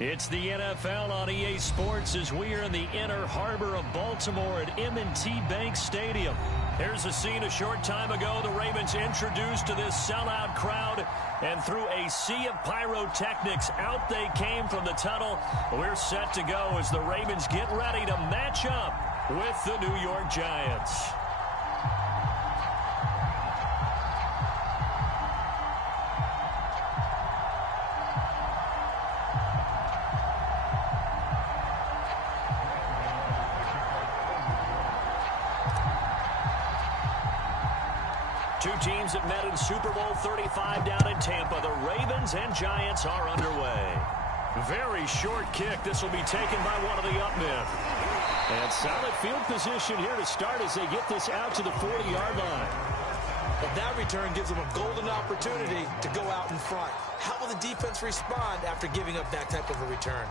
It's the NFL on EA Sports as we are in the inner harbor of Baltimore at M&T Bank Stadium. Here's a scene a short time ago. The Ravens introduced to this sellout crowd, and through a sea of pyrotechnics, out they came from the tunnel. We're set to go as the Ravens get ready to match up with the New York Giants. Two teams that met in Super Bowl 35 down in Tampa. The Ravens and Giants are underway. Very short kick. This will be taken by one of the up men. And solid field position here to start as they get this out to the 40-yard line. But that return gives them a golden opportunity to go out in front. How will the defense respond after giving up that type of a return?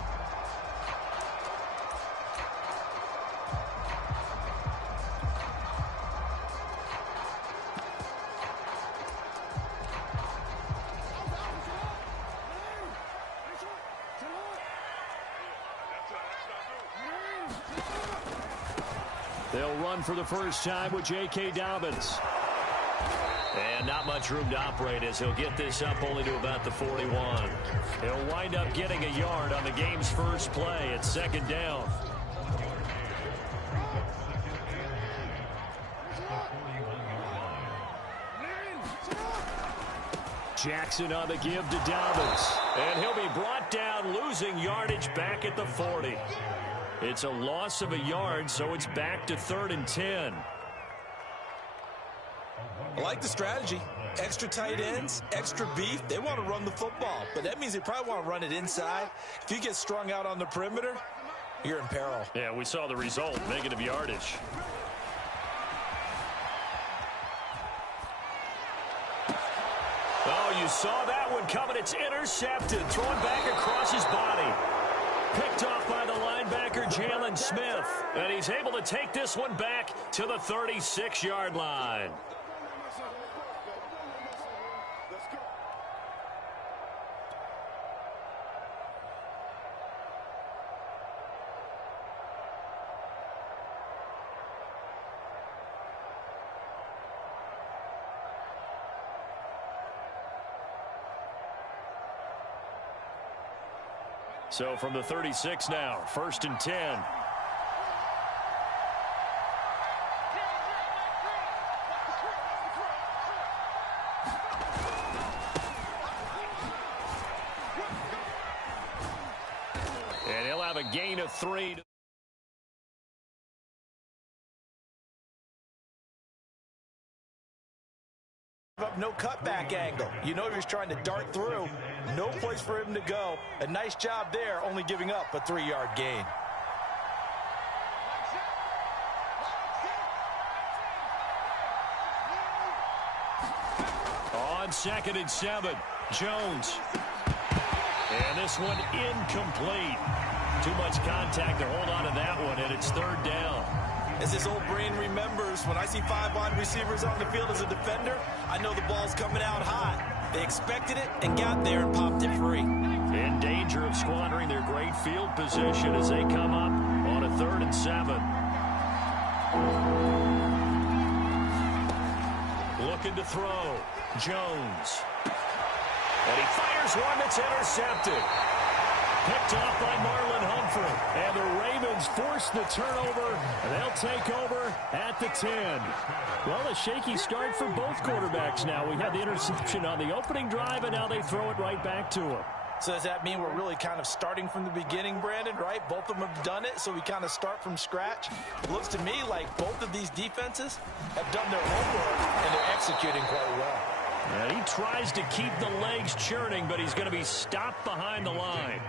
They'll run for the first time with J.K. Dobbins. And not much room to operate as he'll get this up only to about the 41. He'll wind up getting a yard on the game's first play at second down. Jackson on the give to Dobbins. And he'll be brought down, losing yardage back at the 40. It's a loss of a yard, so it's back to 3rd and 10. I like the strategy. Extra tight ends, extra beef. They want to run the football, but that means they probably want to run it inside. If you get strung out on the perimeter, you're in peril. Yeah, we saw the result, negative yardage. Oh, you saw that one coming. It's intercepted. Thrown back across his body. Picked off by the linebacker, Jalen Smith. And he's able to take this one back to the 36-yard line. So from the 36 now, 1st and 10. And he'll have a gain of 3. No cutback angle. You know he's trying to dart through. No place for him to go. A nice job there, only giving up a 3-yard gain. On 2nd and 7, Jones. And this one incomplete. Too much contact to hold on to that one, and it's 3rd down. As his old brain remembers, when I see 5 wide receivers on the field as a defender, I know the ball's coming out hot. They expected it and got there and popped it free. In danger of squandering their great field position as they come up on a 3rd and 7. Looking to throw. Jones. And he fires one that's intercepted. Picked off by Marlon Humphrey. And the Ravens force the turnover. And they'll take over at the 10. Well, a shaky start for both quarterbacks now. We had the interception on the opening drive, and now they throw it right back to him. So does that mean we're really kind of starting from the beginning, Brandon, right? Both of them have done it, so we kind of start from scratch. It looks to me like both of these defenses have done their homework, and they're executing quite well. And he tries to keep the legs churning, but he's going to be stopped behind the line.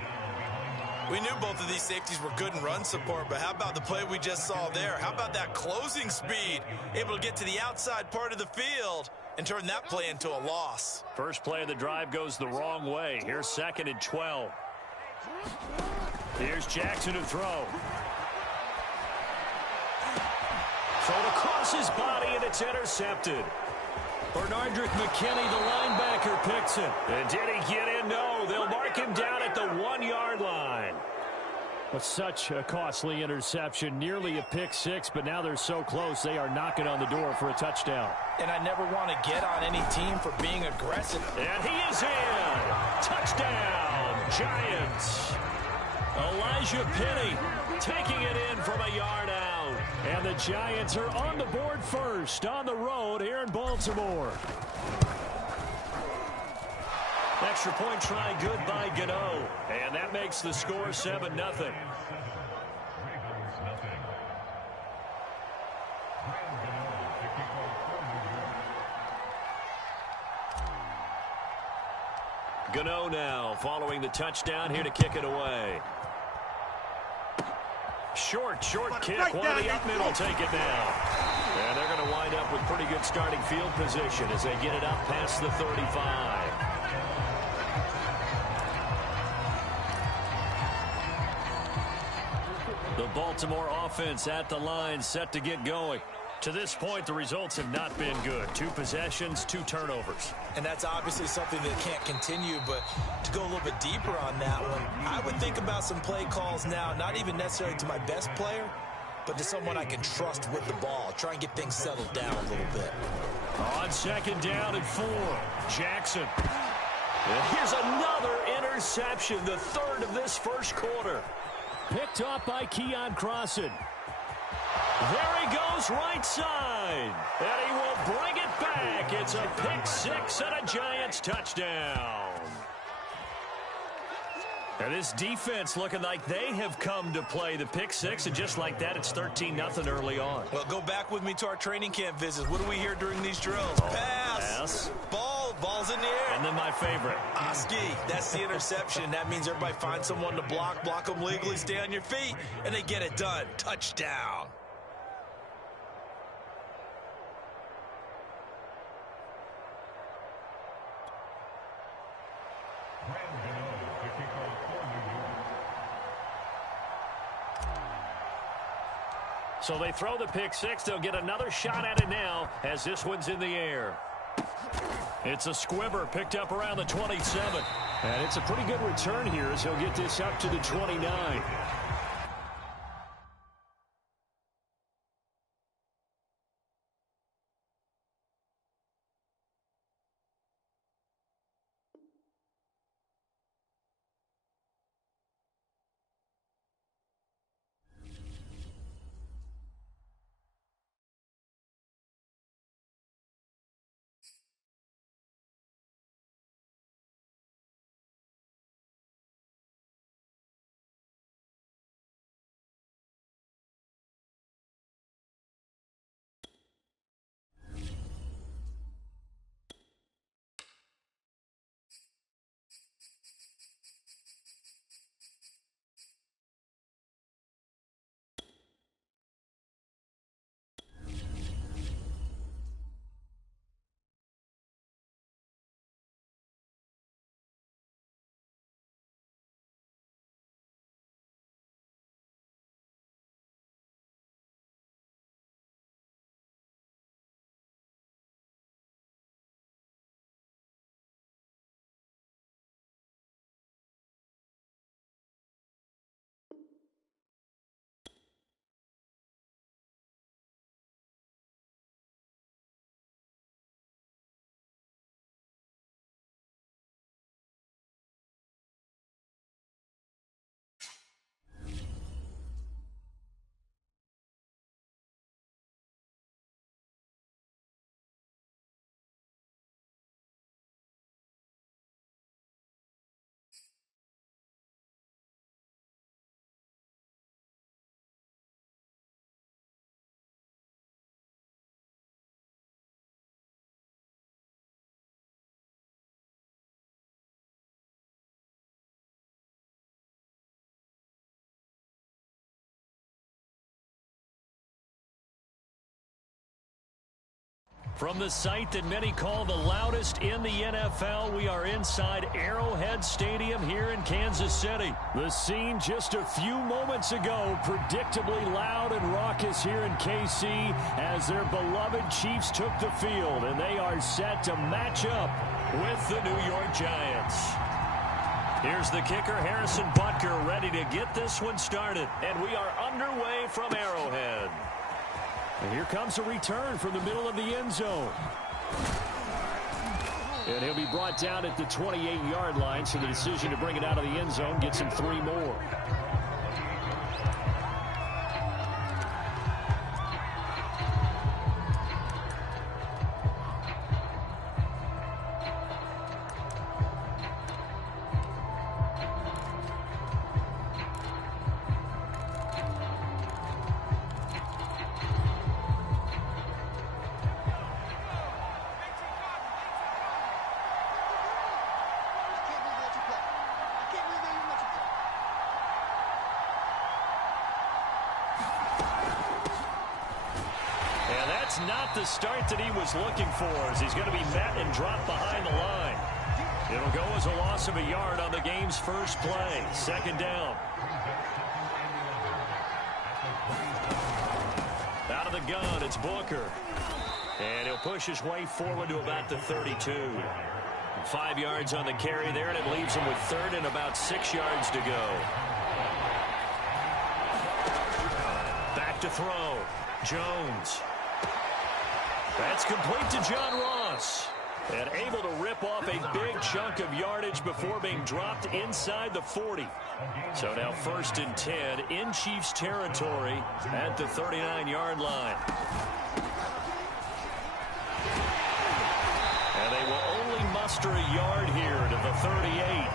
We knew both of these safeties were good in run support, but how about the play we just saw there? How about that closing speed? Able to get to the outside part of the field and turn that play into a loss. First play of the drive goes the wrong way. Here's 2nd and 12. Here's Jackson to throw. Thrown across his body, and it's intercepted. Bernardrick McKinney, the linebacker, picks it. And did he get in? No. They'll mark him down at the 1-yard line. But such a costly interception, nearly a pick six, but now they're so close they are knocking on the door for a touchdown. And I never want to get on any team for being aggressive. And he is in. Touchdown, Giants. Elijah Penny taking it in from a yard out. And the Giants are on the board first on the road here in Baltimore. Extra point try good by Gano. And that makes the score 7-0. Gano now following the touchdown here to kick it away. Short kick. One of the up middle take it now. And they're going to wind up with pretty good starting field position as they get it up past the 35. The Baltimore offense at the line, set to get going. To this point, the results have not been good. 2 possessions, 2 turnovers. And that's obviously something that can't continue, but to go a little bit deeper on that one, I would think about some play calls now, not even necessarily to my best player, but to someone I can trust with the ball. Try and get things settled down a little bit. On second down and 4, Jackson. And here's another interception, the 3rd of this first quarter. Picked off by Keon Crossan. There he goes, right side. And he will bring it back. It's a pick six and a Giants touchdown. And this defense looking like they have come to play the pick six, and just like that, it's 13-0 early on. Well, go back with me to our training camp visits. What do we hear during these drills? Pass. Ball's in the air. And then my favorite. Oski, that's the interception. That means everybody finds someone to block them legally, stay on your feet, and they get it done. Touchdown. So they throw the pick six. They'll get another shot at it now as this one's in the air. It's a squibber picked up around the 27. And it's a pretty good return here as he'll get this up to the 29. From the site that many call the loudest in the NFL, we are inside Arrowhead Stadium here in Kansas City. The scene just a few moments ago, predictably loud and raucous here in KC as their beloved Chiefs took the field, and they are set to match up with the New York Giants. Here's the kicker, Harrison Butker, ready to get this one started. And we are underway from Arrowhead. And here comes a return from the middle of the end zone. And he'll be brought down at the 28-yard line, so the decision to bring it out of the end zone gets him 3 more. Not the start that he was looking for, as he's going to be met and dropped behind the line. It'll go as a loss of a yard on the game's first play. 2nd down. Out of the gun, it's Booker. And he'll push his way forward to about the 32. 5 yards on the carry there, and it leaves him with 3rd and about 6 yards to go. Back to throw. Jones. That's complete to John Ross. And able to rip off a big chunk of yardage before being dropped inside the 40. So now 1st and 10 in Chiefs territory at the 39-yard line. And they will only muster a yard here to the 38.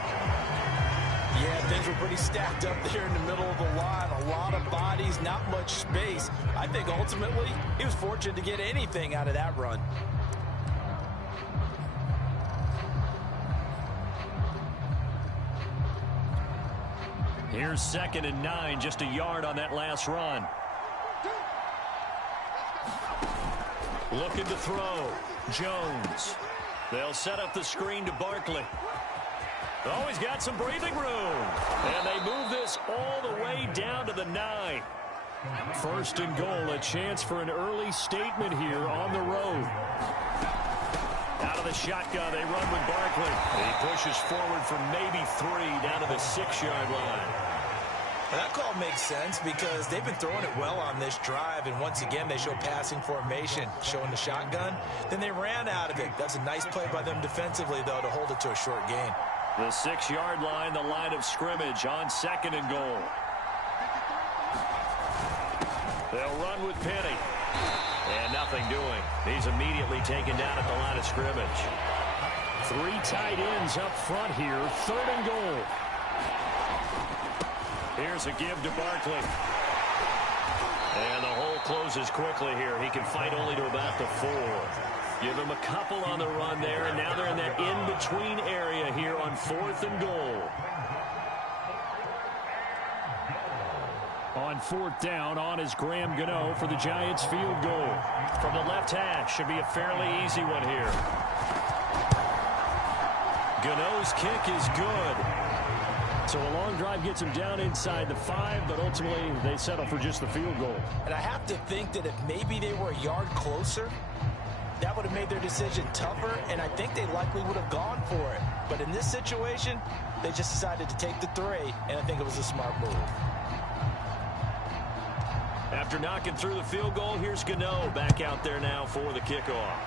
Yeah, things were pretty stacked up there in the middle of the line. A lot of bodies, not much space. I think ultimately he was fortunate to get anything out of that run. Here's 2nd and 9, just a yard on that last run. Looking to throw. Jones. They'll set up the screen to Barkley. Oh, he's got some breathing room. And they move this all the way down to the 9. 1st and goal, a chance for an early statement here on the road. Out of the shotgun, they run with Barkley. He pushes forward for maybe 3 down to the 6-yard line. And that call makes sense because they've been throwing it well on this drive, and once again they show passing formation, showing the shotgun. Then they ran out of it. That's a nice play by them defensively, though, to hold it to a short gain. The 6-yard line, the line of scrimmage on 2nd and goal. They'll run with Penny. And nothing doing. He's immediately taken down at the line of scrimmage. 3 tight ends up front here. 3rd and goal. Here's a give to Barkley. And the hole closes quickly here. He can fight only to about the 4. Give him a couple on the run there, and now they're in that in-between area here on 4th and goal. On 4th down, on is Graham Gano for the Giants field goal. From the left hash, should be a fairly easy one here. Gano's kick is good. So a long drive gets him down inside the 5, but ultimately they settle for just the field goal. And I have to think that if maybe they were a yard closer, that would have made their decision tougher, and I think they likely would have gone for it. But in this situation, they just decided to take the 3, and I think it was a smart move. After knocking through the field goal, here's Gano back out there now for the kickoff.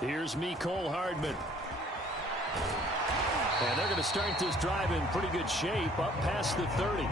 Here's Mecole Hardman. And they're going to start this drive in pretty good shape, up past the 30.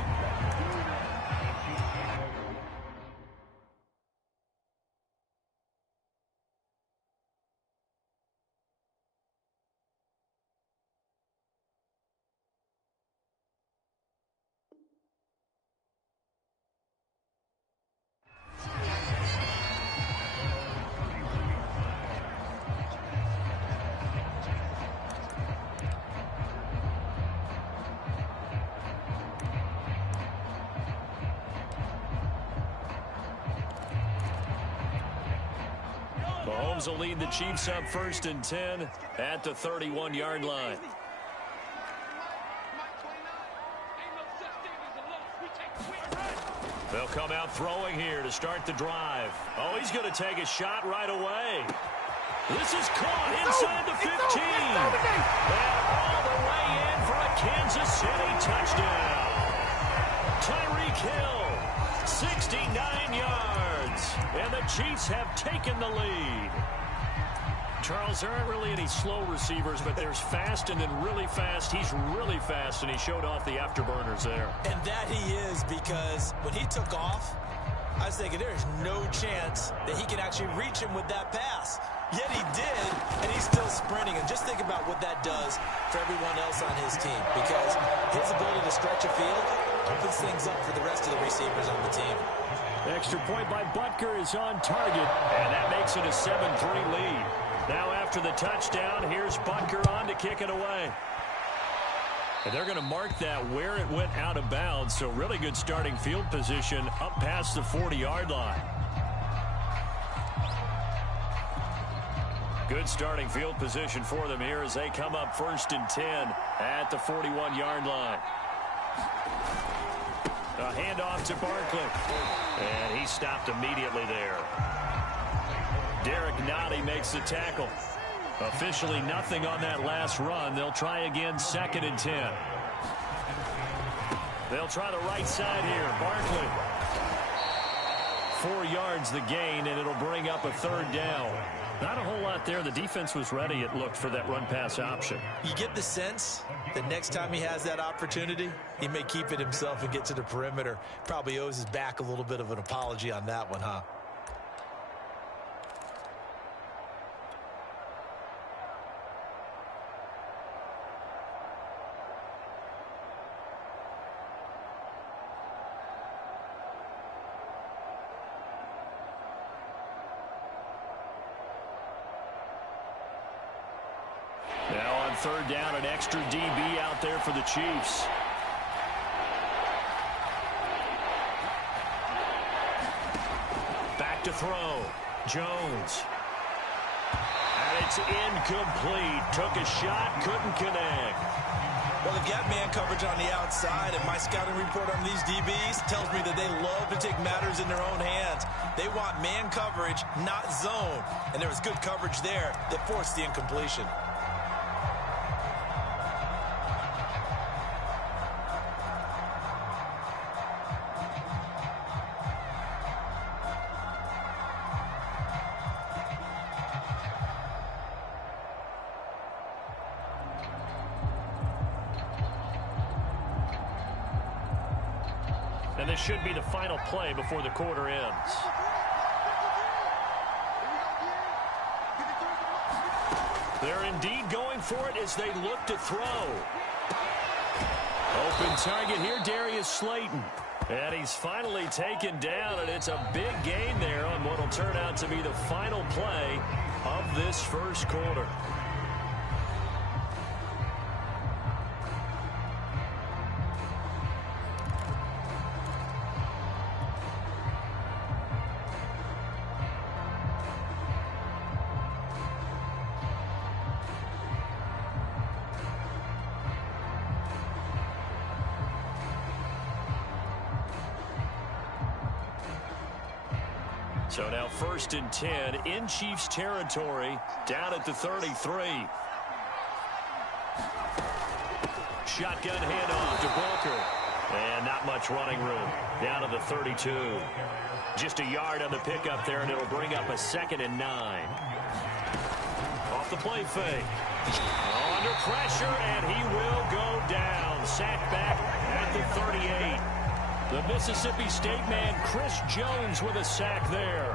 Mahomes will lead the Chiefs up 1st and 10 at the 31-yard line. They'll come out throwing here to start the drive. Oh, he's going to take a shot right away. This is caught inside the 15. And all the touchdown. Tyreek Hill, 69 yards. And the Chiefs have taken the lead. Charles, there aren't really any slow receivers, but there's fast and then really fast. He's really fast, and he showed off the afterburners there. And that he is, because when he took off, I was thinking there's no chance that he can actually reach him with that pass. Yet he did, and he's still sprinting. And just think about what that does for everyone else on his team, because his ability to stretch a field opens things up for the rest of the receivers on the team. Extra point by Butker is on target, and that makes it a 7-3 lead. Now after the touchdown, here's Butker on to kick it away. And they're going to mark that where it went out of bounds, so really good starting field position up past the 40-yard line. Good starting field position for them here as they come up 1st and 10 at the 41-yard line. A handoff to Barkley. And he stopped immediately there. Derek Nottie makes the tackle. Officially nothing on that last run. They'll try again 2nd and 10. They'll try the right side here. Barkley. 4 yards the gain, and it'll bring up a 3rd down. Not a whole lot there. The defense was ready, it looked, for that run-pass option. You get the sense that next time he has that opportunity, he may keep it himself and get to the perimeter. Probably owes his back a little bit of an apology on that one, huh? Now on 3rd down, an extra DB out there for the Chiefs. Back to throw. Jones. And it's incomplete. Took a shot, couldn't connect. Well, they've got man coverage on the outside, and my scouting report on these DBs tells me that they love to take matters in their own hands. They want man coverage, not zone. And there was good coverage there that forced the incompletion. And this should be the final play before the quarter ends. They're indeed going for it as they look to throw. Open target here, Darius Slayton. And he's finally taken down, and it's a big gain there on what will turn out to be the final play of this first quarter. So now 1st and 10 in Chiefs territory, down at the 33. Shotgun handoff to Booker. And not much running room. Down to the 32. Just a yard on the pickup there, and it'll bring up a 2nd and 9. Off the play fake. Under pressure, and he will go down. Sacked back at the 38. The Mississippi State man, Chris Jones, with a sack there.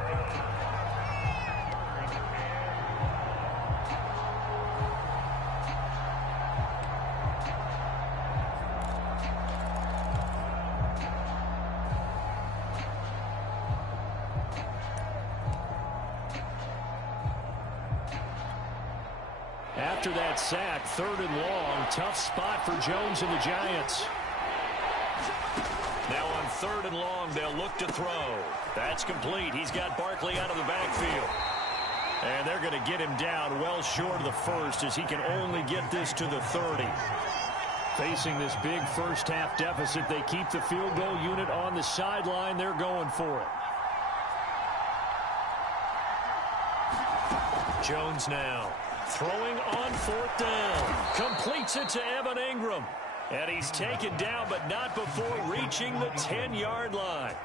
After that sack, 3rd and long, tough spot for Jones and the Giants. Now on 3rd and long, they'll look to throw. That's complete. He's got Barkley out of the backfield. And they're going to get him down well short of the 1st as he can only get this to the 30. Facing this big first-half deficit, they keep the field goal unit on the sideline. They're going for it. Jones now throwing on 4th down. Completes it to Evan Ingram. And he's taken down, but not before reaching the 10-yard line.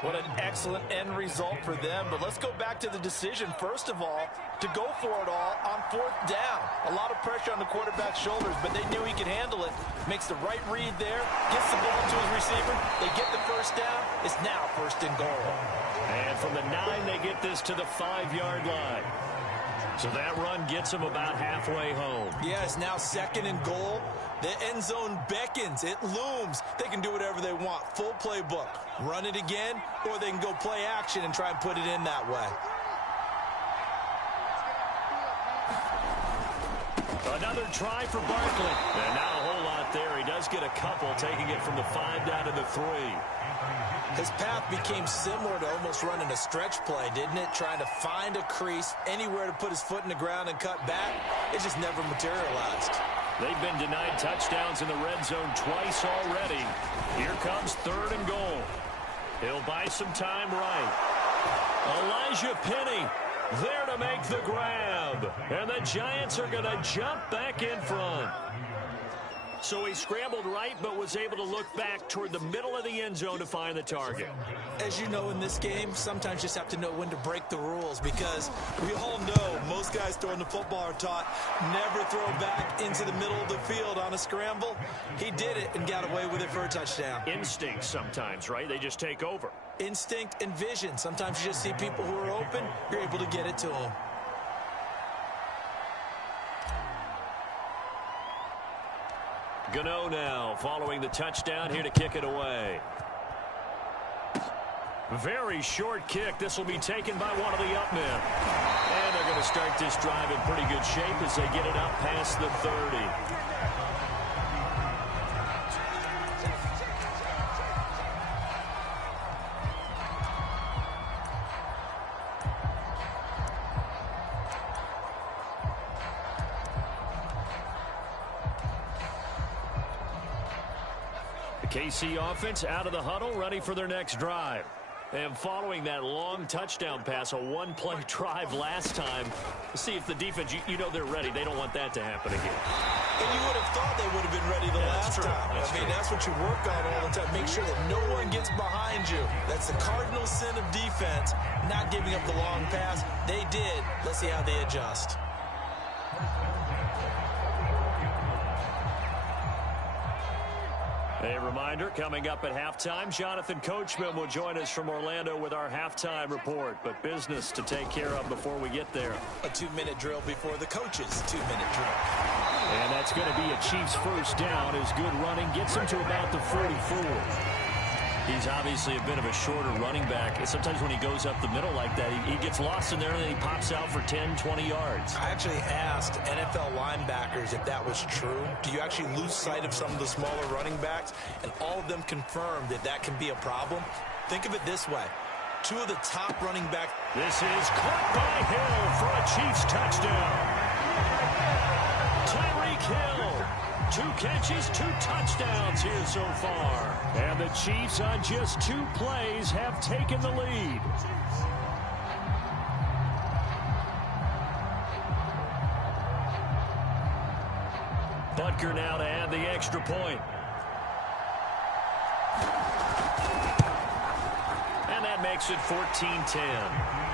What an excellent end result for them. But let's go back to the decision, first of all, to go for it all on 4th down. A lot of pressure on the quarterback's shoulders, but they knew he could handle it. Makes the right read there, gets the ball to his receiver. They get the first down. It's now 1st and goal. And from the 9, they get this to the 5-yard line. So that run gets them about halfway home. Yeah, it's now 2nd and goal. The end zone beckons. It looms. They can do whatever they want. Full playbook. Run it again, or they can go play action and try and put it in that way. Another try for Barkley. And not a whole lot there. He does get a couple, taking it from the 5 down to the 3. His path became similar to almost running a stretch play, didn't it? Trying to find a crease, anywhere to put his foot in the ground and cut back. It just never materialized. They've been denied touchdowns in the red zone twice already. Here comes 3rd and goal. He'll buy some time right. Elijah Penny there to make the grab. And the Giants are going to jump back in front. So he scrambled right, but was able to look back toward the middle of the end zone to find the target. As you know, in this game, sometimes you just have to know when to break the rules, because we all know most guys throwing the football are taught never throw back into the middle of the field on a scramble. He did it and got away with it for a touchdown. Instinct sometimes, right? They just take over. Instinct and vision. Sometimes you just see people who are open, you're able to get it to them. Gano now following the touchdown, here to kick it away. Very short kick. This will be taken by one of the up men. And they're going to start this drive in pretty good shape as they get it up past the 30. KC offense out of the huddle, ready for their next drive. And following that long touchdown pass, a one-play drive last time, see if the defense, you know they're ready. They don't want that to happen again. And you would have thought they would have been ready the last time. That's what you work on all the time. Make sure that no one gets behind you. That's the cardinal sin of defense, not giving up the long pass. They did. Let's see how they adjust. A reminder, coming up at halftime, Jonathan Coachman will join us from Orlando with our halftime report. But business to take care of before we get there. A 2-minute drill before the coach's 2-minute drill. And that's going to be a Chiefs first down. His good running gets him to about the 44. He's obviously a bit of a shorter running back. Sometimes when he goes up the middle like that, he gets lost in there and then he pops out for 10, 20 yards. I actually asked NFL linebackers if that was true. Do you actually lose sight of some of the smaller running backs? And all of them confirmed that that can be a problem. Think of it this way. 2 of the top running backs. This is caught by Hill for a Chiefs touchdown. Tyreek Hill. 2 catches, 2 touchdowns here so far. And the Chiefs on just 2 plays have taken the lead. Butker now to add the extra point. And that makes it 14-10.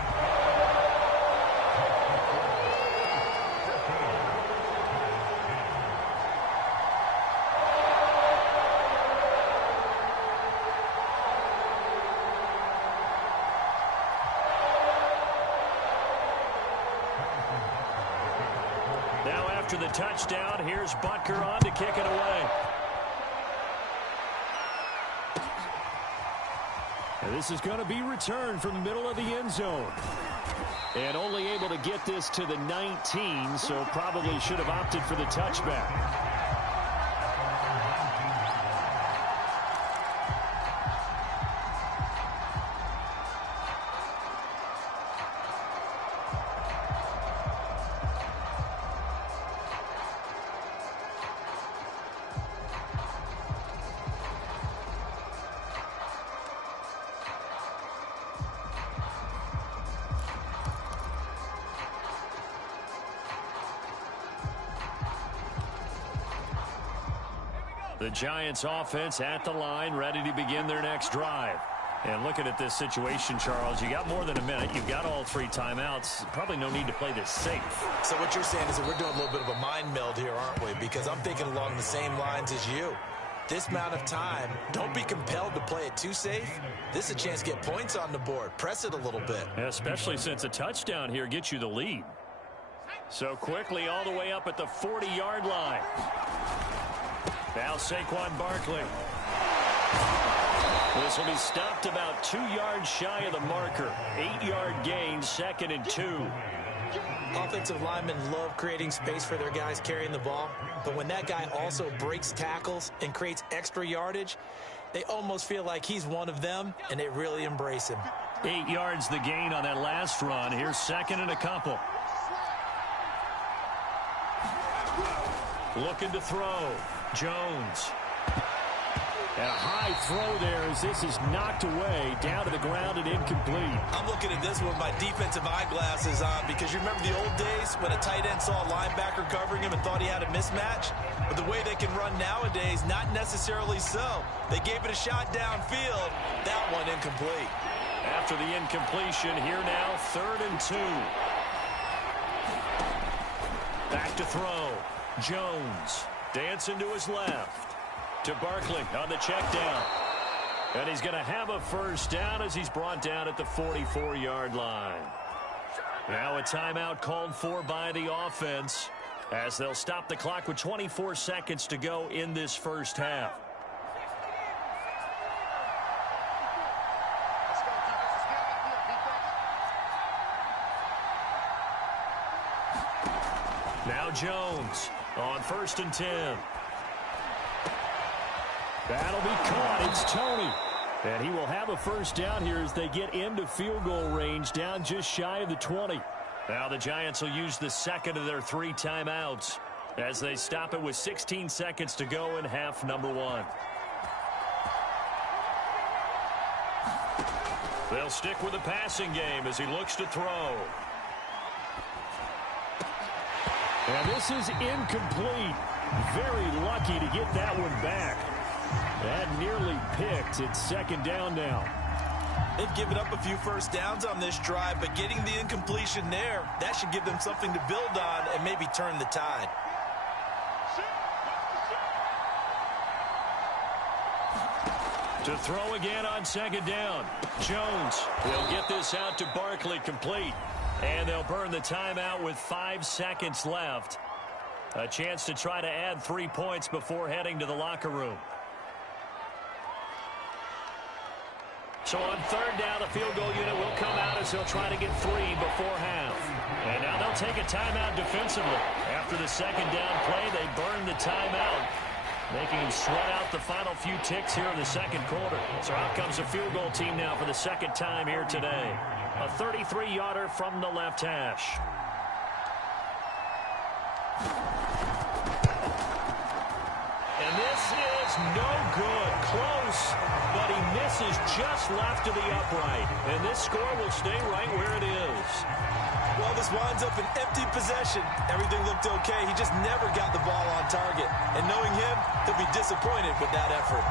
After the touchdown, here's Butker on to kick it away. And this is going to be returned from the middle of the end zone. And only able to get this to the 19, so probably should have opted for the touchback. The Giants offense at the line, ready to begin their next drive. And looking at this situation, Charles, you got more than a minute. You've got all 3 timeouts. Probably no need to play this safe. So what you're saying is that we're doing a little bit of a mind meld here, aren't we? Because I'm thinking along the same lines as you. This amount of time, don't be compelled to play it too safe. This is a chance to get points on the board. Press it a little bit. Especially since a touchdown here gets you the lead. So quickly all the way up at the 40-yard line. Now Saquon Barkley. This will be stopped about 2 yards shy of the marker. 8-yard gain, 2nd and 2. Offensive linemen love creating space for their guys carrying the ball. But when that guy also breaks tackles and creates extra yardage, they almost feel like he's one of them, and they really embrace him. 8 yards the gain on that last run. Here's 2nd and a couple. Looking to throw. Jones. And a high throw there as this is knocked away down to the ground and incomplete. I'm looking at this with my defensive eyeglasses on because you remember the old days when a tight end saw a linebacker covering him and thought he had a mismatch? But the way they can run nowadays, not necessarily so. They gave it a shot downfield. That one incomplete. After the incompletion, here now, 3rd and 2. Back to throw. Jones dancing to his left. To Barkley on the check down. And he's going to have a first down as he's brought down at the 44-yard line. Now a timeout called for by the offense as they'll stop the clock with 24 seconds to go in this first half. Now Jones on 1st and 10. That'll be caught. It's Tony. And he will have a first down here as they get into field goal range down just shy of the 20. Now the Giants will use the 2nd of their 3 timeouts as they stop it with 16 seconds to go in half number 1. They'll stick with the passing game as he looks to throw. And this is incomplete. Very lucky to get that one back. That nearly picked. It's 2nd down now. They've given up a few first downs on this drive, but getting the incompletion there, that should give them something to build on and maybe turn the tide. To throw again on 2nd down. Jones will get this out to Barkley complete. And they'll burn the timeout with 5 seconds left. A chance to try to add 3 points before heading to the locker room. So on 3rd down, the field goal unit will come out as they'll try to get 3 before half. And now they'll take a timeout defensively. After the 2nd down play, they burn the timeout, making him sweat out the final few ticks here in the 2nd quarter. So out comes the field goal team now for the 2nd time here today. A 33-yarder from the left hash. And this is no good. Close, but he misses just left of the upright. And this score will stay right where it is. Well, this winds up an empty possession. Everything looked okay. He just never got the ball on target. And knowing him, he'll be disappointed with that effort.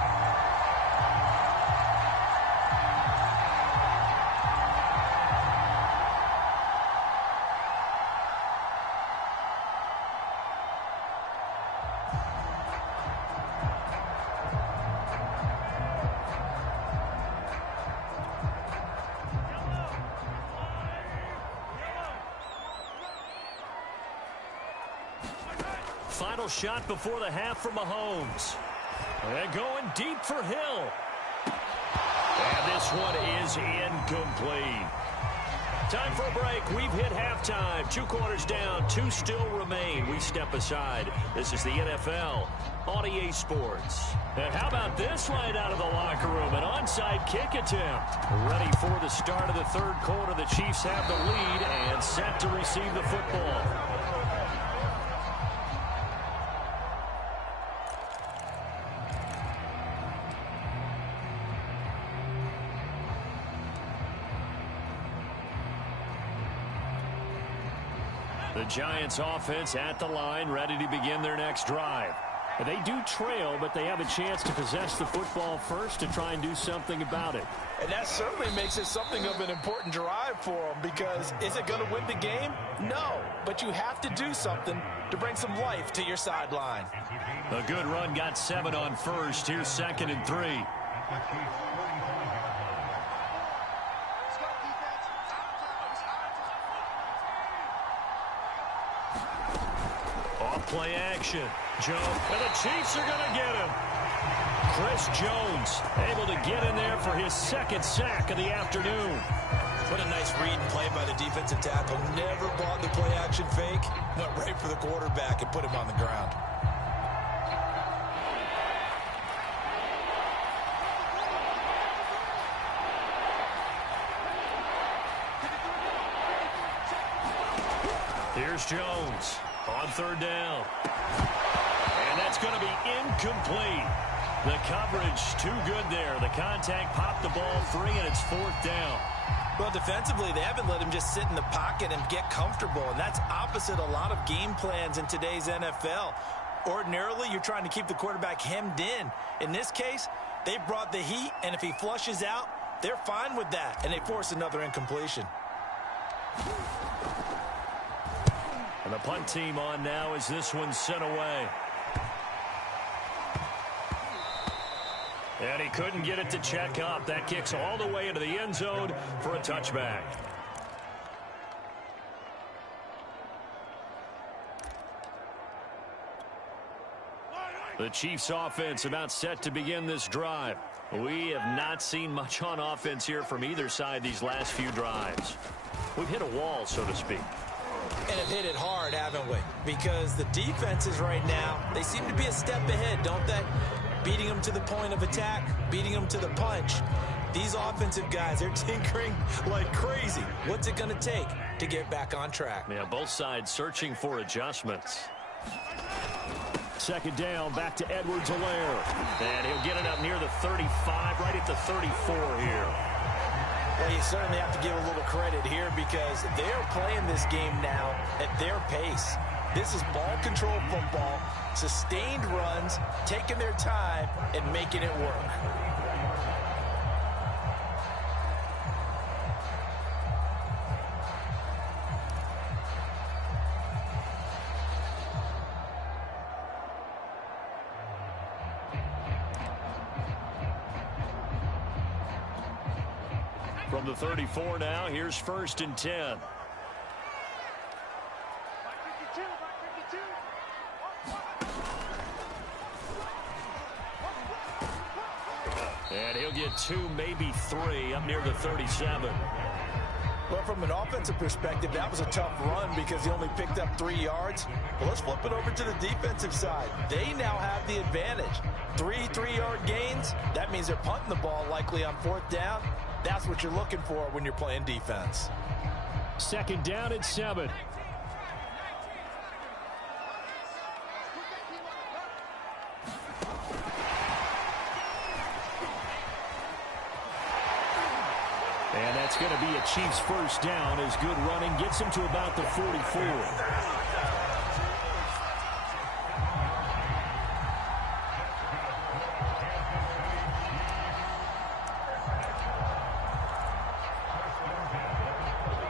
Final shot before the half from Mahomes. And going deep for Hill. And this one is incomplete. Time for a break. We've hit halftime. 2 quarters down. 2 still remain. We step aside. This is the NFL on EA Sports. And how about this right out of the locker room? An onside kick attempt. Ready for the start of the 3rd quarter. The Chiefs have the lead and set to receive the football. The Giants offense at the line, ready to begin their next drive. They do trail, but they have a chance to possess the football first to try and do something about it. And that certainly makes it something of an important drive for them, because is it going to win the game? No, but you have to do something to bring some life to your sideline. A good run got 7 on first. Here's 2nd and 3. Off play action. Joe, and the Chiefs are going to get him. Chris Jones able to get in there for his 2nd sack of the afternoon. What a nice read and play by the defensive tackle. Never bought the play action fake. Went right for the quarterback and put him on the ground. Here's Jones on 3rd down. And that's going to be incomplete. The coverage too good there. The contact popped the ball free, and it's 4th down. Well, defensively, they haven't let him just sit in the pocket and get comfortable, and that's opposite a lot of game plans in today's NFL. Ordinarily, you're trying to keep the quarterback hemmed in. In this case, they brought the heat, and if he flushes out, they're fine with that, and they force another incompletion. And the punt team on now as this one's sent away. And he couldn't get it to check up. That kicks all the way into the end zone for a touchback. The Chiefs offense about set to begin this drive. We have not seen much on offense here from either side these last few drives. We've hit a wall, so to speak. And have hit it hard, haven't we? Because the defenses right now, they seem to be a step ahead, don't they? Beating them to the point of attack, beating them to the punch. These offensive guys, they're tinkering like crazy. What's it going to take to get back on track? Yeah, both sides searching for adjustments. 2nd down, back to Edwards-Helaire. And he'll get it up near the 35, right at the 34 here. Well, you certainly have to give a little credit here because they're playing this game now at their pace. This is ball control football, sustained runs, taking their time, and making it work. From the 34 now, here's 1st and 10. And he'll get 2, maybe 3, up near the 37. Well, from an offensive perspective, that was a tough run because he only picked up 3 yards. But let's flip it over to the defensive side. They now have the advantage. 3 3-yard gains, that means they're punting the ball likely on 4th down. That's what you're looking for when you're playing defense. 2nd down and 7. And that's going to be a Chiefs 1st down as good running gets him to about the 44.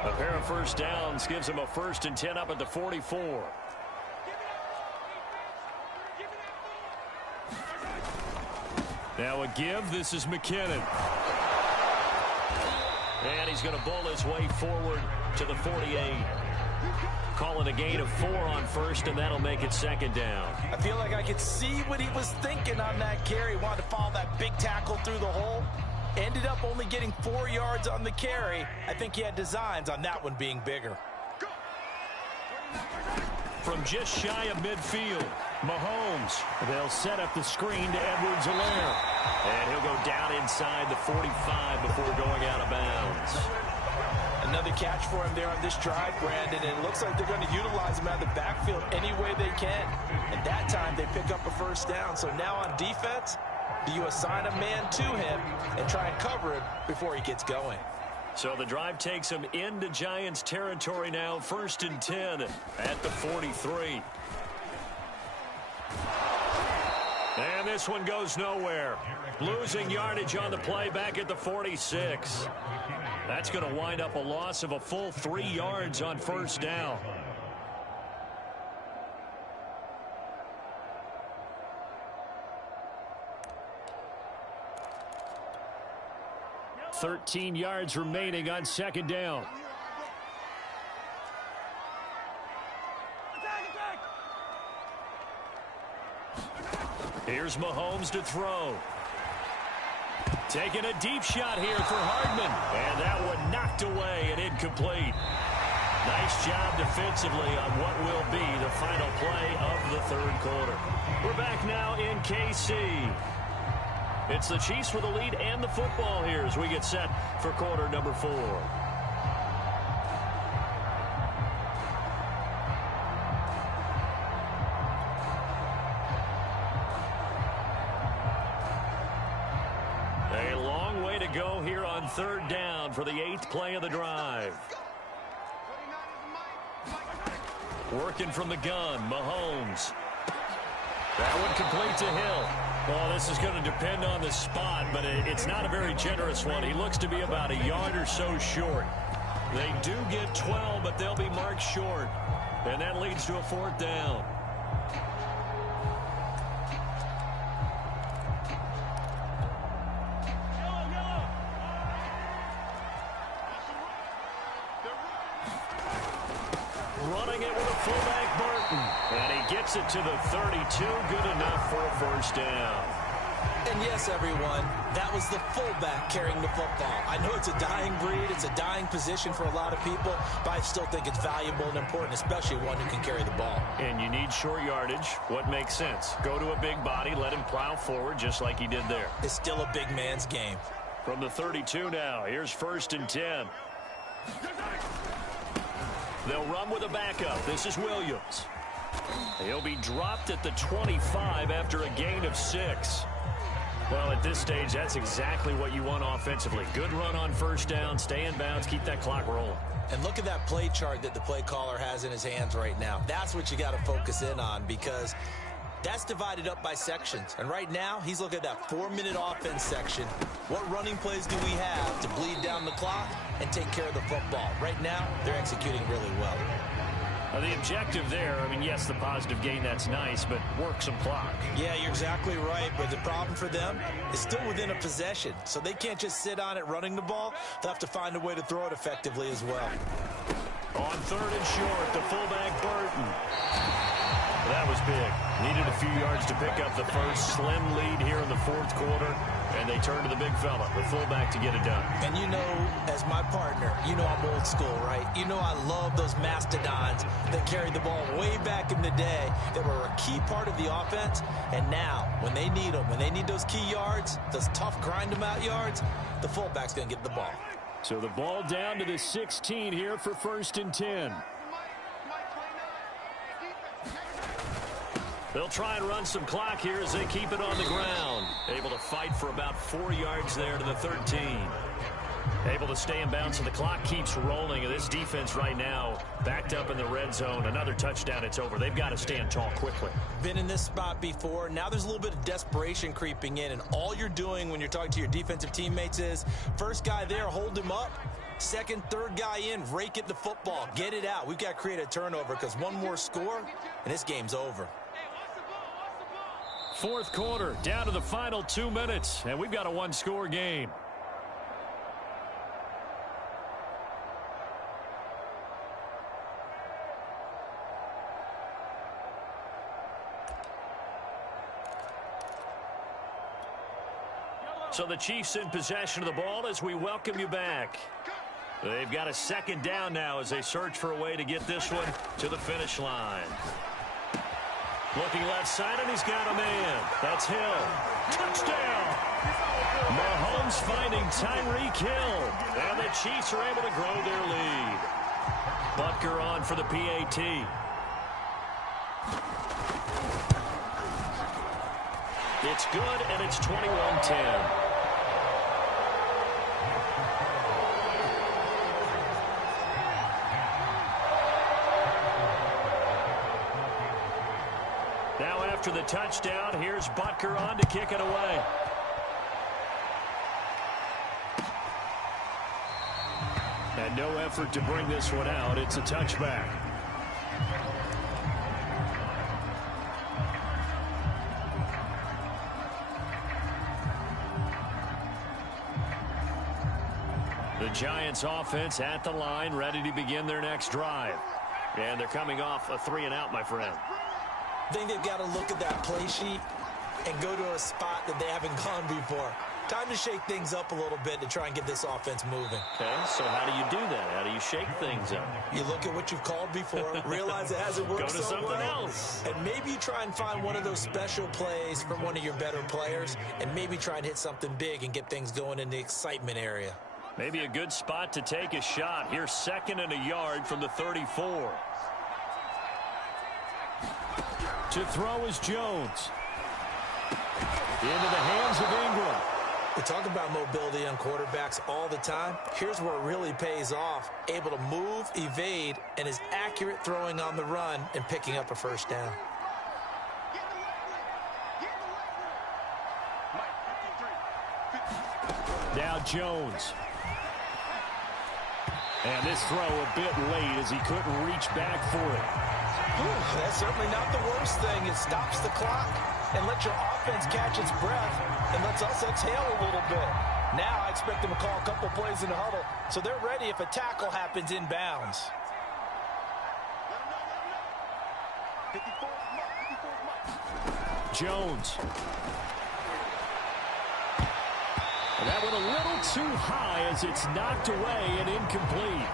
A pair of 1st downs gives him a 1st and 10 up at the 44. Now a give. This is McKinnon. And he's going to bowl his way forward to the 48. Calling a gain of 4 on 1st, and that'll make it 2nd down. I feel like I could see what he was thinking on that carry. Wanted to follow that big tackle through the hole. Ended up only getting 4 yards on the carry. I think he had designs on that one being bigger. From just shy of midfield, Mahomes. They'll set up the screen to Edwards-Helaire. And he'll go down inside the 45 before going out of bounds. Another catch for him there on this drive, Brandon, and it looks like they're going to utilize him out of the backfield any way they can. And that time they pick up a 1st down. So now on defense, do you assign a man to him and try and cover him before he gets going? So the drive takes him into Giants territory now, 1st and 10 at the 43. And this one goes nowhere. Losing yardage on the play back at the 46. That's going to wind up a loss of a full 3 yards on first down. $13 yards remaining on second down. Here's Mahomes to throw. Taking a deep shot here for Hardman. And that one knocked away and incomplete. Nice job defensively on what will be the final play of the third quarter. We're back now in KC. It's the Chiefs with the lead and the football here as we get set for quarter number 4. A long way to go here on third down for the 8th play of the drive. Working from the gun, Mahomes. That one complete to Hill. Well, this is going to depend on the spot, but it's not a very generous one. He looks to be about a yard or so short. They do get 12, but they'll be marked short. And that leads to a 4th down. Running it with a fullback, Burton. And he gets it to the 32. Good enough for a first down. And yes, everyone, that was the fullback carrying the football. I know it's a dying breed. It's a dying position for a lot of people, but I still think it's valuable and important, especially one who can carry the ball. And you need short yardage. What makes sense? Go to a big body, let him plow forward just like he did there. It's still a big man's game. From the 32 now, here's 1st and 10. They'll run with a backup. This is Williams. He'll be dropped at the 25 after a gain of 6. Well, at this stage, that's exactly what you want offensively. Good run on first down, stay in bounds, keep that clock rolling. And look at that play chart that the play caller has in his hands right now. That's what you got to focus in on because that's divided up by sections. And right now, he's looking at that 4-minute offense section. What running plays do we have to bleed down the clock and take care of the football? Right now, they're executing really well. The objective there, I mean, yes, the positive gain, that's nice, but work some clock. Yeah, you're exactly right, but the problem for them is still within a possession, so they can't just sit on it running the ball. They'll have to find a way to throw it effectively as well. On 3rd and short, the fullback, Burton. That was big. Needed a few yards to pick up the first. Slim lead here in the 4th quarter, and they turn to the big fella, the fullback, to get it done. And you know, as my partner, you know I'm old school, right? You know I love those mastodons that carried the ball way back in the day that were a key part of the offense. And now, when they need them, when they need those key yards, those tough grind-them-out yards, the fullback's going to get the ball. So the ball down to the 16 here for 1st and 10. They'll try and run some clock here as they keep it on the ground. Able to fight for about 4 yards there to the 13. Able to stay in bounds, so the clock keeps rolling. And this defense right now backed up in the red zone. Another touchdown, it's over. They've got to stand tall quickly. Been in this spot before. Now there's a little bit of desperation creeping in. And all you're doing when you're talking to your defensive teammates is, first guy there, hold him up. Second, third guy in, rake it the football. Get it out. We've got to create a turnover because one more score, and this game's over. 4th quarter, down to the final 2 minutes, and we've got a 1-score game. So the Chiefs in possession of the ball as we welcome you back. They've got a 2nd down now as they search for a way to get this one to the finish line. Looking left side, and he's got a man. That's Hill. Touchdown! Mahomes finding Tyreek Hill. And the Chiefs are able to grow their lead. Butker on for the PAT. It's good, and it's 21-10. after the touchdown. Here's Butker on to kick it away. And no effort to bring this one out. It's a touchback. The Giants offense at the line, ready to begin their next drive. And they're coming off a 3-and-out, my friend. I think they've got to look at that play sheet and go to a spot that they haven't gone before. Time to shake things up a little bit to try and get this offense moving. Okay, so how do you do that? How do you shake things up? You look at what you've called before, realize it hasn't worked so well. Go to something else. And maybe you try and find one of those special plays from one of your better players, and maybe try and hit something big and get things going in the excitement area. Maybe a good spot to take a shot. Here's 2nd and a yard from the 34. To throw is Jones. Into the hands of Ingram. We talk about mobility on quarterbacks all the time. Here's where it really pays off. Able to move, evade, and is accurate throwing on the run and picking up a first down. Now Jones. And this throw a bit late as he couldn't reach back for it. That's certainly not the worst thing. It stops the clock and lets your offense catch its breath and lets us exhale a little bit. Now I expect them to call a couple plays in the huddle so they're ready if a tackle happens inbounds. Jones. And that went a little too high as it's knocked away and incomplete.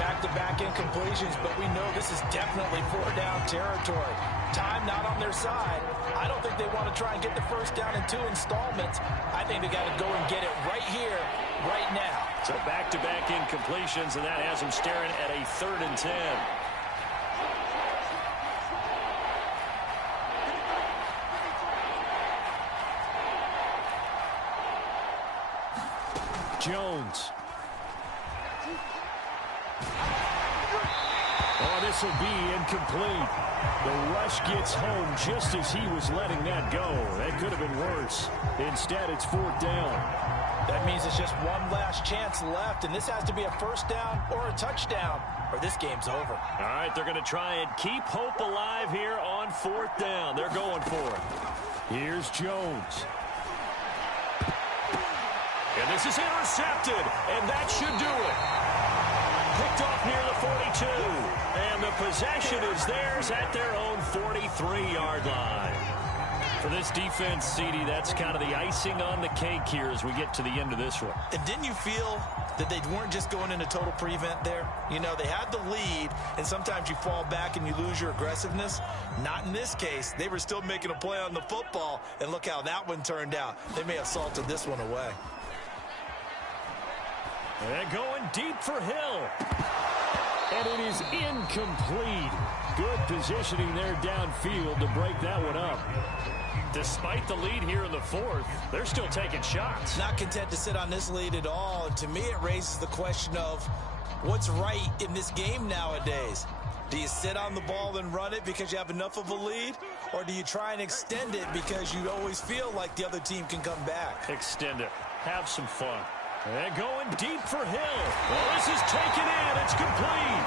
Back-to-back incompletions, but we know this is definitely 4-down territory. Time not on their side. I don't think they want to try and get the first down in 2 installments. I think they got to go and get it right here, right now. So back-to-back incompletions, and that has them staring at a 3rd and 10. Jones. Oh, this will be incomplete. The rush gets home just as he was letting that go. That could have been worse. Instead, it's 4th down. That means it's just one last chance left, and this has to be a first down or a touchdown, or this game's over. All right, they're going to try and keep hope alive here on 4th down. They're going for it. Here's Jones. And this is intercepted, and that should do it. Picked off near the 42, and the possession is theirs at their own 43-yard line. For this defense, CD, that's kind of the icing on the cake here as we get to the end of this one. And didn't you feel that they weren't just going into total prevent there? You know, they had the lead, and sometimes you fall back and you lose your aggressiveness. Not in this case. They were still making a play on the football, and look how that one turned out. They may have salted this one away. And going deep for Hill. And it is incomplete. Good positioning there downfield to break that one up. Despite the lead here in the 4th, they're still taking shots. Not content to sit on this lead at all. And to me, it raises the question of what's right in this game nowadays. Do you sit on the ball and run it because you have enough of a lead? Or do you try and extend it because you always feel like the other team can come back? Extend it. Have some fun. And going deep for Hill. Well, this is taken in. It's complete.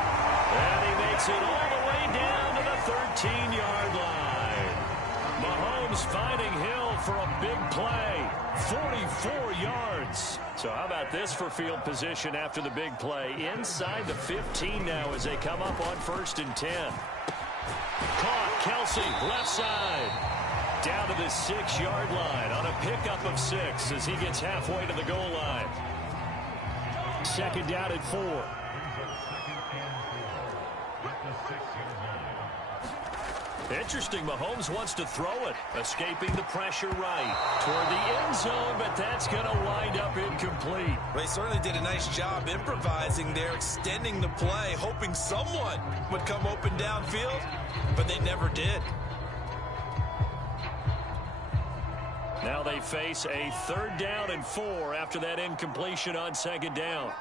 And he makes it all the way down to the 13-yard line. Mahomes finding Hill for a big play. 44 yards. So how about this for field position after the big play? Inside the 15 now as they come up on 1st and 10. Caught. Kelsey, left side. Down to the 6-yard line on a pickup of 6 as he gets halfway to the goal line. 2nd down at 4. Interesting, Mahomes wants to throw it, escaping the pressure right toward the end zone, but that's going to wind up incomplete. They certainly did a nice job improvising there, extending the play, hoping someone would come open downfield, but they never did. Now they face a 3rd down and 4 after that incompletion on 2nd down.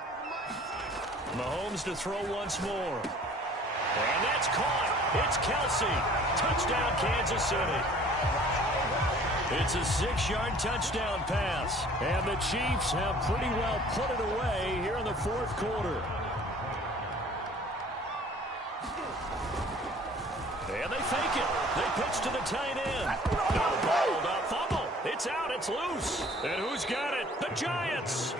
Mahomes to throw once more. And that's caught. It's Kelsey. Touchdown, Kansas City. It's a 6-yard touchdown pass. And the Chiefs have pretty well put it away here in the fourth quarter. And they fake it. They pitch to the tight end. Hold up, fumble. It's out. It's loose. And who's got it? The Giants.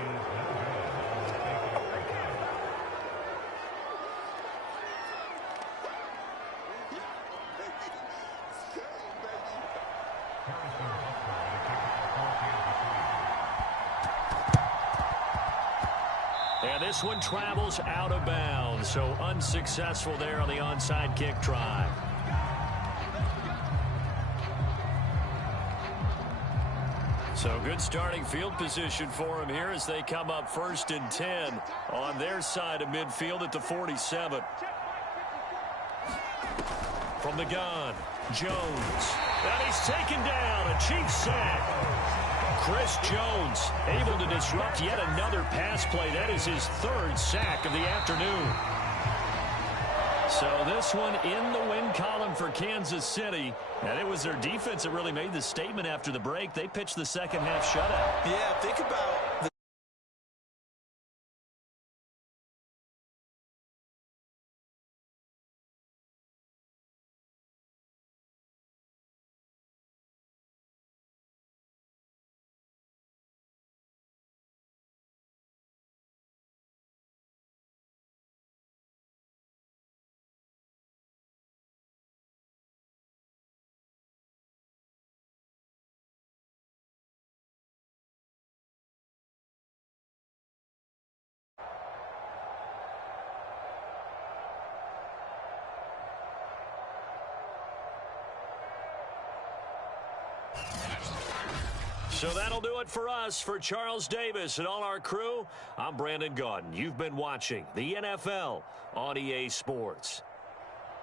And this one travels out of bounds, so unsuccessful there on the onside kick try. So good starting field position for him here as they come up 1st and 10 on their side of midfield at the 47. From the gun, Jones. And he's taken down, a Chiefs sack. Chris Jones able to disrupt yet another pass play. That is his 3rd sack of the afternoon. So this one in the win column for Kansas City. And it was their defense that really made the statement after the break. They pitched the second half shutout. Yeah, think about the So that'll do it for us. For Charles Davis and all our crew, I'm Brandon Gaudin. You've been watching the NFL on EA Sports.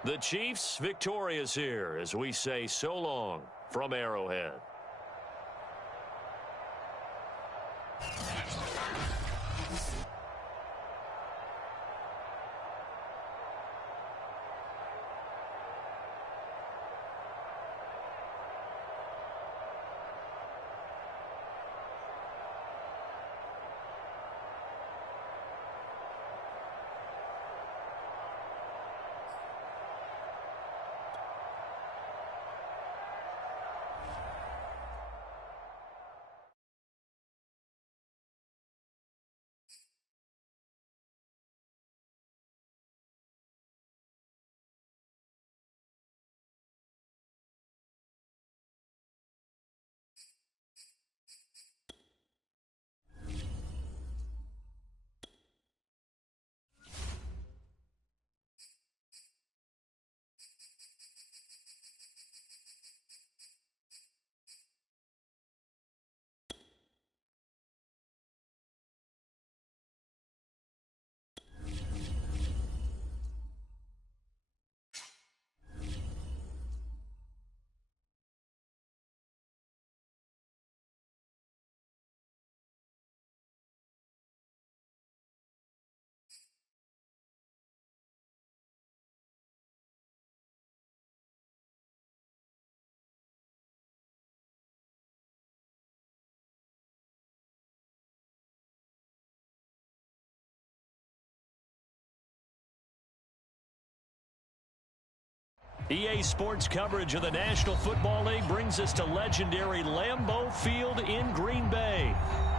The Chiefs victorious here as we say so long from Arrowhead. EA Sports coverage of the National Football League brings us to legendary Lambeau Field in Green Bay.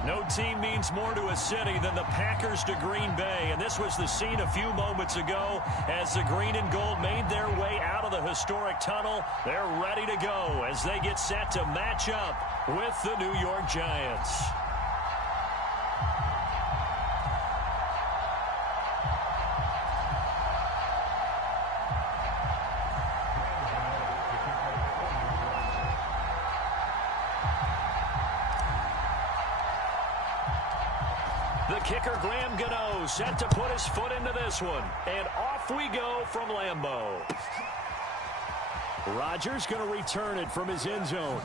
No team means more to a city than the Packers to Green Bay, and this was the scene a few moments ago as the green and gold made their way out of the historic tunnel. They're ready to go as they get set to match up with the New York Giants. The kicker, Graham Gano, set to put his foot into this one. And off we go from Lambeau. Rodgers going to return it from his end zone.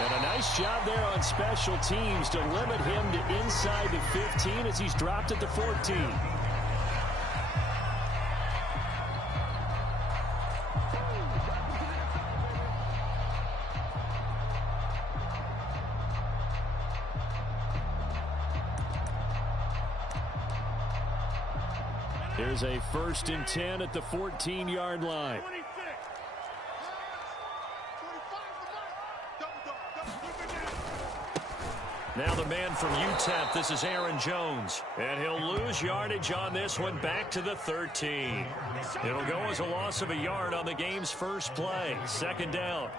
And a nice job there on special teams to limit him to inside the 15 as he's dropped at the 14. Here's a 1st and 10 at the 14-yard line. Now the man from UTEP, this is Aaron Jones. And he'll lose yardage on this one back to the 13. It'll go as a loss of a yard on the game's first play. 2nd down.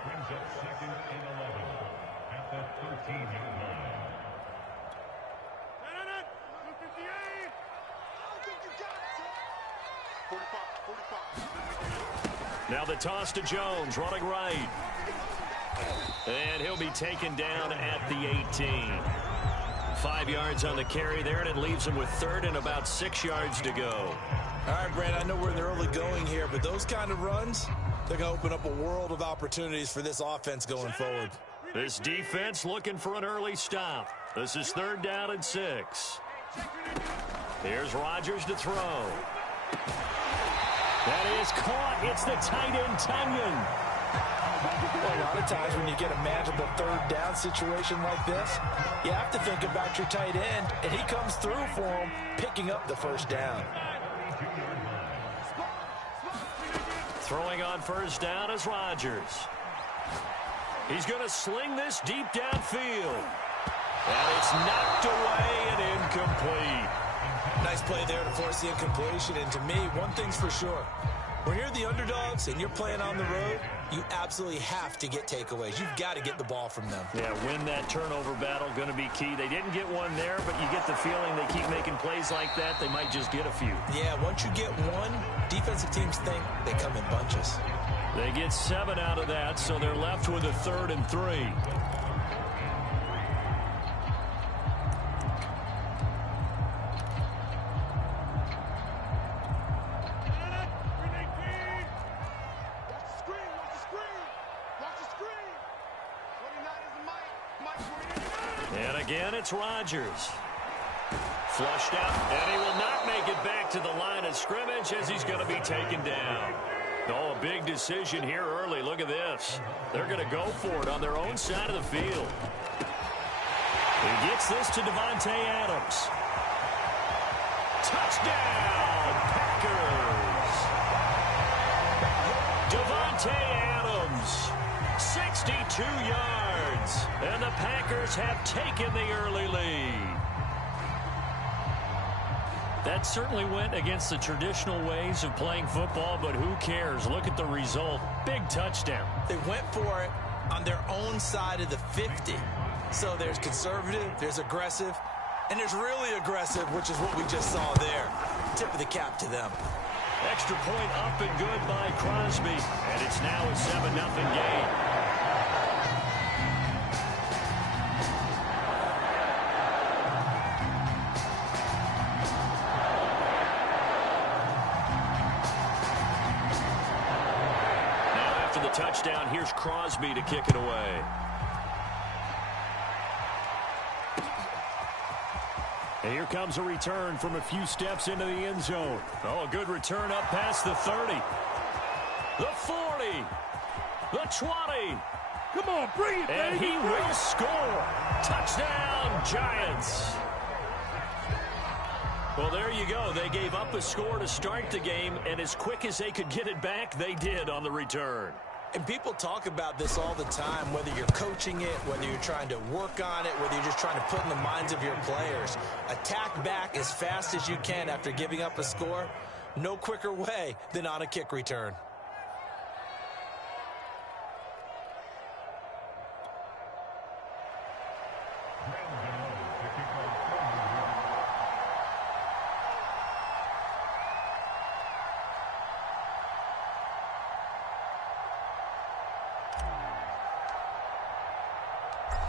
Now the toss to Jones, running right. And he'll be taken down at the 18. 5 yards on the carry there, and it leaves him with 3rd and about 6 yards to go. All right, Brad, I know we're in the early going here, but those kind of runs, they're going to open up a world of opportunities for this offense going forward. This defense looking for an early stop. This is 3rd down and 6. Here's Rodgers to throw. That is caught. It's the tight end, Tunyon. Well, a lot of times when you get a manageable 3rd down situation like this, you have to think about your tight end, and he comes through for him, picking up the 1st down. Throwing on 1st down is Rodgers. He's going to sling this deep downfield. And it's knocked away and incomplete. Nice play there to force the incompletion. And to me, one thing's for sure. When you're the underdogs and you're playing on the road, you absolutely have to get takeaways. You've got to get the ball from them. Yeah, win that turnover battle, going to be key. They didn't get one there, but you get the feeling they keep making plays like that, they might just get a few. Yeah, once you get one, defensive teams think they come in bunches. They get 7 out of that, so they're left with a 3rd and 3. And again, it's Rodgers. Flushed out, and he will not make it back to the line of scrimmage as he's going to be taken down. Oh, a big decision here early. Look at this. They're going to go for it on their own side of the field. He gets this to Davante Adams. Touchdown, Packers. Davante Adams, 62 yards. And the Packers have taken the early lead. That certainly went against the traditional ways of playing football, but who cares? Look at the result. Big touchdown. They went for it on their own side of the 50. So there's conservative, there's aggressive, and there's really aggressive, which is what we just saw there. Tip of the cap to them. Extra point up and good by Crosby. And it's now a 7-0 game. Touchdown, here's Crosby to kick it away. And here comes a return from a few steps into the end zone. Oh, a good return up past the 30. The 40. The 20. Come on, bring it, and baby. He will score. Touchdown, Giants. Well, there you go. They gave up a score to start the game, and as quick as they could get it back, they did on the return. And people talk about this all the time, whether you're coaching it, whether you're trying to work on it, whether you're just trying to put in the minds of your players. Attack back as fast as you can after giving up a score. No quicker way than on a kick return.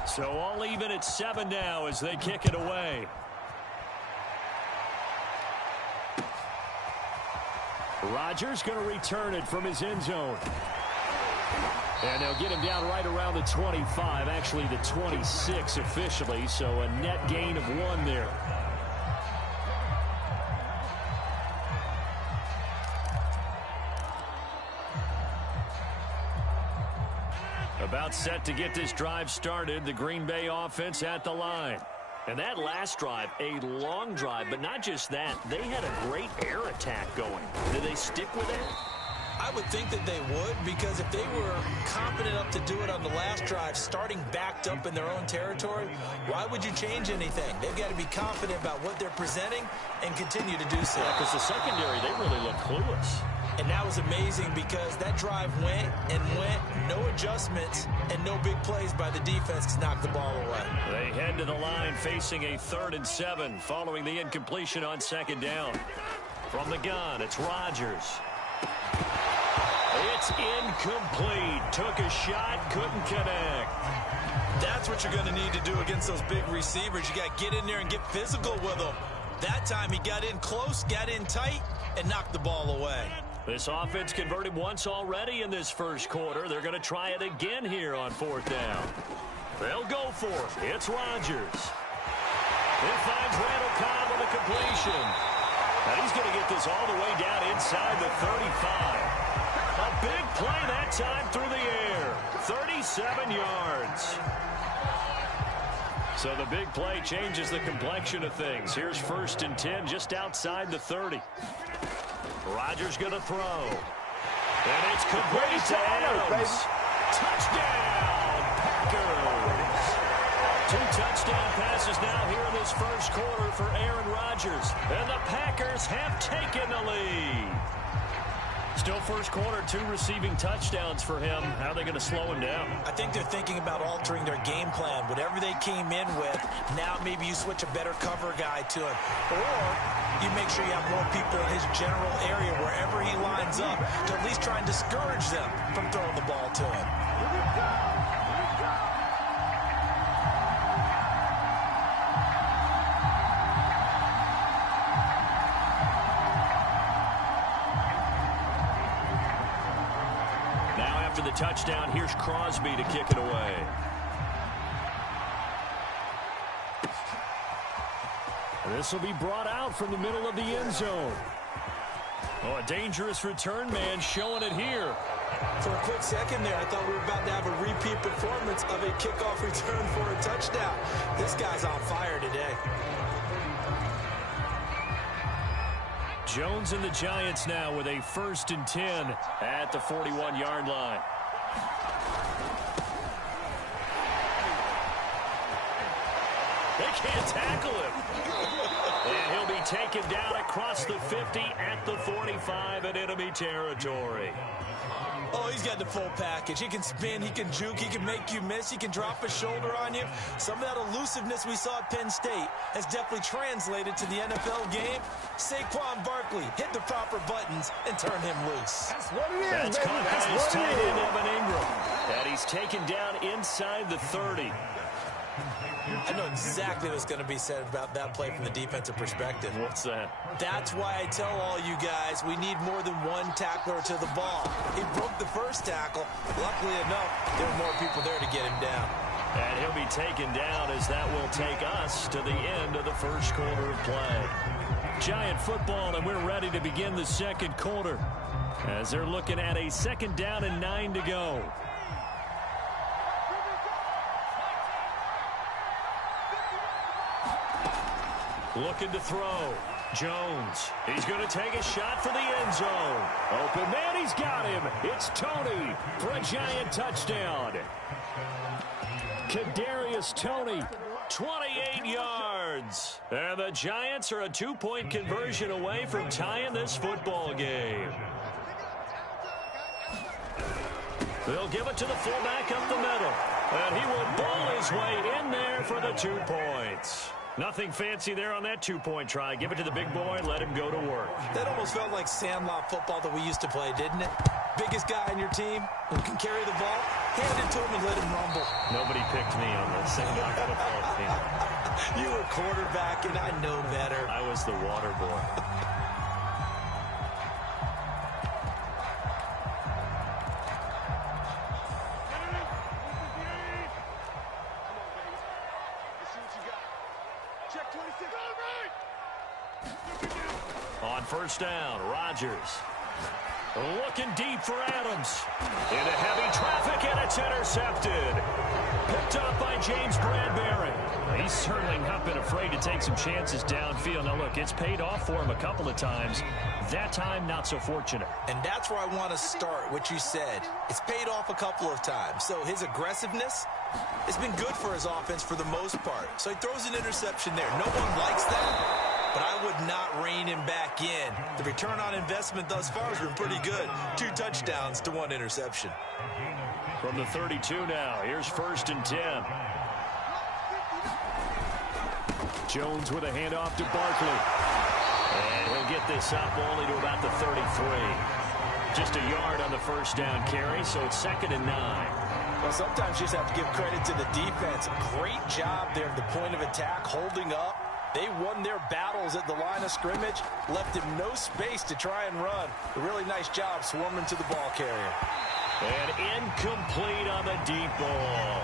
So all even at 7 now as they kick it away. Rodgers going to return it from his end zone. And they'll get him down right around the 25, actually the 26 officially, so a net gain of 1 there. About set to get this drive started. The Green Bay offense at the line. And that last drive, a long drive, but not just that. They had a great air attack going. Did they stick with that? I would think that they would, because if they were confident enough to do it on the last drive, starting backed up in their own territory, why would you change anything? They've got to be confident about what they're presenting and continue to do so. Yeah, because the secondary, they really look clueless. And that was amazing because that drive went and went, no adjustments, and no big plays by the defense to knock the ball away. They head to the line facing a 3rd and 7 following the incompletion on 2nd down. From the gun, it's Rodgers. It's incomplete. Took a shot, couldn't connect. That's what you're going to need to do against those big receivers. You got to get in there and get physical with them. That time he got in close, got in tight, and knocked the ball away. This offense converted once already in this first quarter. They're going to try it again here on 4th down. They'll go for it. It's Rodgers. It finds Randall Cobb with a completion. Now he's going to get this all the way down inside the 35. A big play that time through the air. 37 yards. So the big play changes the complexion of things. Here's 1st and 10 just outside the 30. Rodgers going to throw. And it's complete to Adams. Touchdown, Packers. 2 touchdown passes now here in this first quarter for Aaron Rodgers. And the Packers have taken the lead. Still first quarter, 2 receiving touchdowns for him. How are they going to slow him down? I think they're thinking about altering their game plan. Whatever they came in with, now maybe you switch a better cover guy to him. Or you make sure you have more people in his general area wherever he lines up to at least try and discourage them from throwing the ball to him. After the touchdown, here's Crosby to kick it away. This will be brought out from the middle of the end zone. Oh, a dangerous return man showing it here. For a quick second there, I thought we were about to have a repeat performance of a kickoff return for a touchdown. This guy's on fire today. Jones and the Giants now with a 1st and 10 at the 41-yard line. They can't tackle him. And he'll be taken down across the 50 at the 45 in enemy territory. Oh, he's got the full package. He can spin, he can juke, he can make you miss, he can drop a shoulder on you. Some of that elusiveness we saw at Penn State has definitely translated to the NFL game. Saquon Barkley hit the proper buttons and turn him loose. That's what it is, That's baby. caught by That's his what tight it end, is. Evan Ingram. And he's taken down inside the 30. I know exactly what's going to be said about that play from the defensive perspective. What's that? That's why I tell all you guys we need more than one tackler to the ball. He broke the first tackle. Luckily enough, there were more people there to get him down. And he'll be taken down as that will take us to the end of the first quarter of play. Giant football, and we're ready to begin the second quarter as they're looking at a 2nd down and 9 to go. Looking to throw. Jones. He's going to take a shot for the end zone. Open man, he's got him. It's Toney for a Giant touchdown. Kadarius Toney, 28 yards. And the Giants are a 2-point conversion away from tying this football game. They'll give it to the fullback up the middle. And he will ball his way in there for the 2 points. Nothing fancy there on that 2-point try. Give it to the big boy and let him go to work. That almost felt like sandlot football that we used to play, didn't it? Biggest guy on your team who can carry the ball, hand it to him and let him rumble. Nobody picked me on the sandlot football team. You were quarterback, and I know better. I was the water boy. On 1st down, Rodgers. Looking deep for Adams. Into heavy traffic, and it's intercepted. Picked up by James Bradbury. He's certainly not been afraid to take some chances downfield. Now, look, it's paid off for him a couple of times. That time, not so fortunate. And that's where I want to start, what you said. It's paid off a couple of times. So his aggressiveness has been good for his offense for the most part. So he throws an interception there. No one likes that, but I would not rein him back in. The return on investment thus far has been pretty good. 2 touchdowns to 1 interception. From the 32 now, here's 1st and 10. Jones with a handoff to Barkley. And he'll get this up only to about the 33. Just a yard on the first down carry, so it's 2nd and 9. Well, sometimes you just have to give credit to the defense. Great job there at the point of attack, holding up. They won their battles at the line of scrimmage, left him no space to try and run. A really nice job swarming to the ball carrier. And incomplete on the deep ball.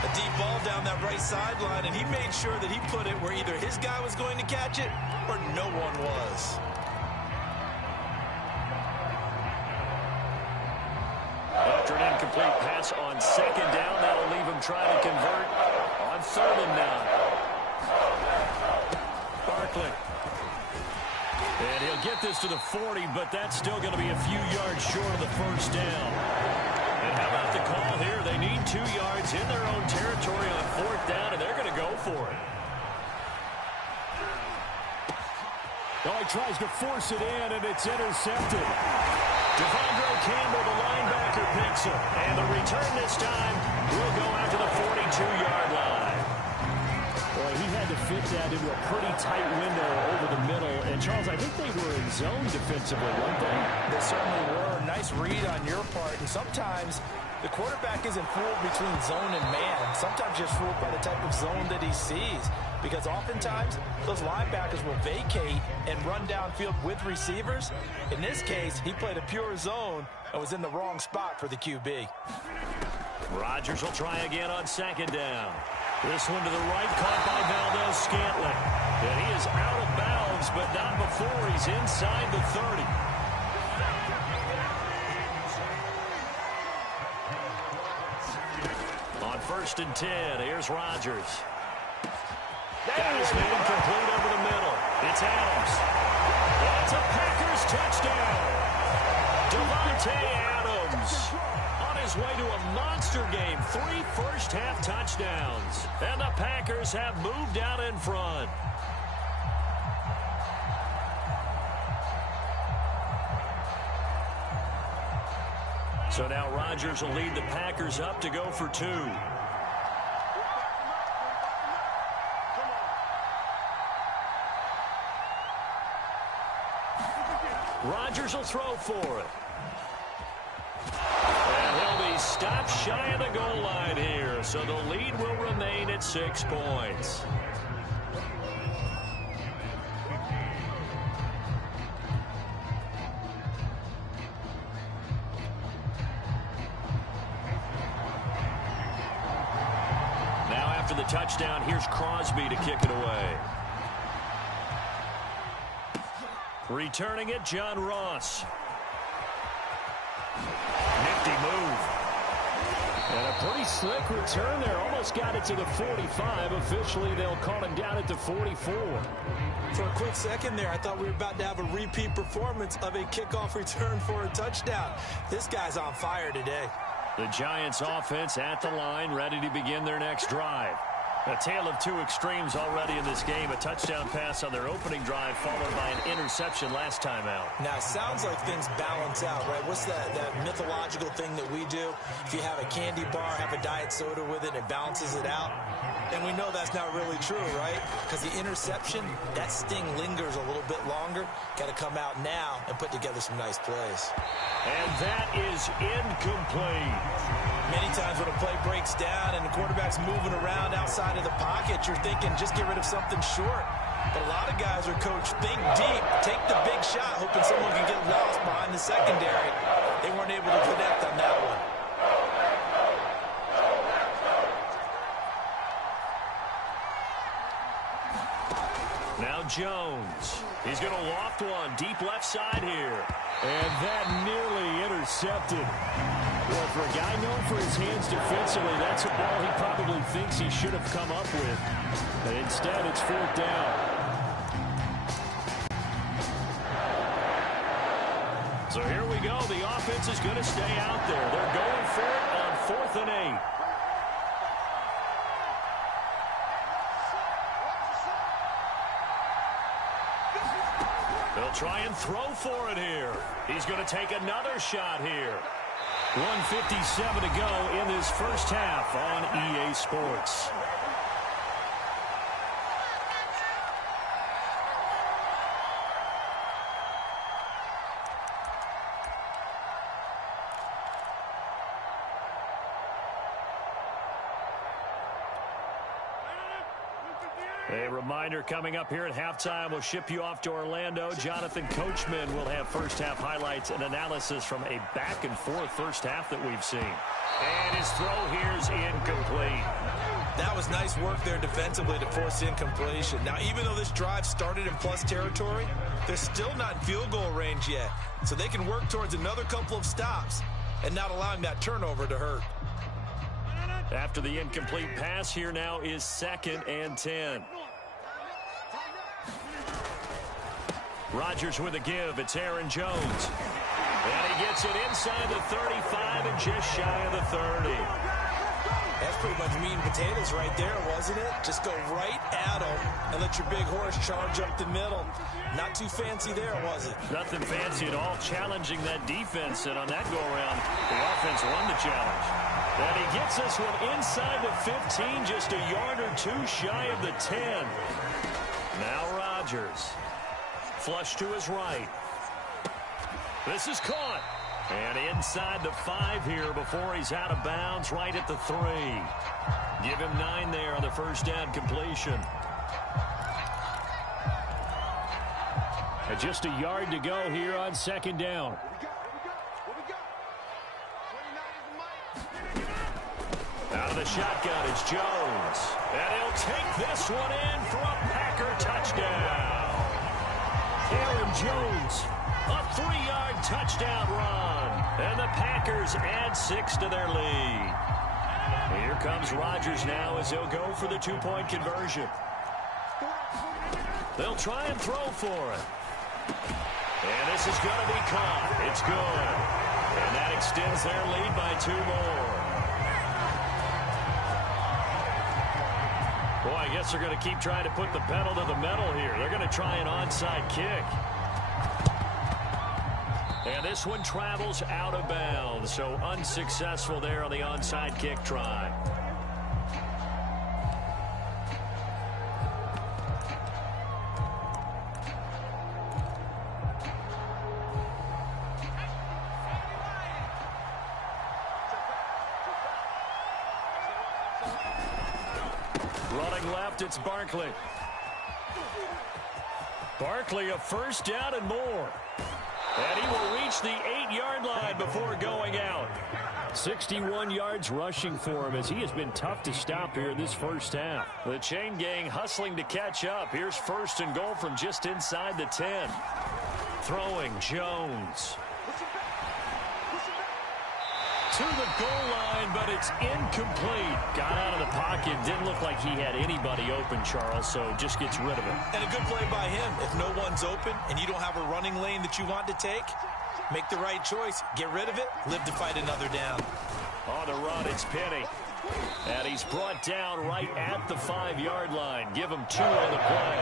A deep ball down that right sideline, and he made sure that he put it where either his guy was going to catch it or no one was. After an incomplete pass on 2nd down, that'll leave him trying to convert on 3rd and 9. Barkley. And he'll get this to the 40, but that's still going to be a few yards short of the first down. And how about the call here? They need 2 yards in their own territory on 4th down, and they're going to go for it. Oh, he tries to force it in, and it's intercepted. Devondre Campbell, the linebacker, picks it. And the return this time will go out to the 42-yard line. Boy, he had to fit that into a pretty tight window over the middle. And, Charles, I think they were in zone defensively, weren't they? They certainly were. Nice read on your part. And sometimes the quarterback isn't fooled between zone and man. Sometimes just fooled by the type of zone that he sees. Because oftentimes, those linebackers will vacate and run downfield with receivers. In this case, he played a pure zone and was in the wrong spot for the QB. Rodgers will try again on 2nd down. This one to the right, caught by Valdez-Scantling. And he is out of bounds, but not before he's inside the 30. On 1st and 10, here's Rodgers. Got his man complete over the middle. It's Adams. It's a Packers touchdown. Devontae Adams on his way to a monster game. 3 first-half touchdowns. And the Packers have moved out in front. So now Rodgers will lead the Packers up to go for 2. Rodgers will throw for it. And he'll be stopped shy of the goal line here. So the lead will remain at 6 points. Now after the touchdown, here's Crosby to kick it away. Returning it, John Ross. Nifty move. And a pretty slick return there. Almost got it to the 45. Officially, they'll call him down at the 44. For a quick second there, I thought we were about to have a repeat performance of a kickoff return for a touchdown. This guy's on fire today. The Giants offense at the line, ready to begin their next drive. A tale of 2 extremes already in this game. A touchdown pass on their opening drive, followed by an interception last time out. Now, it sounds like things balance out, right? What's that mythological thing that we do? If you have a candy bar, have a diet soda with it, it balances it out. And we know that's not really true, right? Because the interception, that sting lingers a little bit longer. Got to come out now and put together some nice plays. And that is incomplete. Many times when a play breaks down and the quarterback's moving around outside of the pocket, you're thinking just get rid of something short. But a lot of guys are coached, think deep, take the big shot, hoping someone can get lost behind the secondary. They weren't able to connect on that one. Now Jones. He's going to loft one deep left side here. And that nearly intercepted. Well, for a guy known for his hands defensively, that's a ball he probably thinks he should have come up with. But instead, it's 4th down. So here we go. The offense is going to stay out there. They're going for it on 4th and 8. They'll try and throw for it here. He's going to take another shot here. 1:57 to go in this first half on EA Sports. A reminder coming up here at halftime. We'll ship you off to Orlando. Jonathan Coachman will have first-half highlights and analysis from a back-and-forth first half that we've seen. And his throw here is incomplete. That was nice work there defensively to force incompletion. Now, even though this drive started in plus territory, they're still not in field goal range yet. So they can work towards another couple of stops and not allowing that turnover to hurt. After the incomplete pass, here now is 2nd and 10. Rodgers with a give. It's Aaron Jones. And he gets it inside the 35 and just shy of the 30. That's pretty much meat and potatoes right there, wasn't it? Just go right at him and let your big horse charge up the middle. Not too fancy there, was it? Nothing fancy at all, challenging that defense. And on that go-around, the offense won the challenge. And he gets this one inside the 15, just a yard or two shy of the 10. Now Rodgers. Flush to his right. This is caught. And inside the 5 here before he's out of bounds, right at the 3. Give him 9 there on the first down completion. And just a yard to go here on 2nd down. Out of the shotgun, it's Jones. And he'll take this one in for a Packer touchdown. Aaron Jones, a 3-yard touchdown run. And the Packers add 6 to their lead. Here comes Rodgers now as he'll go for the 2-point conversion. They'll try and throw for it. And this is going to be caught. It's good. And that extends their lead by 2 more. Boy, I guess they're going to keep trying to put the pedal to the metal here. They're going to try an onside kick. And this one travels out of bounds, so unsuccessful there on the onside kick try. Running left, it's Barkley. Barkley, a first down and more. And he will reach the 8-yard line before going out. 61 yards rushing for him as he has been tough to stop here in this first half. The chain gang hustling to catch up. Here's 1st and goal from just inside the 10. Throwing Jones. To the goal line, but it's incomplete. Got out of the pocket. Didn't look like he had anybody open, Charles, so just gets rid of it. And a good play by him. If no one's open and you don't have a running lane that you want to take, make the right choice. Get rid of it. Live to fight another down. On the run, it's Penny. And he's brought down right at the 5-yard line. Give him 2 on the play.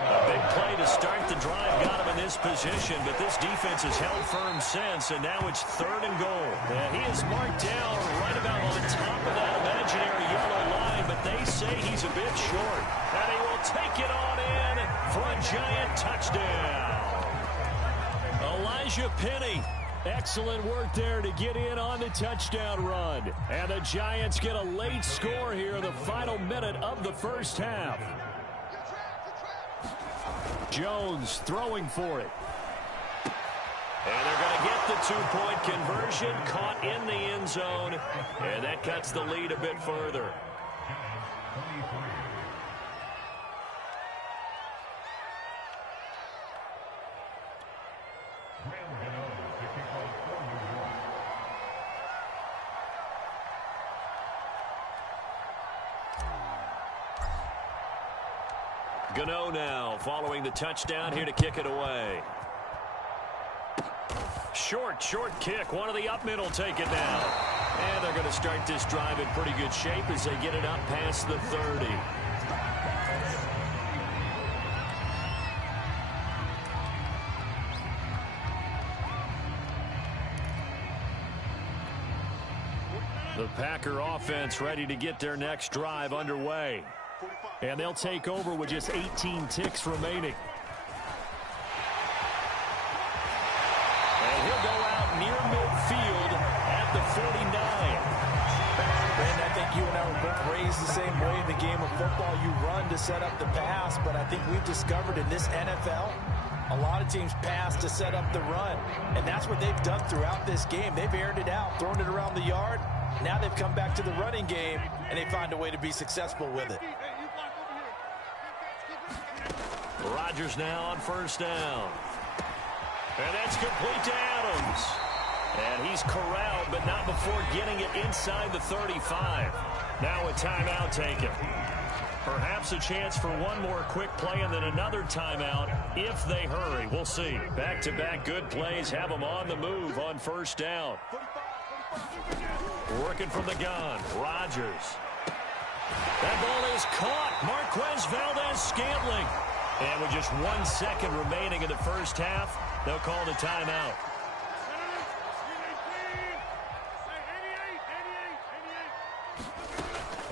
A big play to start the drive got him in this position, but this defense has held firm since, and now it's 3rd and goal. And he is marked down right about on top of that imaginary yellow line, but they say he's a bit short. And he will take it on in for a giant touchdown. Elijah Penny. Excellent work there to get in on the touchdown run. And the Giants get a late score here in the final minute of the first half. Jones throwing for it. And they're going to get the 2-point conversion, caught in the end zone, and that cuts the lead a bit further. Gano now following the touchdown here to kick it away. Short kick. One of the up middle take it now. And they're going to start this drive in pretty good shape as they get it up past the 30. The Packer offense ready to get their next drive underway. And they'll take over with just 18 ticks remaining. And he'll go out near midfield at the 49. Brandon, I think you and I were both raised the same way in the game of football. You run to set up the pass, but I think we've discovered in this NFL, a lot of teams pass to set up the run. And that's what they've done throughout this game. They've aired it out, thrown it around the yard. Now they've come back to the running game, and they find a way to be successful with it. Rodgers now on first down. And that's complete to Adams. And he's corralled, but not before getting it inside the 35. Now a timeout taken. Perhaps a chance for one more quick play and then another timeout if they hurry. We'll see. Back-to-back good plays have them on the move on first down. Working from the gun, Rodgers. That ball is caught. Marquez Valdez-Scantling. And with just 1 second remaining in the first half, they'll call the timeout.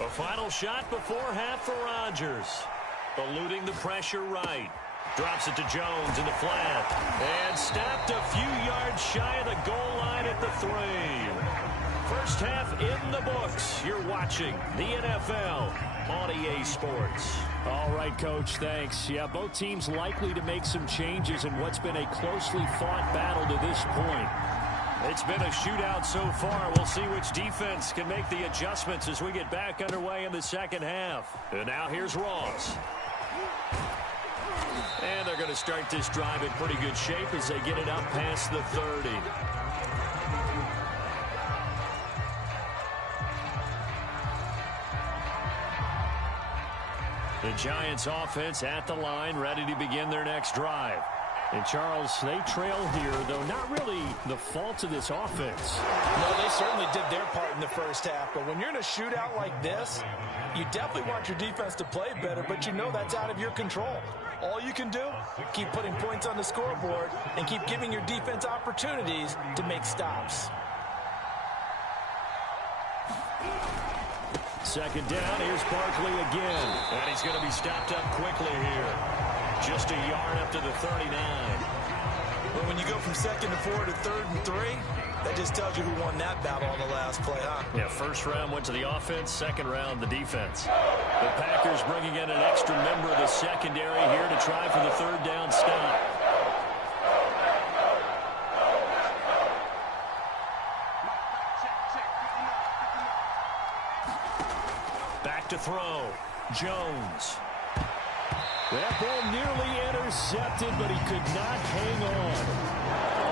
A final shot before half for Rodgers. Eluding the pressure right. Drops it to Jones in the flat. And stopped a few yards shy of the goal line at the 3. First half in the books. You're watching the NFL on EA Sports. All right, Coach, thanks. Yeah, both teams likely to make some changes in what's been a closely fought battle to this point. It's been a shootout so far. We'll see which defense can make the adjustments as we get back underway in the second half. And now here's Ross. And they're going to start this drive in pretty good shape as they get it up past the 30. The Giants offense at the line, ready to begin their next drive. And, Charles, they trail here, though not really the fault of this offense. No, they certainly did their part in the first half. But when you're in a shootout like this, you definitely want your defense to play better, but you know that's out of your control. All you can do, keep putting points on the scoreboard and keep giving your defense opportunities to make stops. Second down, here's Barkley again. And he's going to be stopped up quickly here. Just a yard up to the 39. But when you go from 2nd to 4 to 3rd and 3, that just tells you who won that battle on the last play, huh? Yeah, first round went to the offense, second round the defense. The Packers bringing in an extra member of the secondary here to try for the third down stop. Back to throw. Jones. That ball nearly intercepted, but he could not hang on.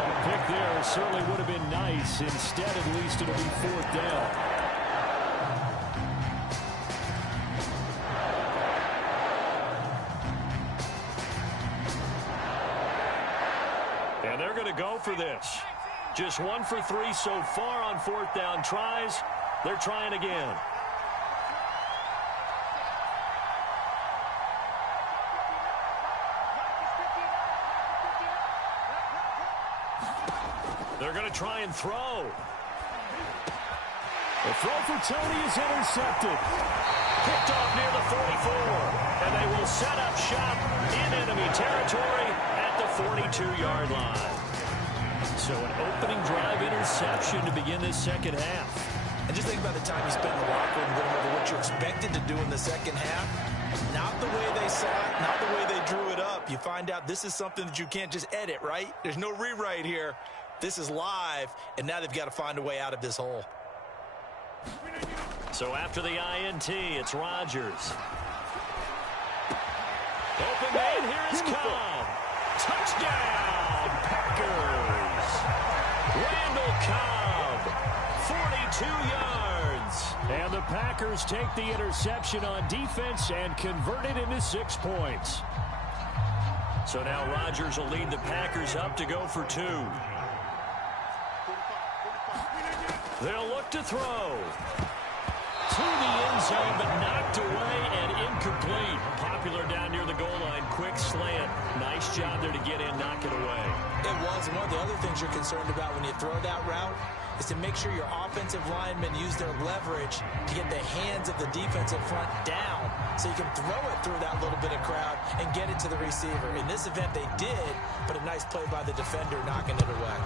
The pick there certainly would have been nice. Instead, at least it'll be fourth down. And they're going to go for this. Just 1 for 3 so far on fourth down tries. They're trying again. They're going to try and throw. The throw for Tony is intercepted. Picked off near the 44. And they will set up shop in enemy territory at the 42-yard line. So an opening drive interception to begin this second half. And just think about the time you spent in the locker room going over what you're expected to do in the second half. Not the way they saw it, not the way they drew it up. You find out this is something that you can't just edit, right? There's no rewrite here. This is live, and now they've got to find a way out of this hole. So after the INT, it's Rodgers. Open man, here is Cobb. Touchdown, Packers. Randall Cobb, 42 yards. And the Packers take the interception on defense and convert it into 6 points. So now Rodgers will lead the Packers up to go for 2. They'll look to throw. To the end zone, but knocked away and incomplete. Popular down near the goal line. Quick slant. Nice job there to get in, knock it away. It was. One of the other things you're concerned about when you throw that route is to make sure your offensive linemen use their leverage to get the hands of the defensive front down so you can throw it through that little bit of crowd and get it to the receiver. In this event, they did, but a nice play by the defender knocking it away.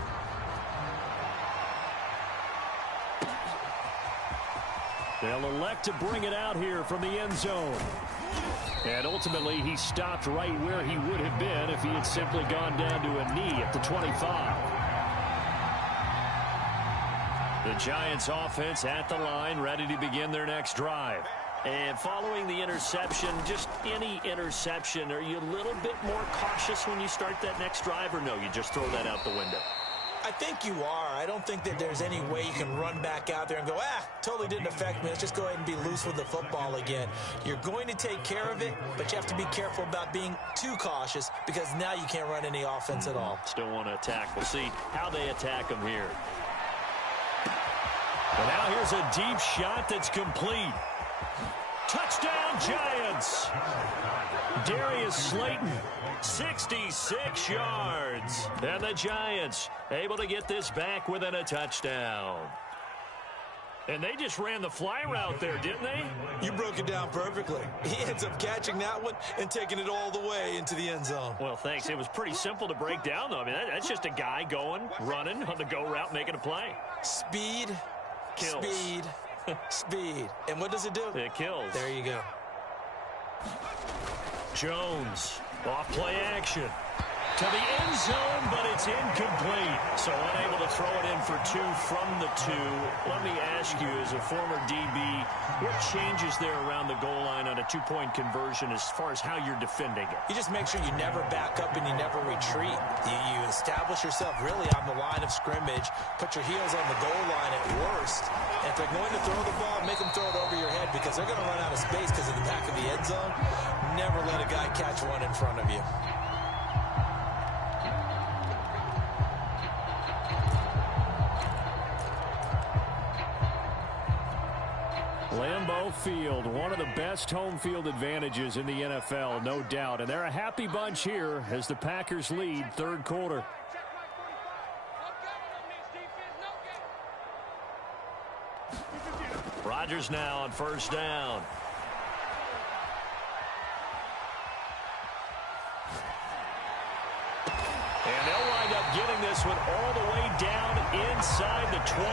They'll elect to bring it out here from the end zone. And ultimately, he stopped right where he would have been if he had simply gone down to a knee at the 25. The Giants offense at the line, ready to begin their next drive. And following the interception, just any interception, are you a little bit more cautious when you start that next drive, or no, you just throw that out the window? I think you are. I don't think that there's any way you can run back out there and go, totally didn't affect me. Let's just go ahead and be loose with the football again. You're going to take care of it, but you have to be careful about being too cautious because now you can't run any offense at all. Still want to attack. We'll see how they attack them here. But now here's a deep shot that's complete. Touchdown, Giants. Darius Slayton, 66 yards. And the Giants able to get this back within a touchdown. And they just ran the fly route there, didn't they? You broke it down perfectly. He ends up catching that one and taking it all the way into the end zone. Well, thanks. It was pretty simple to break down, though. I mean, that's just a guy going, running on the go route, making a play. Speed, kills. Speed, speed. And what does it do? It kills. There you go. Jones, off play action. To the end zone, but it's incomplete. So unable to throw it in for 2 from the 2. Let me ask you, as a former DB, what changes there around the goal line on a 2-point conversion as far as how you're defending it? You just make sure you never back up and you never retreat. You establish yourself really on the line of scrimmage, put your heels on the goal line at worst. And if they're going to throw the ball, make them throw it over your head because they're going to run out of space because of the back of the end zone. Never let a guy catch one in front of you. Lambeau Field, one of the best home field advantages in the NFL, no doubt. And they're a happy bunch here as the Packers lead third quarter. Rodgers now on first down. And they'll wind up getting this one all the way down inside the 20.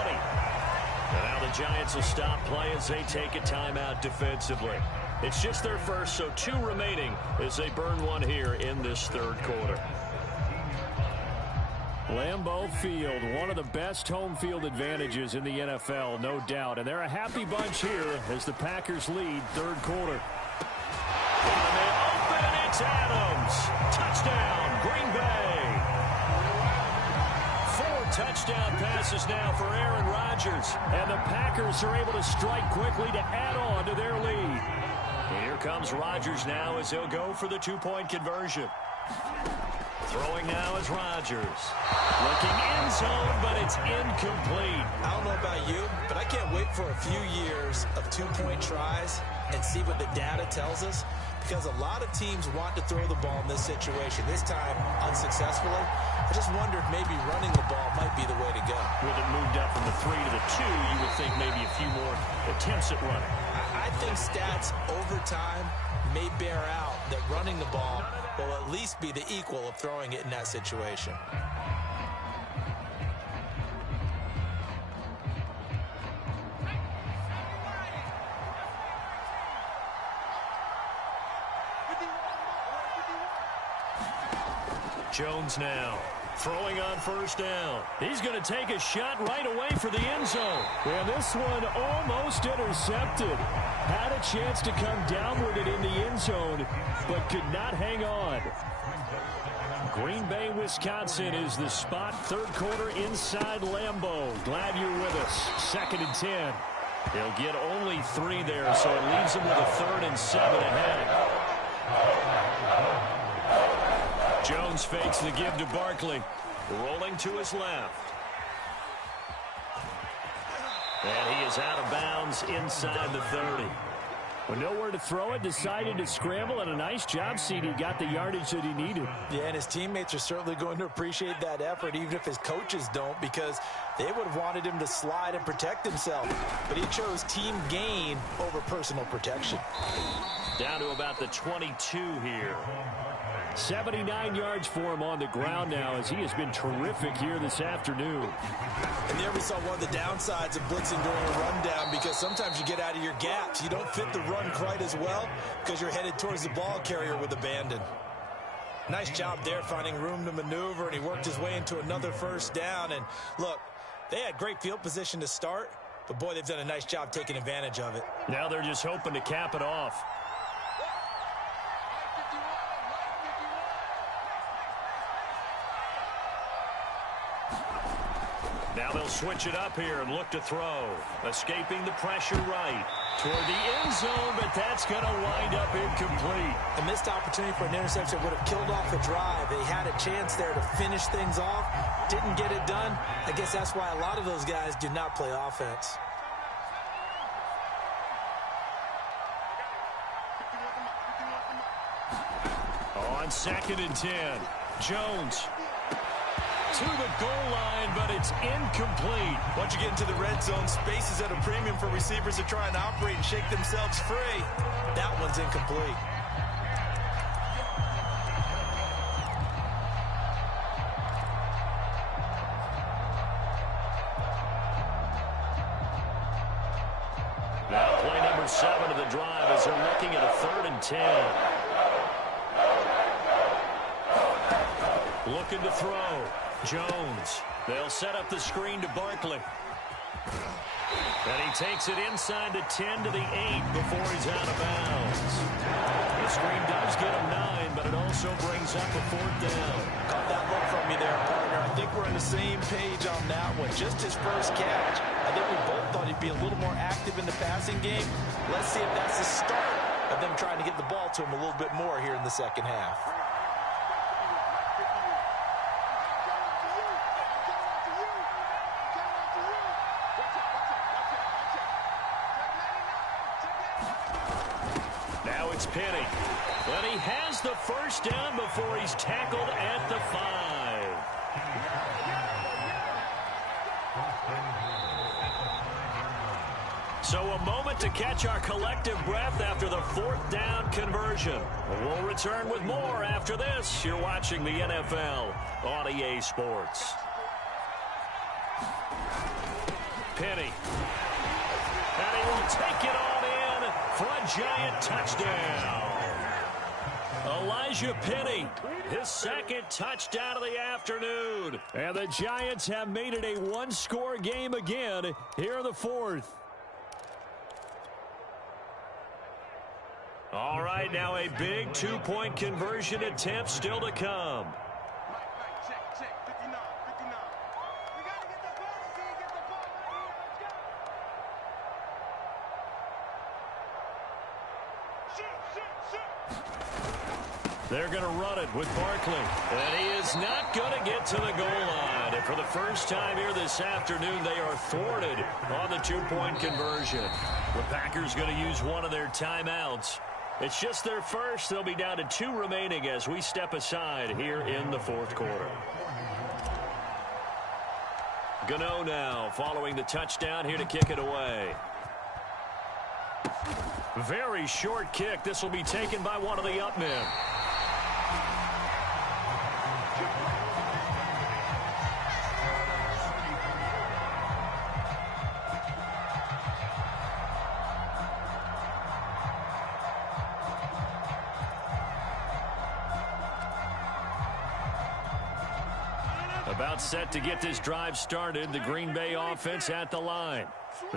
And now the Giants will stop play as they take a timeout defensively. It's just their first, so 2 remaining as they burn one here in this third quarter. Lambeau Field, one of the best home field advantages in the NFL, no doubt. And they're a happy bunch here as the Packers lead third quarter. And they open, it's Adams. Touchdown, Green Bay. 4 touchdown passes now for Aaron Rodgers. And the Packers are able to strike quickly to add on to their lead. And here comes Rodgers now as he'll go for the 2-point conversion. Throwing now is Rodgers. Looking end zone, but it's incomplete. I don't know about you, but I can't wait for a few years of 2-point tries and see what the data tells us. Because a lot of teams want to throw the ball in this situation. This time, unsuccessfully. I just wonder if maybe running the ball might be the way to go. With it moved up from the 3 to the 2, you would think maybe a few more attempts at running. I think stats over time may bear out that running the ball will at least be the equal of throwing it in that situation. Jones now throwing on first down. He's going to take a shot right away for the end zone. And this one almost intercepted. Had a chance to come down with it in the end zone, but could not hang on. Green Bay, Wisconsin is the spot. Third quarter inside Lambeau. Glad you're with us. 2nd and 10. They'll get only 3 there, so it leaves them with a 3rd and 7 ahead. Jones fakes the give to Barkley. Rolling to his left. And he is out of bounds inside the 30. With nowhere to throw it, decided to scramble, and a nice job, CD. Got the yardage that he needed. Yeah, and his teammates are certainly going to appreciate that effort, even if his coaches don't, because they would have wanted him to slide and protect himself. But he chose team gain over personal protection. Down to about the 22 here. 79 yards for him on the ground now, as he has been terrific here this afternoon. And there we saw one of the downsides of blitzing during a rundown, because sometimes you get out of your gaps. You don't fit the run quite as well because you're headed towards the ball carrier with abandon. Nice job there finding room to maneuver, and he worked his way into another first down. And look, they had great field position to start, but boy, they've done a nice job taking advantage of it. Now they're just hoping to cap it off. Now they'll switch it up here and look to throw. Escaping the pressure right toward the end zone, but that's going to wind up incomplete. A missed opportunity for an interception would have killed off the drive. They had a chance there to finish things off. Didn't get it done. I guess that's why a lot of those guys do not play offense. On 2nd and 10, Jones to the goal line, but it's incomplete. Once you get into the red zone, space is at a premium for receivers to try and operate and shake themselves free. That one's incomplete. Now play number 7 of the drive as they're looking at a 3rd and 10. Looking to throw. Jones. They'll set up the screen to Barkley. And he takes it inside the 10 to the 8 before he's out of bounds. The screen does get him 9, but it also brings up a 4th down. Caught that look from me there, partner. I think we're on the same page on that one. Just his first catch. I think we both thought he'd be a little more active in the passing game. Let's see if that's the start of them trying to get the ball to him a little bit more here in the second half. It's Penny. But he has the first down before he's tackled at the 5. So a moment to catch our collective breath after the 4th down conversion. We'll return with more after this. You're watching the NFL on EA Sports. Penny. And he will take it on in for a giant touchdown. Elijah Penny, his 2nd touchdown of the afternoon. And the Giants have made it a one-score game again here in the 4th. All right, now a big 2-point conversion attempt still to come. They're going to run it with Barkley. And he is not going to get to the goal line. And for the first time here this afternoon, they are thwarted on the 2-point conversion. The Packers going to use one of their timeouts. It's just their first. They'll be down to 2 remaining as we step aside here in the 4th quarter. Gano now following the touchdown here to kick it away. Very short kick. This will be taken by one of the up men. About set to get this drive started. The Green Bay offense at the line.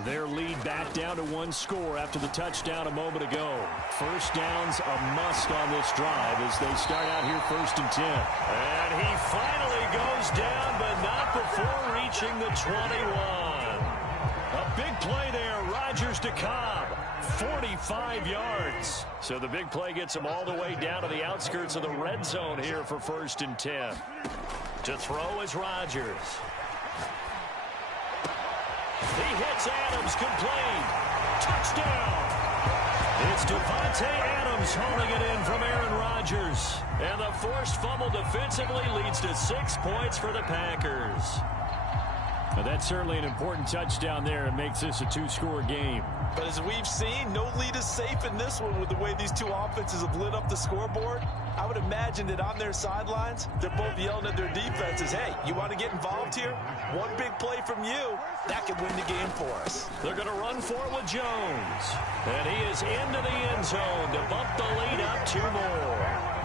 Their lead back down to one score after the touchdown a moment ago. First down's a must on this drive as they start out here 1st and 10. And he finally goes down, but not before reaching the 21. A big play there, Rodgers to Cobb, 45 yards. So the big play gets him all the way down to the outskirts of the red zone here for 1st and 10. To throw is Rodgers. He hits Adams, complete. Touchdown. It's Devontae Adams hauling it in from Aaron Rodgers. And the forced fumble defensively leads to 6 points for the Packers. Now that's certainly an important touchdown there and makes this a 2-score game. But as we've seen, no lead is safe in this one with the way these two offenses have lit up the scoreboard. I would imagine that on their sidelines, they're both yelling at their defenses, hey, you want to get involved here? One big play from you, that could win the game for us. They're going to run for it with Jones. And he is into the end zone to bump the lead up 2 more.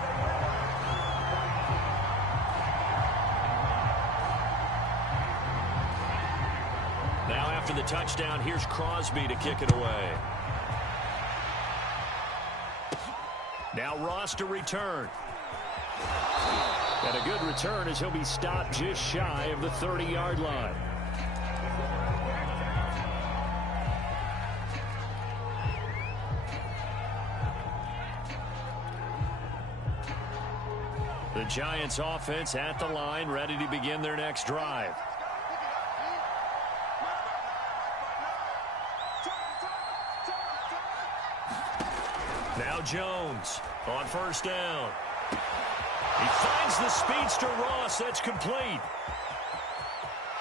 Now after the touchdown, here's Crosby to kick it away. Now Ross to return. And a good return as he'll be stopped just shy of the 30-yard line. The Giants offense at the line, ready to begin their next drive. Now Jones on 1st down. He finds the speedster Ross. That's complete.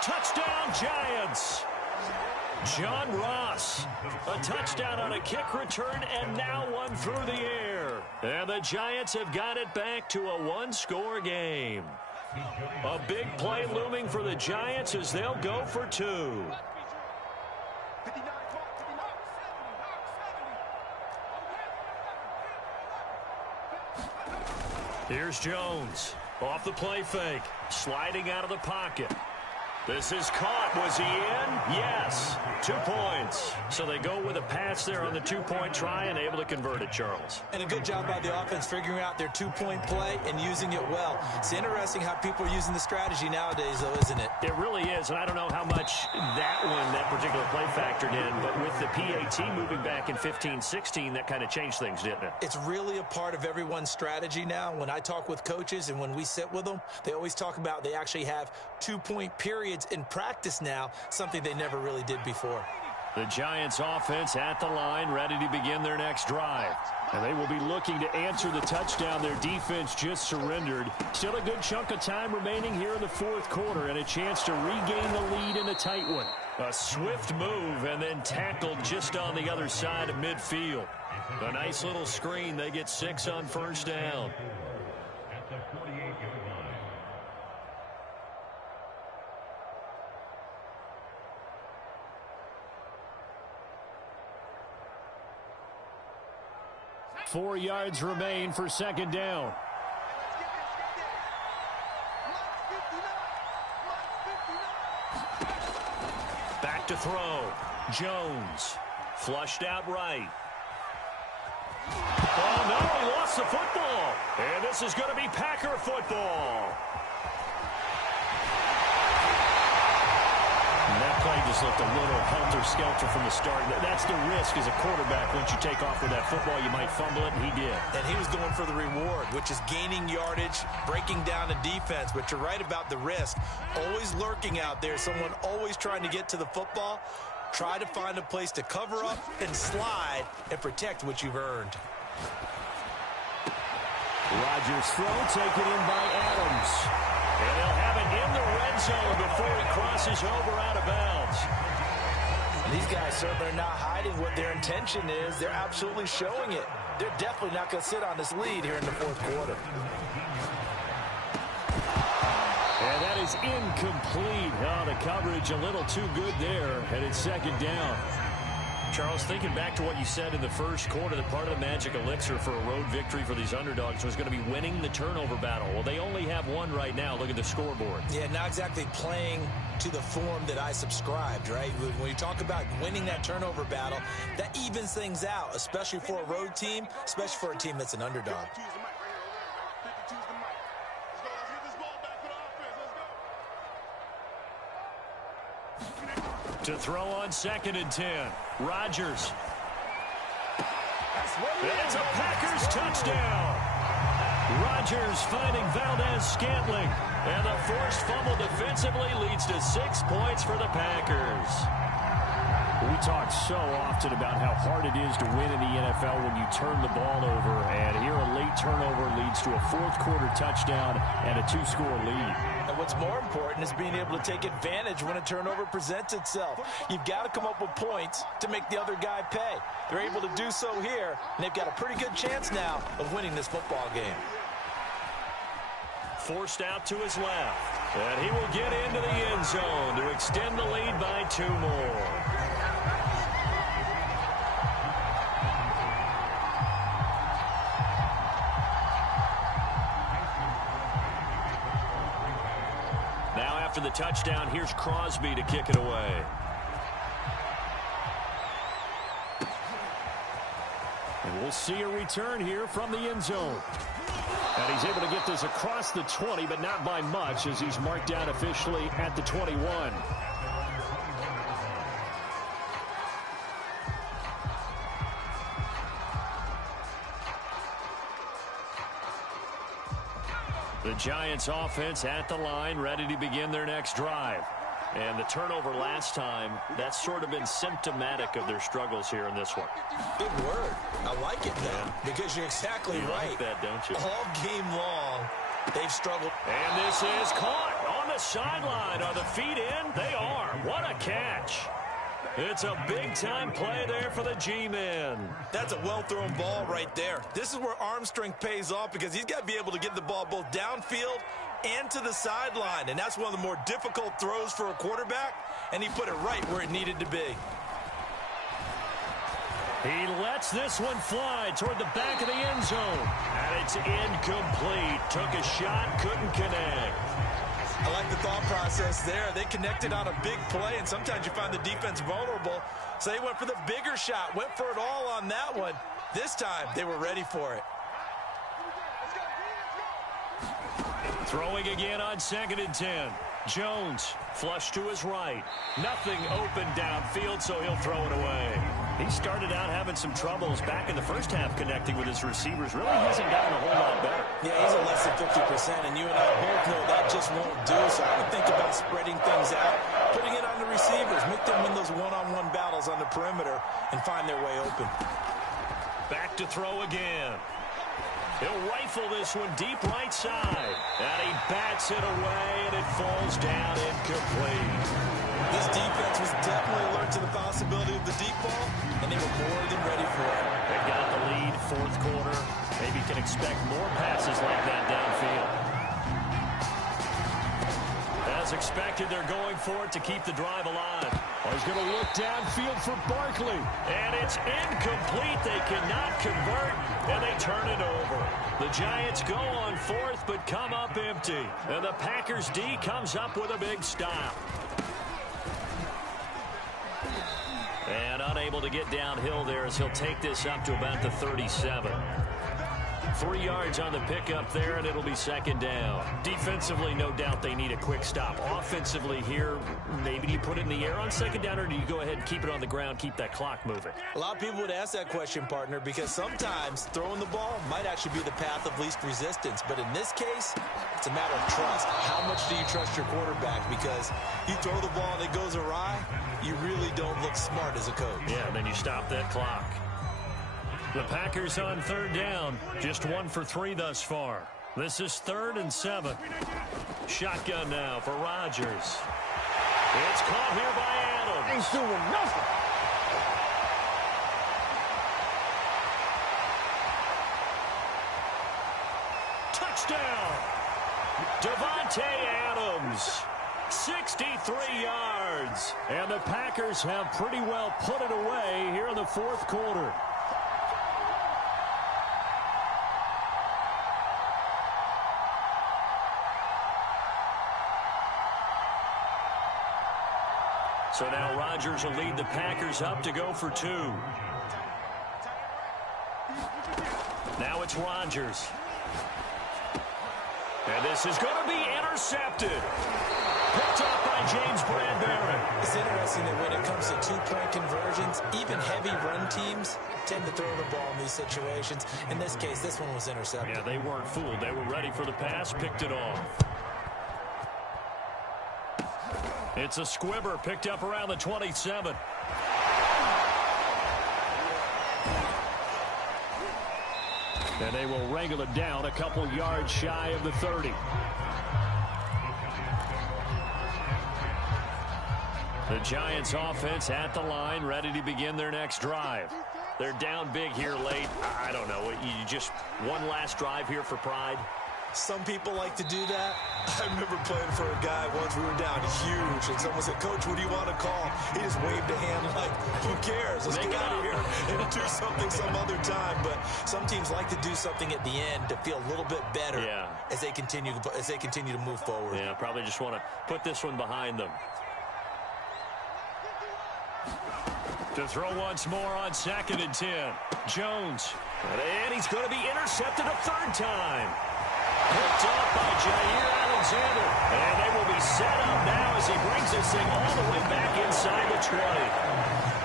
Touchdown Giants. John Ross. A touchdown on a kick return and now one through the air. And the Giants have got it back to a 1-score game. A big play looming for the Giants as they'll go for 2. Here's Jones. Off the play fake. Sliding out of the pocket. This is caught. Was he in? Yes. 2 points. So they go with a pass there on the 2-point try and able to convert it, Charles. And a good job by the offense figuring out their 2-point play and using it well. It's interesting how people are using the strategy nowadays, though, isn't it? It really is, and I don't know how much that particular play factored in, but with the PAT moving back in 15-16, that kind of changed things, didn't it? It's really a part of everyone's strategy now. When I talk with coaches and when we sit with them, they always talk about they actually have 2-point periods in practice now, something they never really did before. The Giants offense at the line, ready to begin their next drive. And they will be looking to answer the touchdown their defense just surrendered. Still a good chunk of time remaining here in the 4th quarter and a chance to regain the lead in a tight one. A swift move and then tackled just on the other side of midfield. A nice little screen. They get 6 on 1st down. 4 yards remain for 2nd down. Back to throw. Jones. Flushed out right. Oh, no, he lost the football. And this is going to be Packer football. And that play just looked a little helter-skelter from the start. That's the risk as a quarterback. Once you take off with that football, you might fumble it, and he did. And he was going for the reward, which is gaining yardage, breaking down the defense. But you're right about the risk. Always lurking out there, someone always trying to get to the football. Try to find a place to cover up and slide and protect what you've earned. Rodgers throw taken in by Adams. And they'll have it in the red zone before he crosses over out of bounds. These guys certainly are not hiding what their intention is. They're absolutely showing it. They're definitely not going to sit on this lead here in the 4th quarter. And that is incomplete. Oh, the coverage a little too good there, and it's 2nd down. Charles, thinking back to what you said in the first quarter, that part of the magic elixir for a road victory for these underdogs was going to be winning the turnover battle. Well, they only have one right now. Look at the scoreboard. Yeah, not exactly playing to the form that I subscribed, right? When you talk about winning that turnover battle, that evens things out, especially for a road team, especially for a team that's an underdog. To throw on 2nd and 10. Rodgers. It's a Packers touchdown. Rodgers finding Valdez-Scantling. And the forced fumble defensively leads to 6 points for the Packers. We talk so often about how hard it is to win in the NFL when you turn the ball over. And here a late turnover leads to a fourth-quarter touchdown and a 2-score lead. And what's more important is being able to take advantage when a turnover presents itself. You've got to come up with points to make the other guy pay. They're able to do so here, and they've got a pretty good chance now of winning this football game. Forced out to his left. And he will get into the end zone to extend the lead by 2 more. After the touchdown, here's Crosby to kick it away. And we'll see a return here from the end zone. And he's able to get this across the 20, but not by much, as he's marked down officially at the 21. The Giants offense at the line, ready to begin their next drive. And the turnover last time, that's sort of been symptomatic of their struggles here in this one. Big word. I like it, though, because you're exactly right. Like that, don't you? All game long, they've struggled. And this is caught on the sideline. Are the feet in? They are. What a catch. It's a big-time play there for the G-men. That's a well-thrown ball right there. This is where arm strength pays off, because he's got to be able to get the ball both downfield and to the sideline. And that's one of the more difficult throws for a quarterback, and he put it right where it needed to be. He lets this one fly toward the back of the end zone. And it's incomplete. Took a shot, couldn't connect. I like the thought process there. They connected on a big play, and sometimes you find the defense vulnerable. So they went for the bigger shot, went for it all on that one. This time, they were ready for it. Throwing again on 2nd and 10. Jones, flush to his right. Nothing open downfield, so he'll throw it away. He started out having some troubles back in the first half connecting with his receivers. Really hasn't gotten a whole lot better. Yeah, he's at less than 50%, and you and I both know that just won't do. So I would think about spreading things out, putting it on the receivers, make them win those one-on-one battles on the perimeter and find their way open. Back to throw again. He'll rifle this one deep right side. And he bats it away, and it falls down incomplete. This defense was definitely alert to the possibility of the deep ball, and they were more than ready for it. They got the lead, fourth quarter. Maybe can expect more passes like that downfield. As expected, they're going for it to keep the drive alive. Oh, he's going to look downfield for Barkley. And it's incomplete. They cannot convert, and they turn it over. The Giants go on fourth, but come up empty. And the Packers D comes up with a big stop. And unable to get downhill there as he'll take this up to about the 37. 3 yards on the pickup there, and it'll be second down. Defensively, no doubt they need a quick stop. Offensively here, maybe do you put it in the air on second down, or do you go ahead and keep it on the ground, keep that clock moving? A lot of people would ask that question, partner, because sometimes throwing the ball might actually be the path of least resistance. But in this case, it's a matter of trust. How much do you trust your quarterback? Because you throw the ball and it goes awry, you really don't look smart as a coach. Yeah, and then you stop that clock. The Packers on third down, just 1 for 3 thus far. This is 3rd and 7. Shotgun now for Rodgers. It's caught here by Adams. Ain't doing nothing. Touchdown! Davante Adams 63 yards. And the Packers have pretty well put it away here in the fourth quarter. So now Rodgers will lead the Packers up to go for 2. Now it's Rodgers. And this is going to be intercepted. Picked up by James Bradbury. It's interesting that when it comes to two-point conversions, even heavy run teams tend to throw the ball in these situations. In this case, this one was intercepted. Yeah, they weren't fooled. They were ready for the pass, picked it off. It's a squibber picked up around the 27. And they will wrangle it down a couple yards shy of the 30. The Giants offense at the line, ready to begin their next drive. They're down big here late. I don't know. You just one last drive here for pride. Some people like to do that. I remember playing for a guy once. We were down huge, and someone said, "Coach, what do you want to call?" He just waved a hand like, "Who cares? Let's get out of here and do something some other time." But some teams like to do something at the end to feel a little bit better as they continue to move forward. Yeah, probably just want to put this one behind them. To throw once more on 2nd and 10. Jones. And he's going to be intercepted a third time. Picked up by Jair Alexander. And they will be set up now as he brings this thing all the way back inside the 20.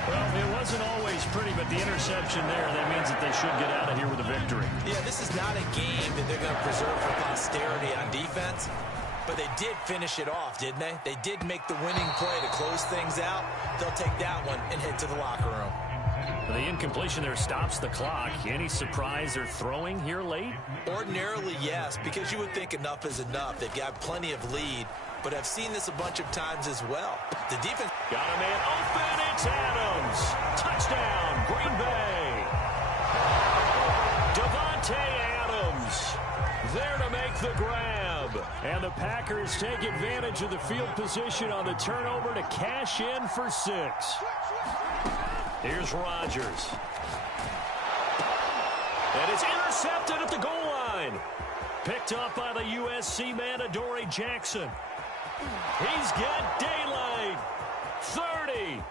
Well, it wasn't always pretty, but the interception there, that means that they should get out of here with a victory. Yeah, this is not a game that they're going to preserve for posterity on defense. But they did finish it off, didn't they? They did make the winning play to close things out. They'll take that one and head to the locker room. The incompletion there stops the clock. Any surprise they're throwing here late? Ordinarily, yes, because you would think enough is enough. They've got plenty of lead, but I've seen this a bunch of times as well. The defense got a man open. It's Adams. Touchdown, Green Bay. Devontae Adams there to make the grab. And the Packers take advantage of the field position on the turnover to cash in for 6. Here's Rodgers. And it's intercepted at the goal line. Picked up by the USC man, Adoree Jackson. He's got daylight. 30.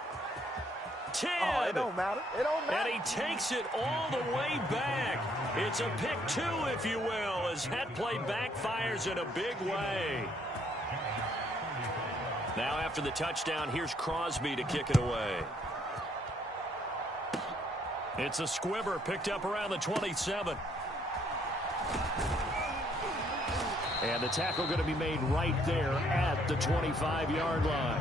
10. Oh, it don't matter. It don't matter. And he takes it all the way back. It's a pick 2, if you will, as that play backfires in a big way. Now after the touchdown, here's Crosby to kick it away. It's a squibber picked up around the 27. And the tackle going to be made right there at the 25-yard line.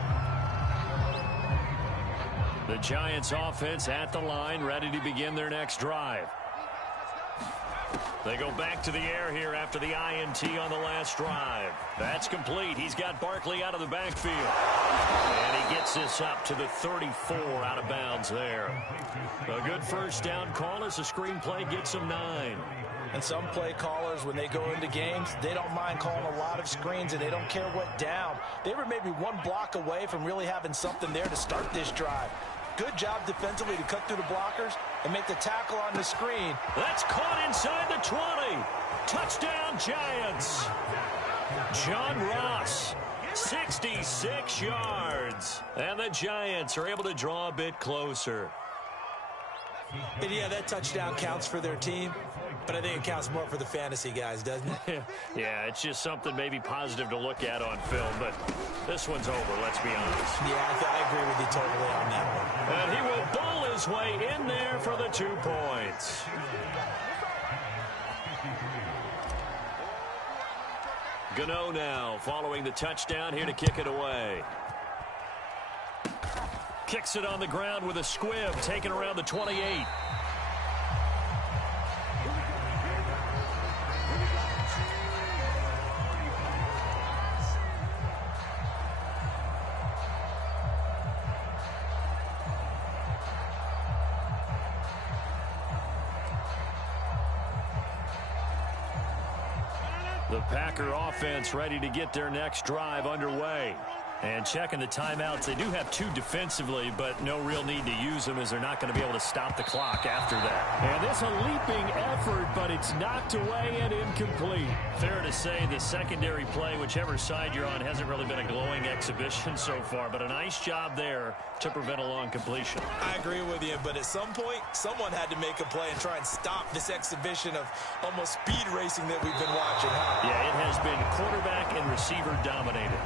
The Giants offense at the line, ready to begin their next drive. They go back to the air here after the INT on the last drive. That's complete. He's got Barkley out of the backfield. And he gets this up to the 34 out of bounds there. A good first down call as the screenplay gets him 9. And some play callers, when they go into games, they don't mind calling a lot of screens, and they don't care what down. They were maybe one block away from really having something there to start this drive. Good job defensively to cut through the blockers and make the tackle on the screen. That's caught inside the 20. Touchdown, Giants. John Ross, 66 yards. And the Giants are able to draw a bit closer. And yeah, that touchdown counts for their team, but I think it counts more for the fantasy guys, doesn't it? Yeah, it's just something maybe positive to look at on film, but this one's over, let's be honest. Yeah, I agree with you totally on that one. And he will bowl his way in there for the 2 points. Gano now following the touchdown here to kick it away. Kicks it on the ground with a squib, taken around the 28. The Packer offense ready to get their next drive underway. And checking the timeouts, they do have 2 defensively, but no real need to use them as they're not going to be able to stop the clock after that. And this a leaping effort, but it's knocked away and incomplete. Fair to say the secondary play, whichever side you're on, hasn't really been a glowing exhibition so far, but a nice job there to prevent a long completion. I agree with you, but at some point, someone had to make a play and try and stop this exhibition of almost speed racing that we've been watching. Yeah, it has been quarterback and receiver dominated.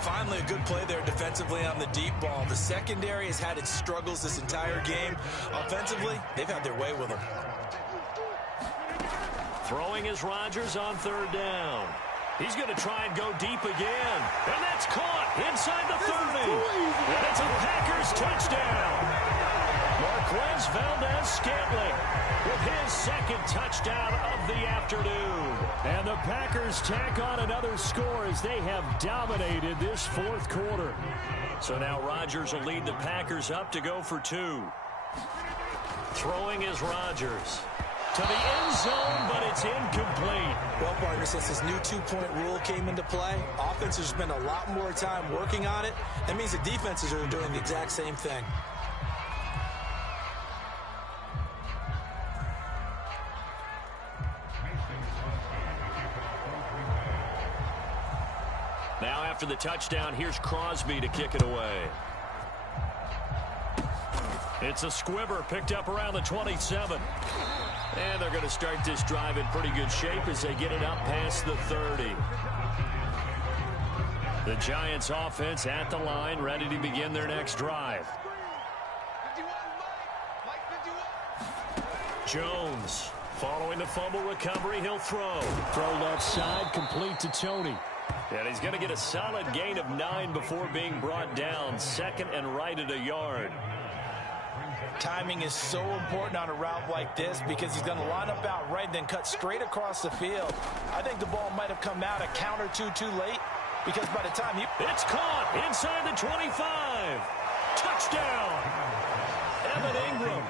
Finally, a good play there defensively on the deep ball. The secondary has had its struggles this entire game. Offensively, they've had their way with them. Throwing is Rodgers on 3rd down. He's going to try and go deep again. And that's caught inside the 30. And it's a Packers touchdown. Marquez Valdez-Scantling with his 2nd touchdown of the afternoon. And the Packers tack on another score as they have dominated this 4th quarter. So now Rodgers will lead the Packers up to go for 2. Throwing is Rodgers. To the end zone, but it's incomplete. Well, partner, since this new 2-point rule came into play, offenses spend a lot more time working on it. That means the defenses are doing the exact same thing. Now after the touchdown, here's Crosby to kick it away. It's a squibber picked up around the 27. And they're going to start this drive in pretty good shape as they get it up past the 30. The Giants offense at the line, ready to begin their next drive. Jones following the fumble recovery, he'll throw. Throw left side, complete to Tony. And he's going to get a solid gain of 9 before being brought down. 2nd and right at a yard. Timing is so important on a route like this because he's going to line up out right and then cut straight across the field. I think the ball might have come out a count or two too late because by the time he... It's caught inside the 25. Touchdown. Evan Ingram,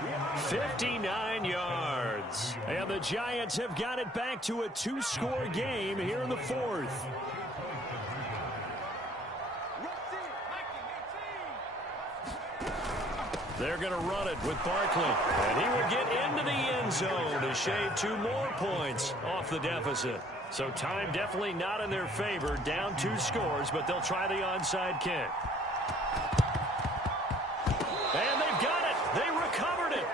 59 yards. And the Giants have got it back to a 2-score game here in the 4th. They're going to run it with Barkley. And he will get into the end zone to shave 2 more points off the deficit. So time definitely not in their favor. Down 2 scores, but they'll try the onside kick. And they've got it. They recovered it.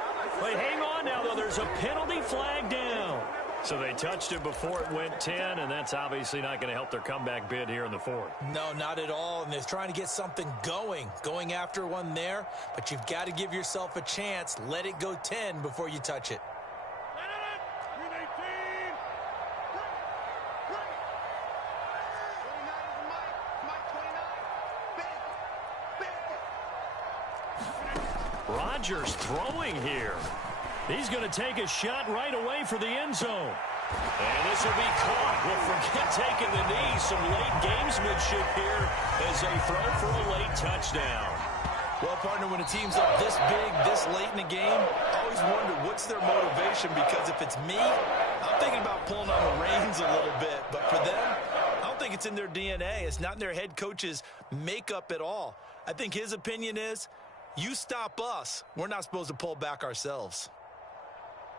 They hang on now, though. There's a penalty flag down. So they touched it before it went 10, and that's obviously not going to help their comeback bid here in the 4th. No, not at all, and they're trying to get something going after one there, but you've got to give yourself a chance. Let it go 10 before you touch it. Rodgers throwing here. He's going to take a shot right away for the end zone. And this will be caught. Well, forget taking the knee. Some late gamesmanship here as they throw for a late touchdown. Well, partner, when a team's up this big, this late in the game, I always wonder what's their motivation, because if it's me, I'm thinking about pulling on the reins a little bit. But for them, I don't think it's in their DNA. It's not in their head coach's makeup at all. I think his opinion is, you stop us, we're not supposed to pull back ourselves.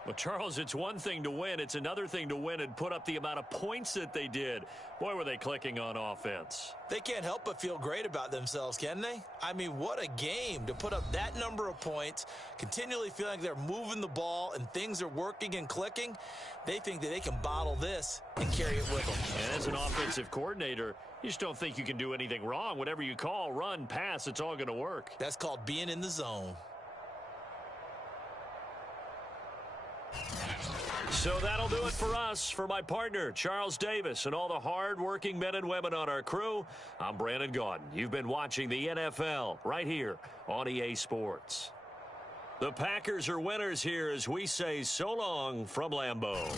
Well, Charles, it's one thing to win. It's another thing to win and put up the amount of points that they did. Boy, were they clicking on offense. They can't help but feel great about themselves, can they? I mean, what a game to put up that number of points, continually feeling like they're moving the ball and things are working and clicking. They think that they can bottle this and carry it with them. And as an offensive coordinator, you just don't think you can do anything wrong. Whatever you call, run, pass, it's all going to work. That's called being in the zone. So that'll do it for us. For my partner, Charles Davis, and all the hard-working men and women on our crew, I'm Brandon Gaudin. You've been watching the NFL right here on EA Sports. The Packers are winners here as we say so long from Lambeau.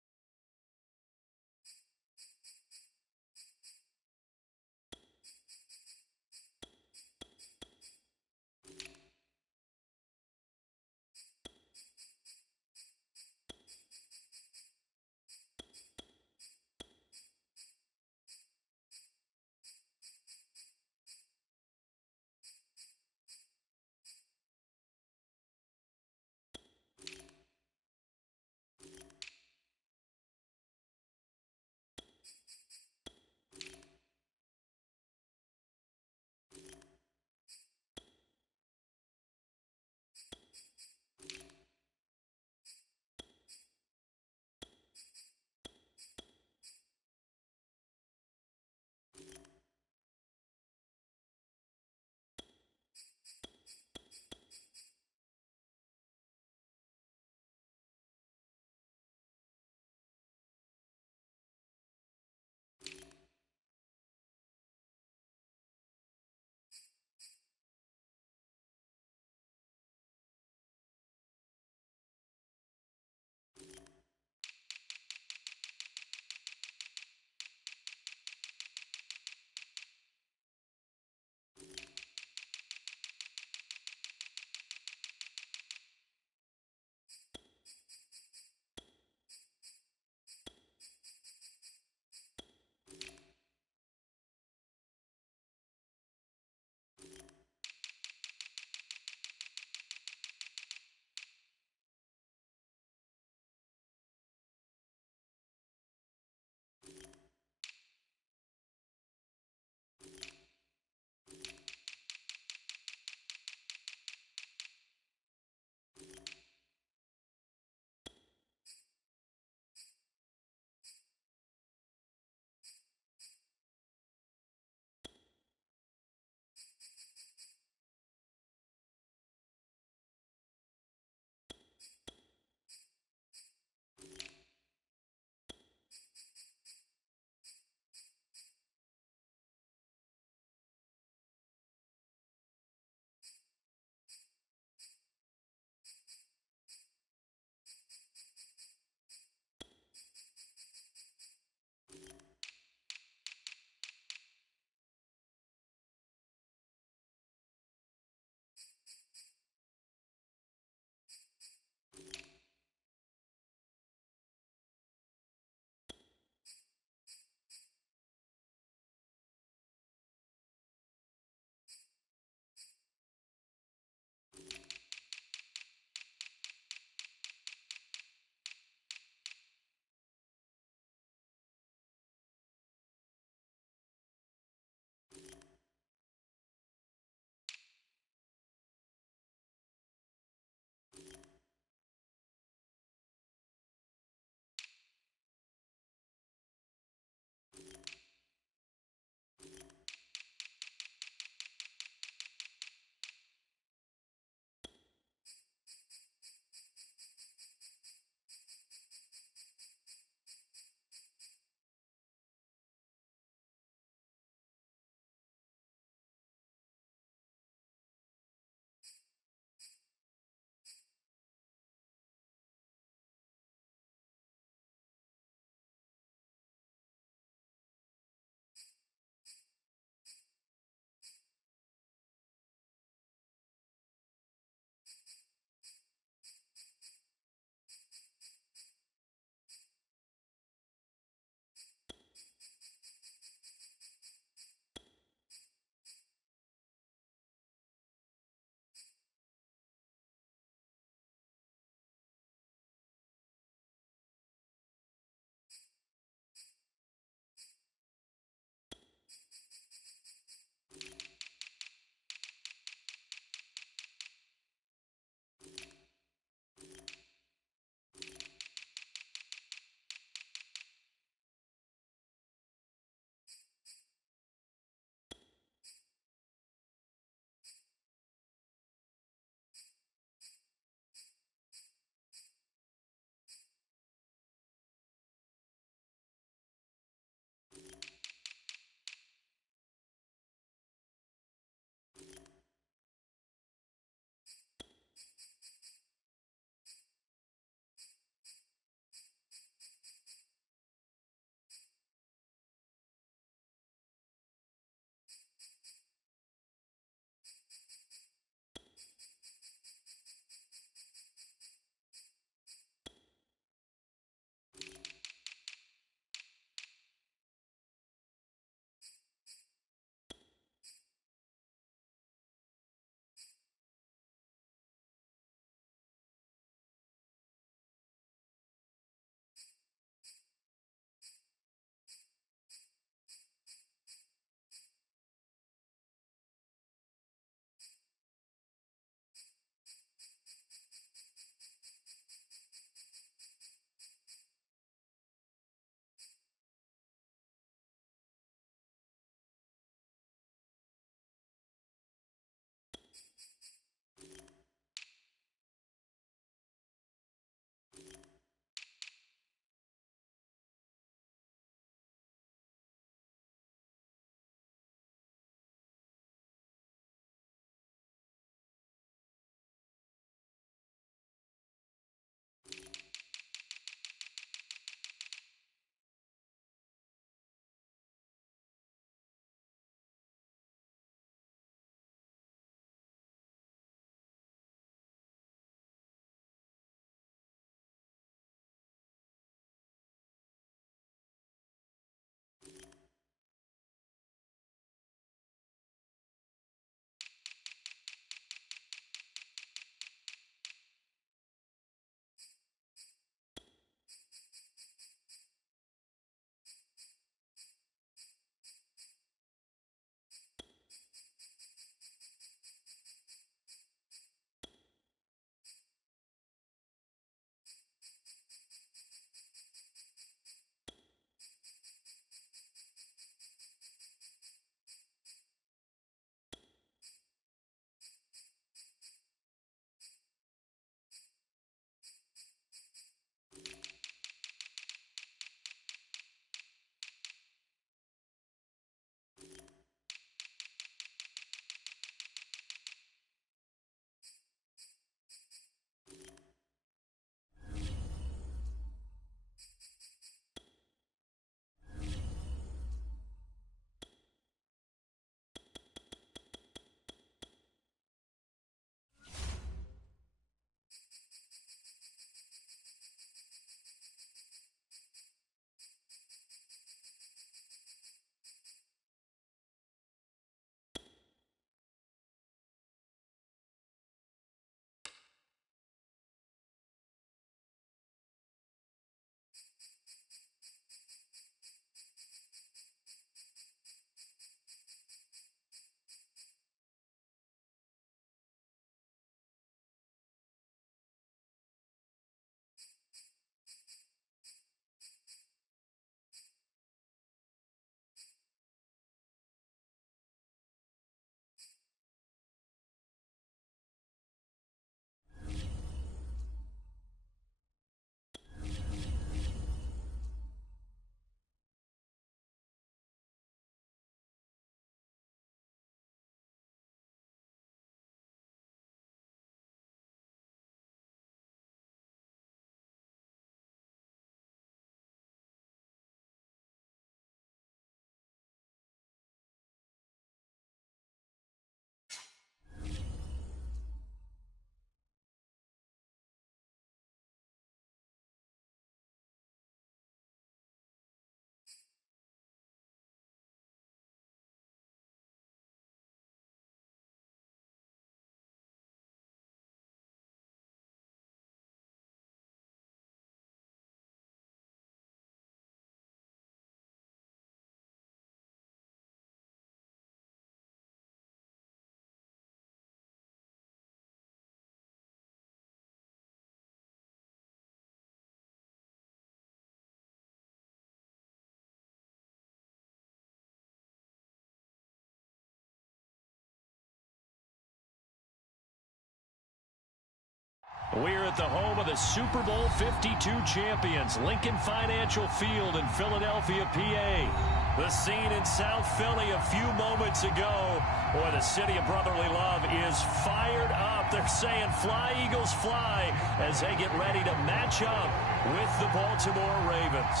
We're at the home of the Super Bowl 52 champions, Lincoln Financial Field in Philadelphia, PA. The scene in South Philly a few moments ago. Boy, the city of brotherly love is fired up. They're saying, "Fly, Eagles, fly," as they get ready to match up with the Baltimore Ravens.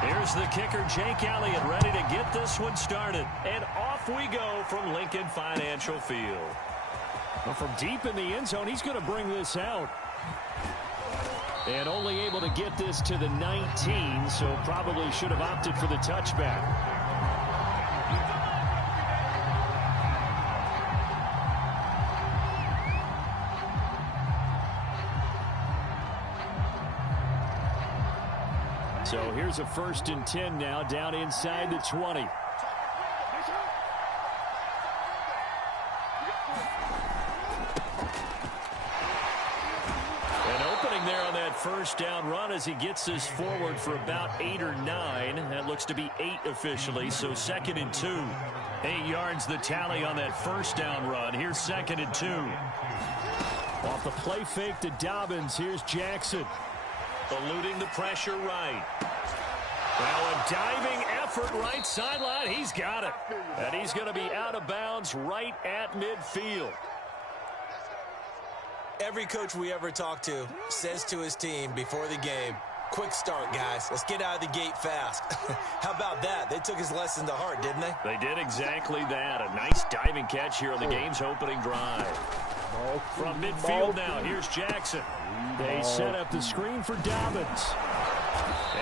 Here's the kicker, Jake Elliott, ready to get this one started. And off we go from Lincoln Financial Field. Well, from deep in the end zone, he's going to bring this out. And only able to get this to the 19, so probably should have opted for the touchback. So here's a 1st and 10 now, down inside the 20. There on that 1st down run as he gets this forward for about 8 or 9. That looks to be 8 officially, so 2nd and 2. 8 yards the tally on that 1st down run. Here's 2nd and 2. Off the play fake to Dobbins, here's Jackson. Eluding the pressure right. Well, a diving effort right sideline. He's got it. And he's going to be out of bounds right at midfield. Every coach we ever talk to says to his team before the game, "Quick start, guys. Let's get out of the gate fast." How about that? They took his lesson to heart, didn't they? They did exactly that. A nice diving catch here on the game's opening drive. From midfield now, here's Jackson. They set up the screen for Dobbins.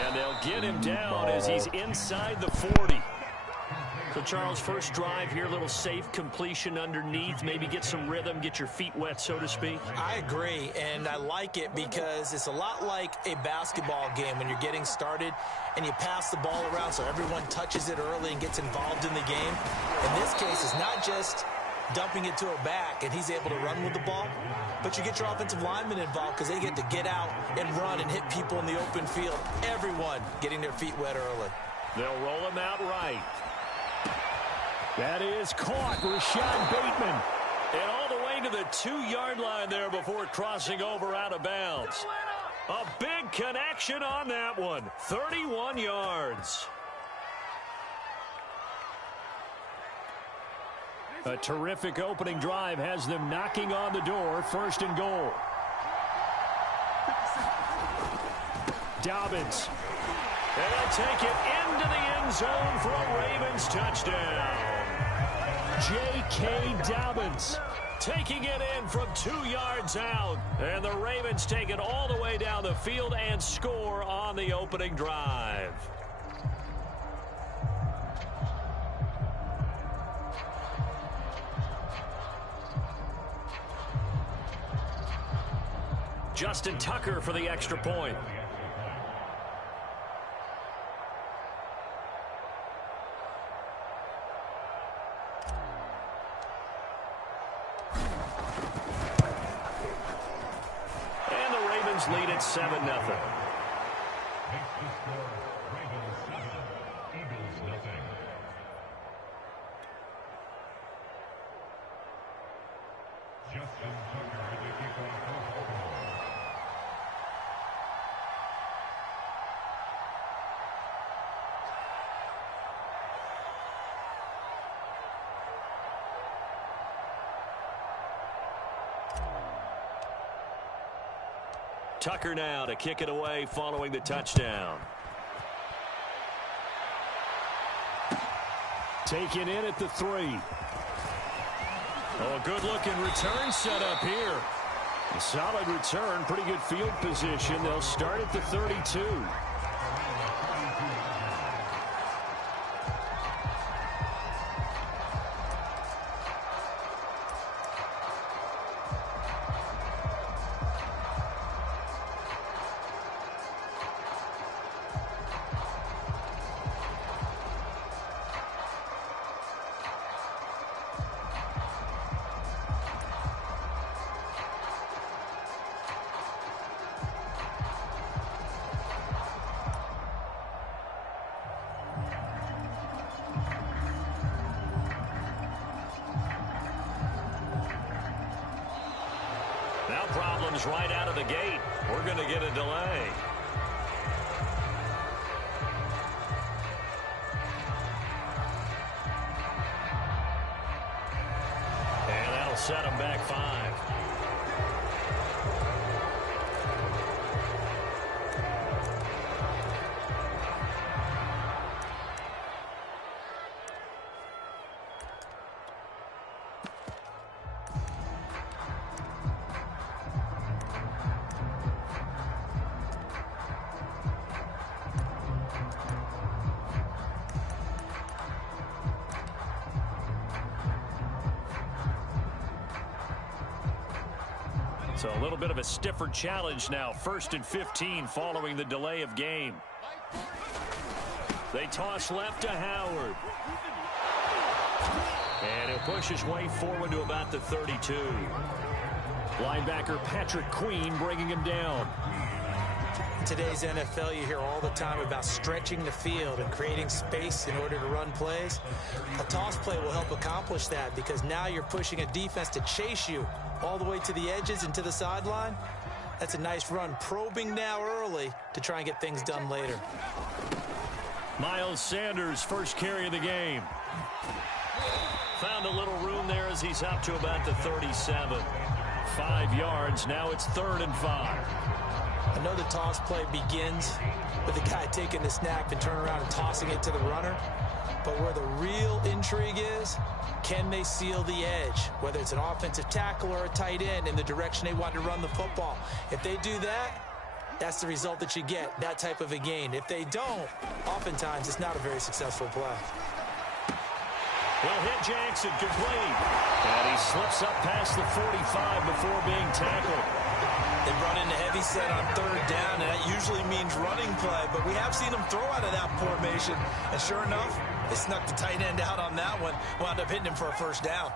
And they'll get him down as he's inside the 40. So, Charles, first drive here, a little safe completion underneath, maybe get some rhythm, get your feet wet, so to speak. I agree, and I like it because it's a lot like a basketball game when you're getting started and you pass the ball around so everyone touches it early and gets involved in the game. In this case, it's not just dumping it to a back and he's able to run with the ball, but you get your offensive linemen involved because they get to get out and run and hit people in the open field. Everyone getting their feet wet early. They'll roll him out right. That is caught, Rashad Bateman. And all the way to the 2-yard line there before crossing over out of bounds. A big connection on that one. 31 yards. A terrific opening drive has them knocking on the door. 1st and goal. Dobbins. And they'll take it into the end zone for a Ravens touchdown. J.K. Dobbins taking it in from 2 yards out. And the Ravens take it all the way down the field and score on the opening drive. Justin Tucker for the extra point. Lead at 7-0. Tucker now to kick it away following the touchdown. Taken in at the 3. Oh, a good-looking return set up here. A solid return, pretty good field position. They'll start at the 32. Now problems right out of the gate. We're going to get a delay. And that'll set them back 5. So a little bit of a stiffer challenge now. 1st and 15 following the delay of game. They toss left to Howard. And he'll push his way forward to about the 32. Linebacker Patrick Queen bringing him down. In today's NFL, you hear all the time about stretching the field and creating space in order to run plays. A toss play will help accomplish that because now you're pushing a defense to chase you all the way to the edges and to the sideline. That's a nice run, probing now early to try and get things done later. Miles Sanders, first carry of the game. Found a little room there as he's up to about the 37. 5 yards. Now it's 3rd and 5. I know the toss play begins with the guy taking the snap and turning around and tossing it to the runner. But where the real intrigue is, can they seal the edge? Whether it's an offensive tackle or a tight end in the direction they want to run the football. If they do that, that's the result that you get, that type of a gain. If they don't, oftentimes it's not a very successful play. He'll hit Jackson, complete. And he slips up past the 45 before being tackled. They brought in the heavy set on 3rd down, and that usually means running play. But we have seen them throw out of that formation. And sure enough, they snuck the tight end out on that one. Wound up hitting him for a 1st down.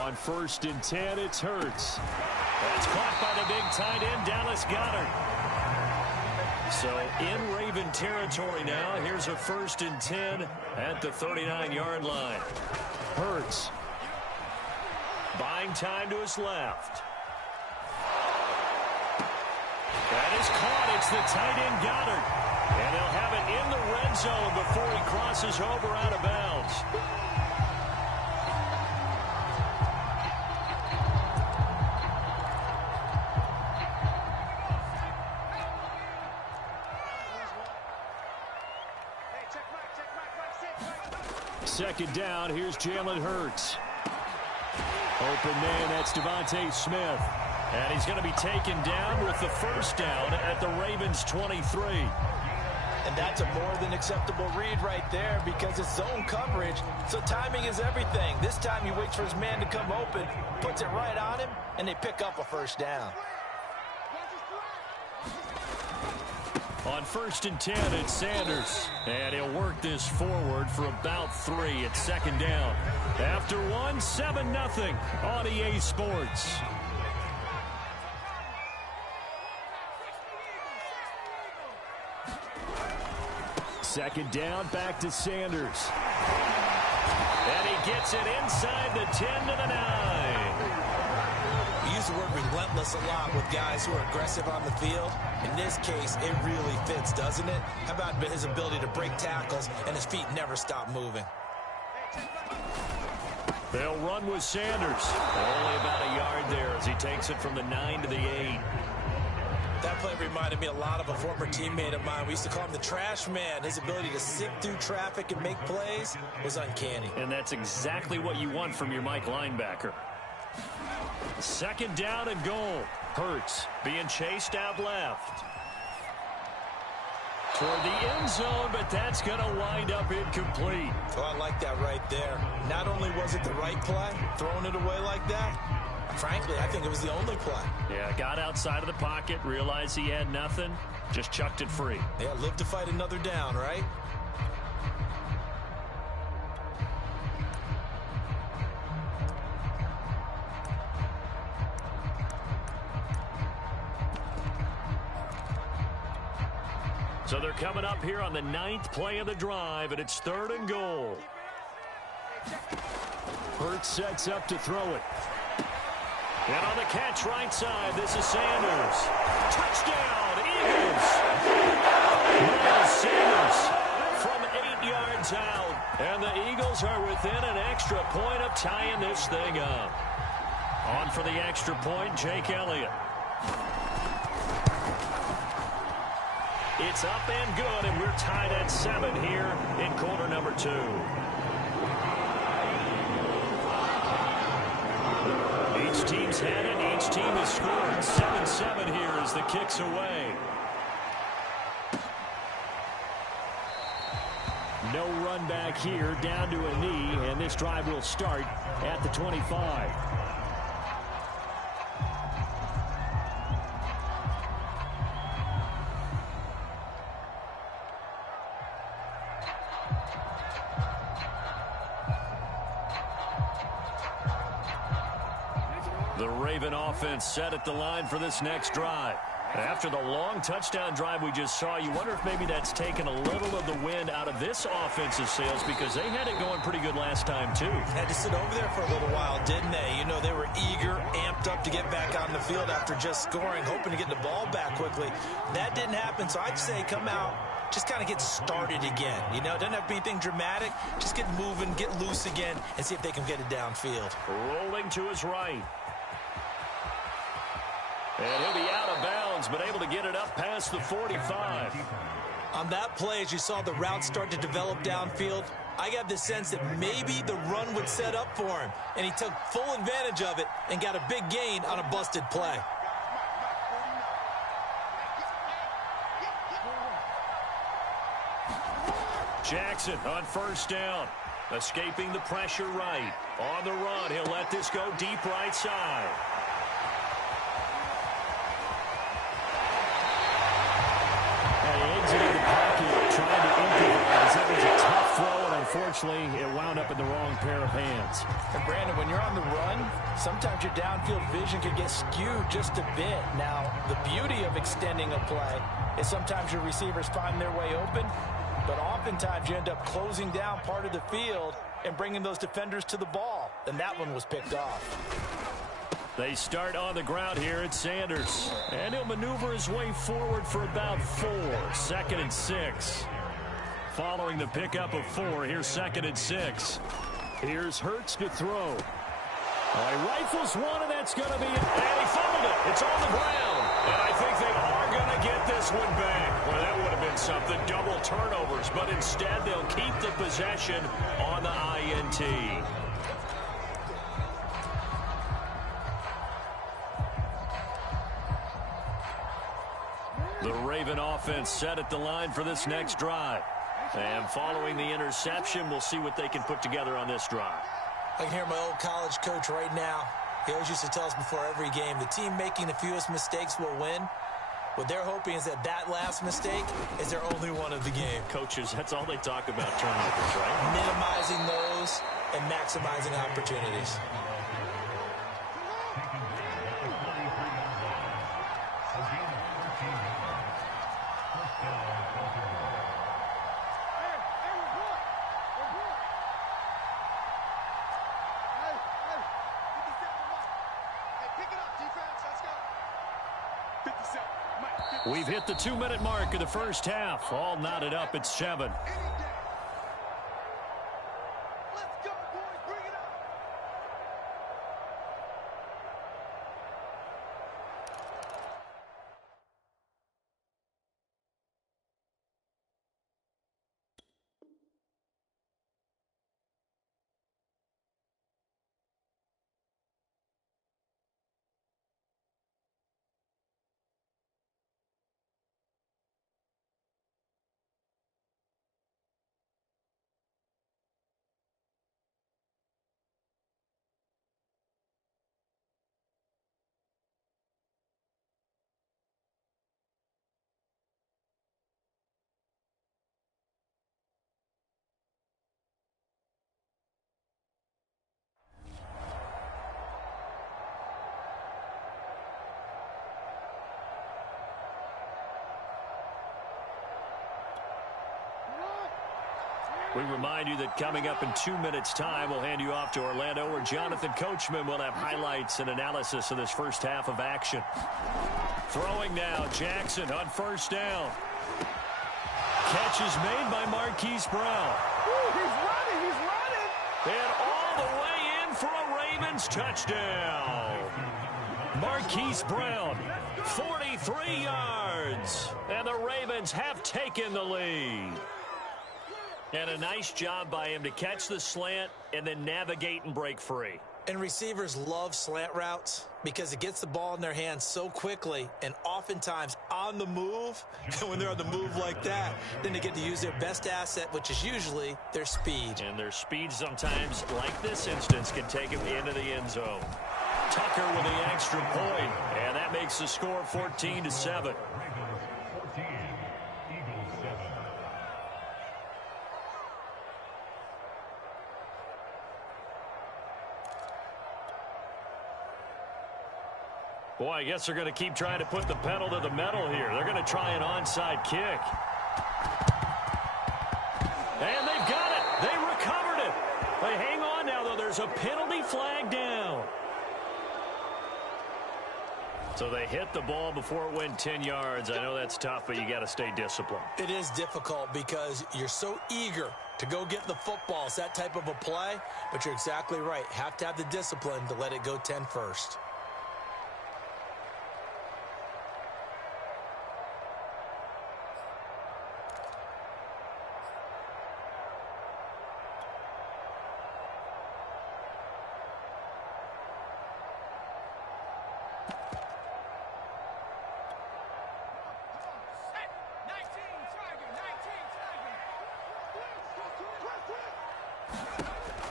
On 1st and 10, it's Hurts. That's caught by the big tight end, Dallas Goedert. So in Raven territory now. Here's a 1st and 10 at the 39-yard line. Hurts. Buying time to his left. That is caught. It's the tight end Goddard. And he'll have it in the red zone before he crosses over out of bounds. Second down, here's Jalen Hurts. Open man, that's Devontae Smith. And he's going to be taken down with the 1st down at the Ravens' 23. And that's a more than acceptable read right there because it's zone coverage, so timing is everything. This time he waits for his man to come open, puts it right on him, and they pick up a 1st down. On 1st and 10, it's Sanders. And he'll work this forward for about 3 at 2nd down. After 1, 7-0 on EA Sports. Second down, back to Sanders. And he gets it inside the 10 to the 9. We use the word relentless a lot with guys who are aggressive on the field. In this case, it really fits, doesn't it? How about his ability to break tackles and his feet never stop moving? They'll run with Sanders. Only about a yard there as he takes it from the 9 to the 8. That play reminded me a lot of a former teammate of mine. We used to call him the trash man. His ability to sift through traffic and make plays was uncanny. And that's exactly what you want from your Mike linebacker. Second down and goal. Hurts being chased out left. Toward the end zone, but that's going to wind up incomplete. Oh, I like that right there. Not only was it the right play, throwing it away like that, frankly, I think it was the only play. Yeah, got outside of the pocket, realized he had nothing, just chucked it free. Yeah, live to fight another down, right? So they're coming up here on the 9th play of the drive, and it's 3rd and goal. Hurts sets up to throw it. And on the catch right side, this is Sanders. Touchdown, Eagles! Miles Sanders from 8 yards out. And the Eagles are within an extra point of tying this thing up. On for the extra point, Jake Elliott. It's up and good, and we're tied at 7 here in quarter number 2. Each team's had it. Each team has scored. 7-7 here as the kick's away. No run back here, down to a knee, and this drive will start at the 25. The Raven offense set at the line for this next drive. After the long touchdown drive we just saw, you wonder if maybe that's taken a little of the wind out of this offensive sails, because they had it going pretty good last time, too. Had to sit over there for a little while, didn't they? You know, they were eager, amped up to get back on the field after just scoring, hoping to get the ball back quickly. That didn't happen, so I'd say come out, just kind of get started again. You know, it doesn't have to be anything dramatic. Just get moving, get loose again, and see if they can get it downfield. Rolling to his right. And he'll be out of bounds, but able to get it up past the 45. On that play, as you saw the route start to develop downfield, I got the sense that maybe the run would set up for him, and he took full advantage of it and got a big gain on a busted play. Jackson on first down, escaping the pressure right. On the run, he'll let this go deep right side. Exiting the pocket, trying to improvise. That was a tough throw, and unfortunately, it wound up in the wrong pair of hands. And Brandon, when you're on the run, sometimes your downfield vision can get skewed just a bit. Now, the beauty of extending a play is sometimes your receivers find their way open, but oftentimes you end up closing down part of the field and bringing those defenders to the ball. And that one was picked off. They start on the ground here at Sanders. And he'll maneuver his way forward for about 4. 2nd and 6. Following the pickup of 4, here's 2nd and 6. Here's Hurts to throw. He rifles one, and that's going to be it. And he fumbled it. It's on the ground. And I think they are going to get this one back. Well, that would have been something. Double turnovers. But instead, they'll keep the possession on the INT. The Raven offense set at the line for this next drive. And following the interception, we'll see what they can put together on this drive. I can hear my old college coach right now. He always used to tell us before every game, the team making the fewest mistakes will win. What they're hoping is that that last mistake is their only one of the game. Coaches, that's all they talk about, turnovers, right? Minimizing those and maximizing opportunities. We've hit the 2-minute mark of the first half. All knotted up at 7. We remind you that coming up in 2 minutes' time, we'll hand you off to Orlando, where Jonathan Coachman will have highlights and analysis of this first half of action. Throwing now, Jackson on first down. Catch is made by Marquise Brown. Ooh, he's running. And all the way in for a Ravens touchdown. Marquise Brown, 43 yards. And the Ravens have taken the lead. And a nice job by him to catch the slant and then navigate and break free. And receivers love slant routes because it gets the ball in their hands so quickly and oftentimes on the move. And when they're on the move like that, then they get to use their best asset, which is usually their speed. And their speed sometimes, like this instance, can take them into the end zone. Tucker with the extra point, and that makes the score 14-7. Boy, I guess they're going to keep trying to put the pedal to the metal here. They're going to try an onside kick. And they've got it. They recovered it. They hang on now, though. There's a penalty flag down. So they hit the ball before it went 10 yards. I know that's tough, but you got to stay disciplined. It is difficult because you're so eager to go get the football. It's that type of a play, but you're exactly right. Have to have the discipline to let it go 10 first.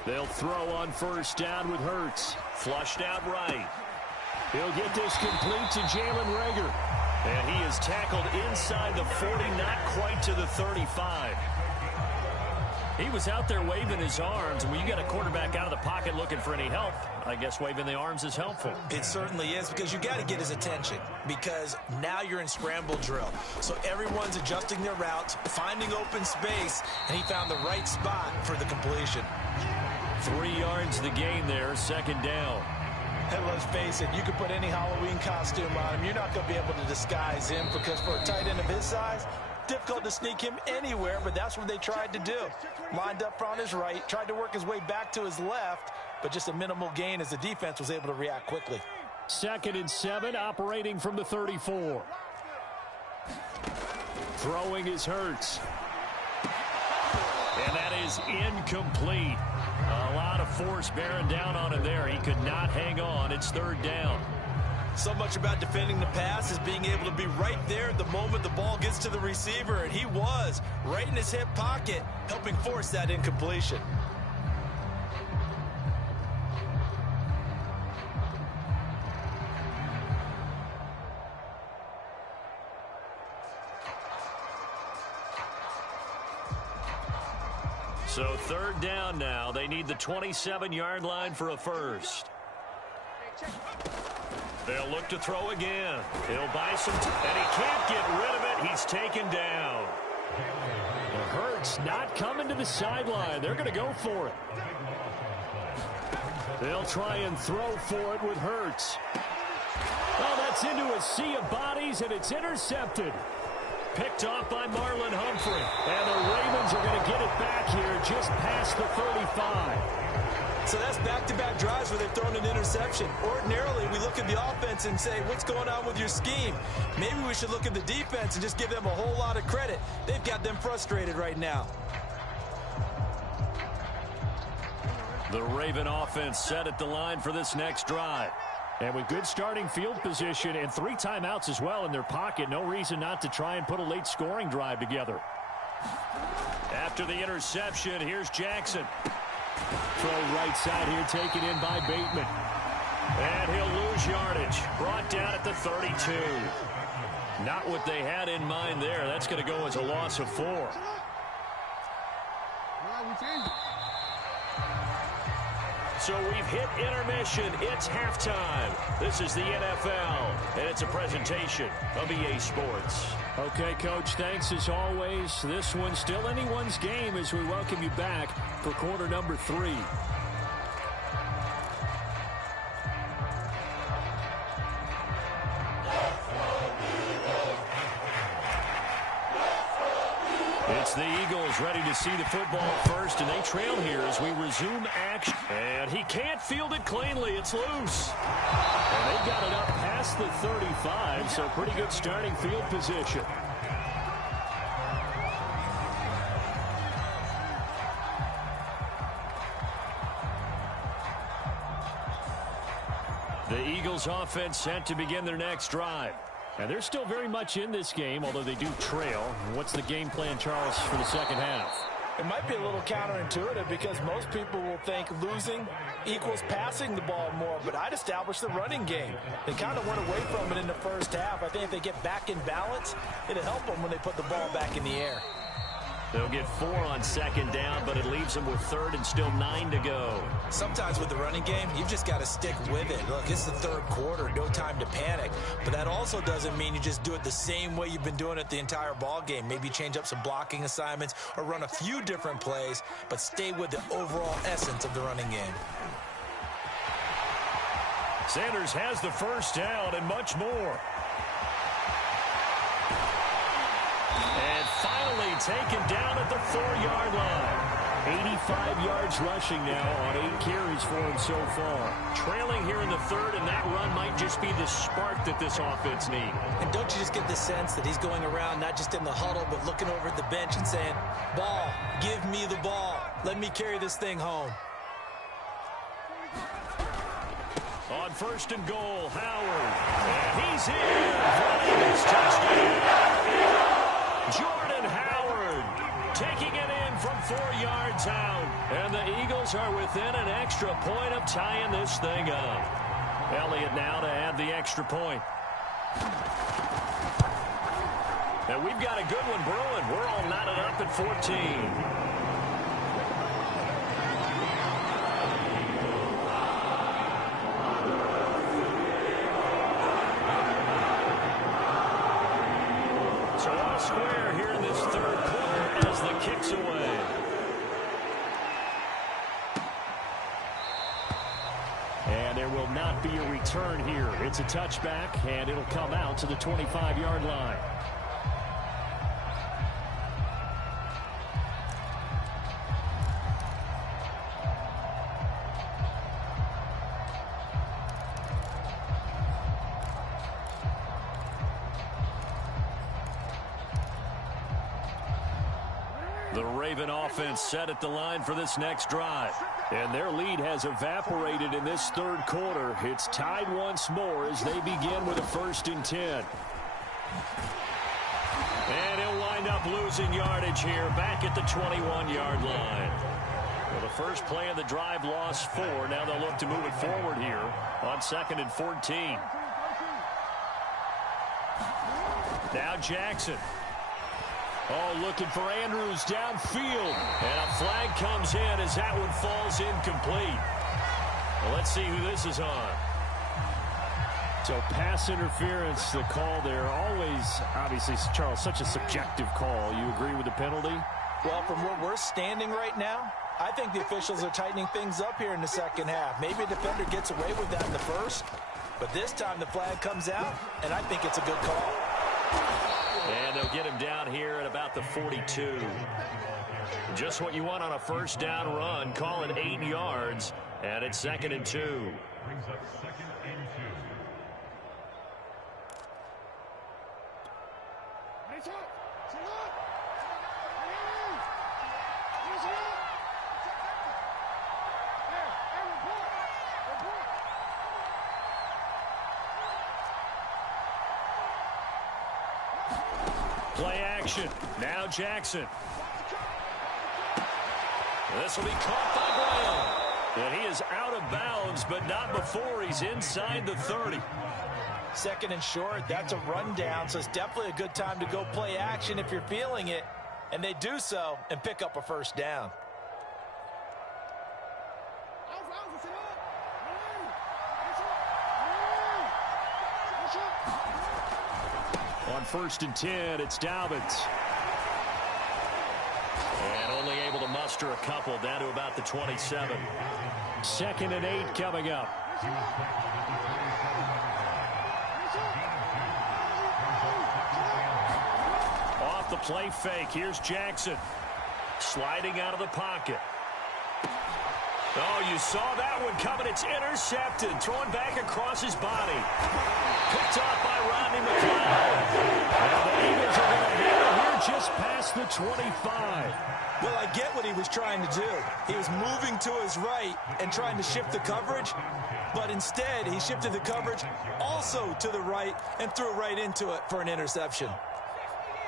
They'll throw on first down with Hurts. Flushed out right. He'll get this complete to Jalen Reagor. And he is tackled inside the 40, not quite to the 35. He was out there waving his arms. When you got a quarterback out of the pocket looking for any help, I guess waving the arms is helpful. It certainly is, because you got to get his attention, because now you're in scramble drill. So everyone's adjusting their routes, finding open space, and he found the right spot for the completion. 3 yards to gain there, second down. And let's face it, you can put any Halloween costume on him. You're not going to be able to disguise him, because for a tight end of his size, difficult to sneak him anywhere, but that's what they tried to do. Lined up on his right, tried to work his way back to his left, but just a minimal gain as the defense was able to react quickly. 2nd and 7, operating from the 34. Throwing is Hurts. And that is incomplete. A lot of force bearing down on him there. He could not hang on. It's 3rd down. So much about defending the pass is being able to be right there at the moment the ball gets to the receiver, and he was right in his hip pocket, helping force that incompletion. So 3rd down now. They need the 27-yard line for a first. They'll look to throw again. He'll buy some time, and he can't get rid of it. He's taken down. Hurts not coming to the sideline. They're going to go for it. They'll try and throw for it with Hurts. Oh, that's into a sea of bodies, and it's intercepted. Picked off by Marlon Humphrey. And the Ravens are going to get it back here just past the 35. So that's back-to-back drives where they've thrown an interception. Ordinarily, we look at the offense and say, what's going on with your scheme? Maybe we should look at the defense and just give them a whole lot of credit. They've got them frustrated right now. The Raven offense set at the line for this next drive. And with good starting field position and 3 timeouts as well in their pocket, no reason not to try and put a late scoring drive together. After the interception, here's Jackson. Throw right side here, taken in by Bateman. And he'll lose yardage. Brought down at the 32. Not what they had in mind there. That's going to go as a loss of 4. So we've hit intermission. It's halftime. This is the NFL, and it's a presentation of EA Sports. Okay, Coach, thanks as always. This one's still anyone's game as we welcome you back for quarter number 3. It's the Eagles ready to see the football first, and they trail here as we resume action. And he can't field it cleanly. It's loose. And they've got it up past the 35, so pretty good starting field position. The Eagles offense set to begin their next drive. And they're still very much in this game, although they do trail. What's the game plan, Charles, for the second half? It might be a little counterintuitive because most people will think losing equals passing the ball more, but I'd establish the running game. They kind of went away from it in the first half. I think if they get back in balance, it'll help them when they put the ball back in the air. They'll get 4 on second down, but it leaves them with third and still 9 to go. Sometimes with the running game, you've just got to stick with it. Look, it's the third quarter, no time to panic. But that also doesn't mean you just do it the same way you've been doing it the entire ball game. Maybe change up some blocking assignments or run a few different plays, but stay with the overall essence of the running game. Sanders has the first down and much more. And finally taken down at the 4-yard line. 85 yards rushing now on 8 carries for him so far. Trailing here in the third, and that run might just be the spark that this offense needs. And don't you just get the sense that he's going around not just in the huddle, but looking over at the bench and saying, ball, give me the ball. Let me carry this thing home. On first and goal, Howard. And he's in. Running his touchdown. Jordan Howard taking it in from 4 yards out. And the Eagles are within an extra point of tying this thing up. Elliott now to add the extra point. And we've got a good one brewing. We're all knotted up at 14. Square here in this third quarter as the kick's away. And there will not be a return here. It's a touchback, and it'll come out to the 25-yard line. The Raven offense set at the line for this next drive. And their lead has evaporated in this third quarter. It's tied once more as they begin with a 1st and 10. And he'll wind up losing yardage here back at the 21-yard line. Well, the first play of the drive lost 4. Now they'll look to move it forward here on 2nd and 14. Now Jackson. Oh, looking for Andrews downfield. And a flag comes in as that one falls incomplete. Well, let's see who this is on. So pass interference, the call there. Always, obviously, Charles, such a subjective call. You agree with the penalty? Well, from where we're standing right now, I think the officials are tightening things up here in the second half. Maybe a defender gets away with that in the first, but this time the flag comes out, and I think it's a good call. And they'll get him down here at about the 42. Just what you want on a first down run. Call it 8 yards, and it's 2nd and 2. Brings up 2nd and 2. Play action. Now Jackson. This will be caught by Brown. And he is out of bounds, but not before he's inside the 30. 2nd and short, that's a rundown, so it's definitely a good time to go play action if you're feeling it. And they do so and pick up a first down. On 1st and 10, it's Dobbins. And only able to muster a couple down to about the 27. 2nd and 8 coming up. Off the play fake, here's Jackson. Sliding out of the pocket. Oh, you saw that one coming. It's intercepted. Throwing back across his body. Picked off by Rodney McLeod. And the Eagles are going to have it here just past the 25. Well, I get what he was trying to do. He was moving to his right and trying to shift the coverage, but instead he shifted the coverage also to the right and threw right into it for an interception.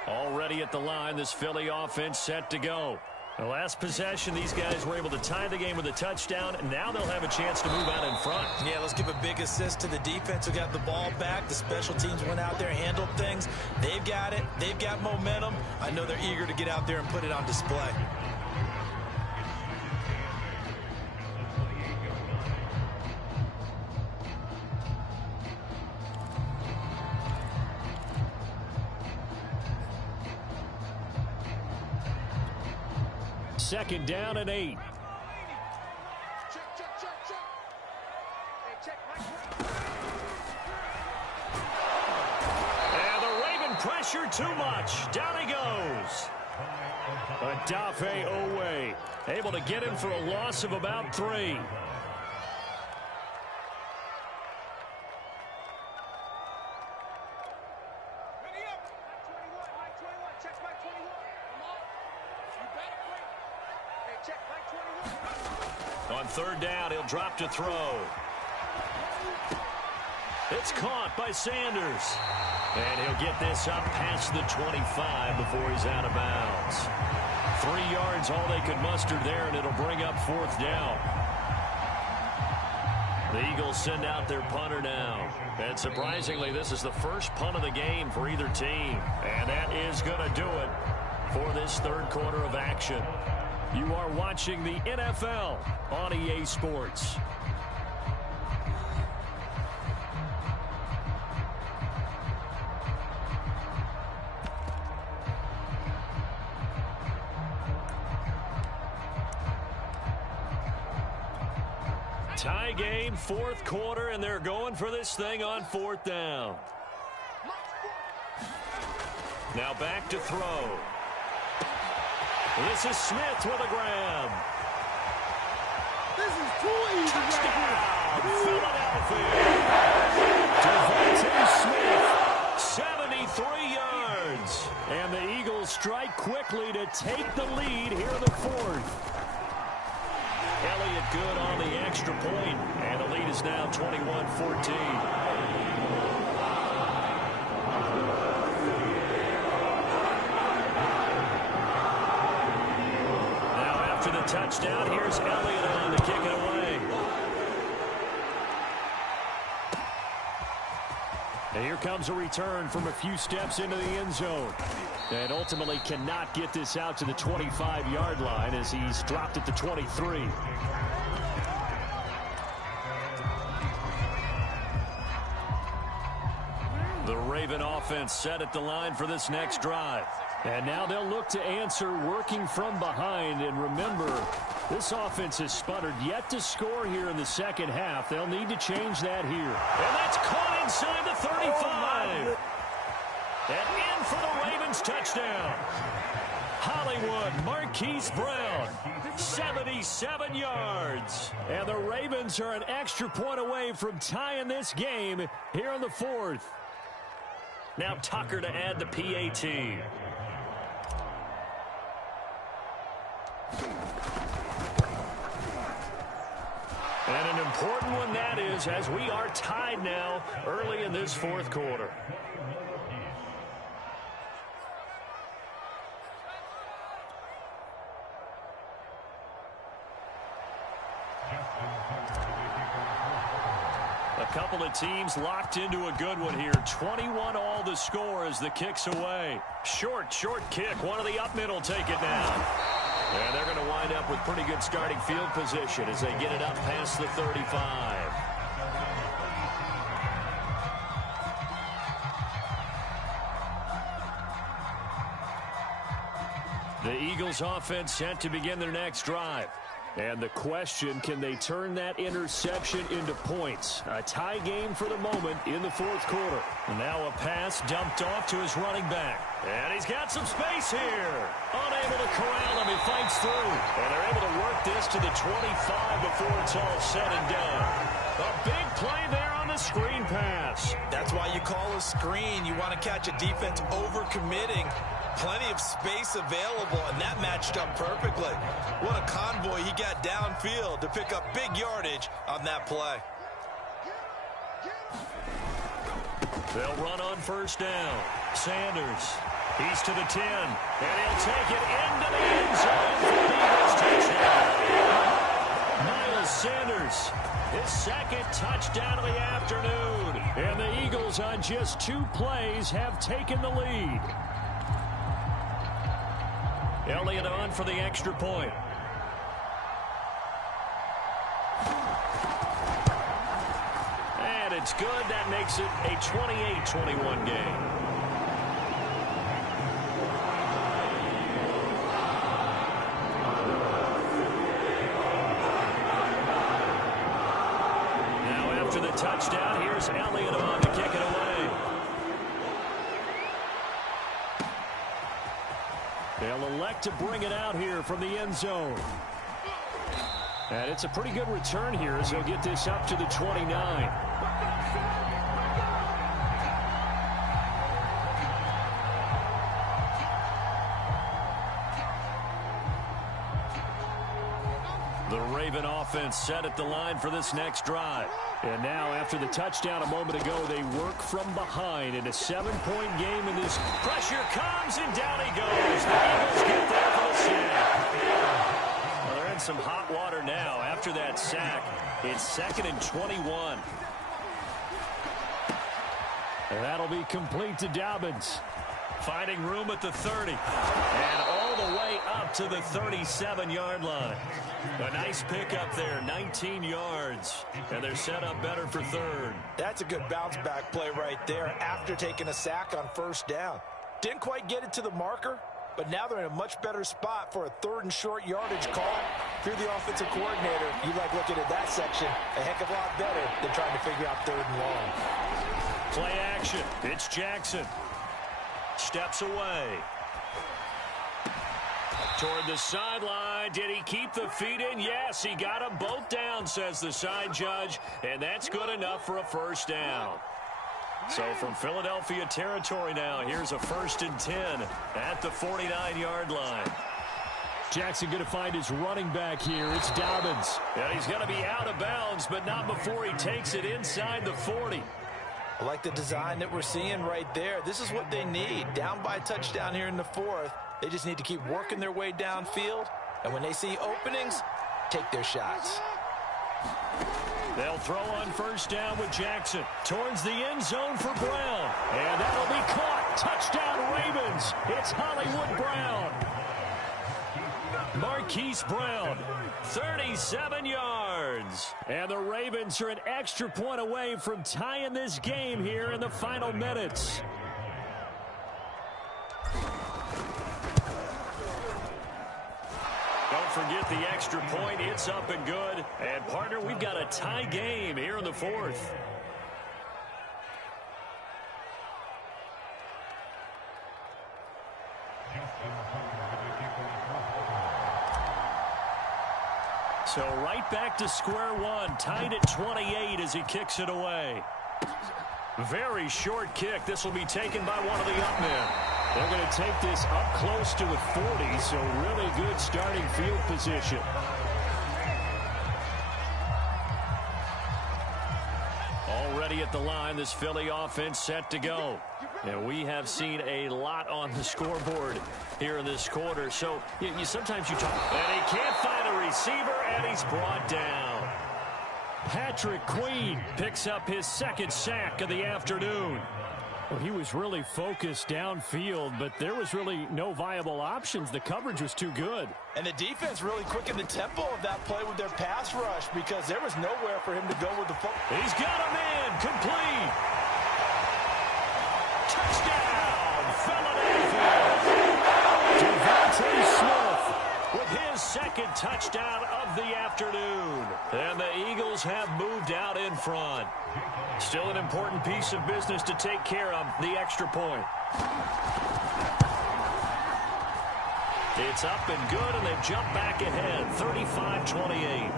Already at the line, this Philly offense set to go. The last possession, these guys were able to tie the game with a touchdown, and now they'll have a chance to move out in front. Yeah, let's give a big assist to the defense who got the ball back. The special teams went out there, handled things. They've got it. They've got momentum. I know they're eager to get out there and put it on display. Second down and 8. And the Raven pressure too much. Down he goes. Adafe Owe able to get him for a loss of about 3. On 3rd down, he'll drop to throw. It's caught by Sanders. And he'll get this up past the 25 before he's out of bounds. 3 yards, all they could muster there, and it'll bring up 4th down. The Eagles send out their punter now. And surprisingly, this is the first punt of the game for either team. And that is going to do it for this 3rd quarter of action. You are watching the NFL on EA Sports. Tie game, 4th quarter, and they're going for this thing on 4th down. Now back to throw. This is Smith with a grab. This is too easy Touchdown, Philadelphia. Devontae Smith, 73 yards. And the Eagles strike quickly to take the lead here in the 4th. Elliott good on the extra point, and the lead is now 21-14. After the touchdown, here's Elliott on to kick it away. And here comes a return from a few steps into the end zone. And ultimately cannot get this out to the 25-yard line as he's dropped at the 23. The Raven offense set at the line for this next drive. And now they'll look to answer working from behind. And remember, this offense has sputtered yet to score here in the 2nd half. They'll need to change that here. And that's caught inside the 35. And in for the Ravens touchdown. Hollywood Marquise Brown, 77 yards. And the Ravens are an extra point away from tying this game here in the 4th. Now Tucker to add the PAT. And an important one that is, as we are tied now early in this 4th quarter. A couple of teams locked into a good one here. 21 all the score as the kick's away. Short kick. One of the up mid will take it now. And they're going to wind up with pretty good starting field position as they get it up past the 35. The Eagles offense set to begin their next drive. And the question, can they turn that interception into points? A tie game for the moment in the fourth quarter. Now a pass dumped off to his running back. And he's got some space here. Unable to corral him. He fights through. And they're able to work this to the 25 before it's all said and done. A big play there on the screen pass. That's why you call a screen. You want to catch a defense overcommitting. Plenty of space available, and that matched up perfectly. What a convoy he got downfield to pick up big yardage on that play. They'll run on first down. Sanders, he's to the 10, and he'll take it into the end zone for the Eagles touchdown. Miles Sanders, his second touchdown of the afternoon. And the Eagles on just 2 plays have taken the lead. Elliott on for the extra point. And it's good. That makes it a 28-21 game. Now after the touchdown, here's Elliott on to kick it away. They'll elect to bring it out here from the end zone. And it's a pretty good return here as they'll get this up to the 29. The Raven offense set at the line for this next drive. And now, after the touchdown a moment ago, they work from behind in a 7-point game in this. Pressure comes, and down he goes. The Eagles get there for the sack. Well, they're in some hot water now. After that sack, it's 2nd and 21. And that'll be complete to Dobbins. Finding room at the 30. And all the way up to the 37-yard line. A nice pickup there, 19 yards. And they're set up better for 3rd. That's a good bounce-back play right there after taking a sack on first down. Didn't quite get it to the marker, but now they're in a much better spot for a 3rd and short yardage call. If you're the offensive coordinator, you like looking at that section a heck of a lot better than trying to figure out 3rd and long. Play action. It's Jackson. Steps away. Toward the sideline. Did he keep the feet in? Yes, he got them both down, says the side judge. And that's good enough for a first down. So from Philadelphia territory now, here's a 1st and 10 at the 49-yard line. Jackson going to find his running back here. It's Dobbins. And he's going to be out of bounds, but not before he takes it inside the 40. I like the design that we're seeing right there. This is what they need. Down by a touchdown here in the 4th. They just need to keep working their way downfield. And when they see openings, take their shots. They'll throw on first down with Jackson. Towards the end zone for Brown. And that'll be caught. Touchdown Ravens. It's Hollywood Brown. Marquise Brown, 37 yards. And the Ravens are an extra point away from tying this game here in the final minutes. Don't forget the extra point. It's up and good. And, partner, we've got a tie game here in the 4th. So right back to square one, tied at 28 as he kicks it away. Very short kick. This will be taken by one of the up men. They're going to take this up close to the 40, so really good starting field position. Already at the line, this Philly offense set to go. And we have seen a lot on the scoreboard here in this quarter. So sometimes you talk, and he can't find a receiver, and he's brought down. Patrick Queen picks up his 2nd sack of the afternoon. Well, he was really focused downfield, but there was really no viable options. The coverage was too good. And the defense really quickened the tempo of that play with their pass rush because there was nowhere for him to go with the football. He's got a man complete. Touchdown, Philadelphia. Devontae Smith with his second touchdown of the afternoon. And the Eagles have moved out in front. Still an important piece of business to take care of, the extra point. It's up and good, and they've jumped back ahead, 35-28.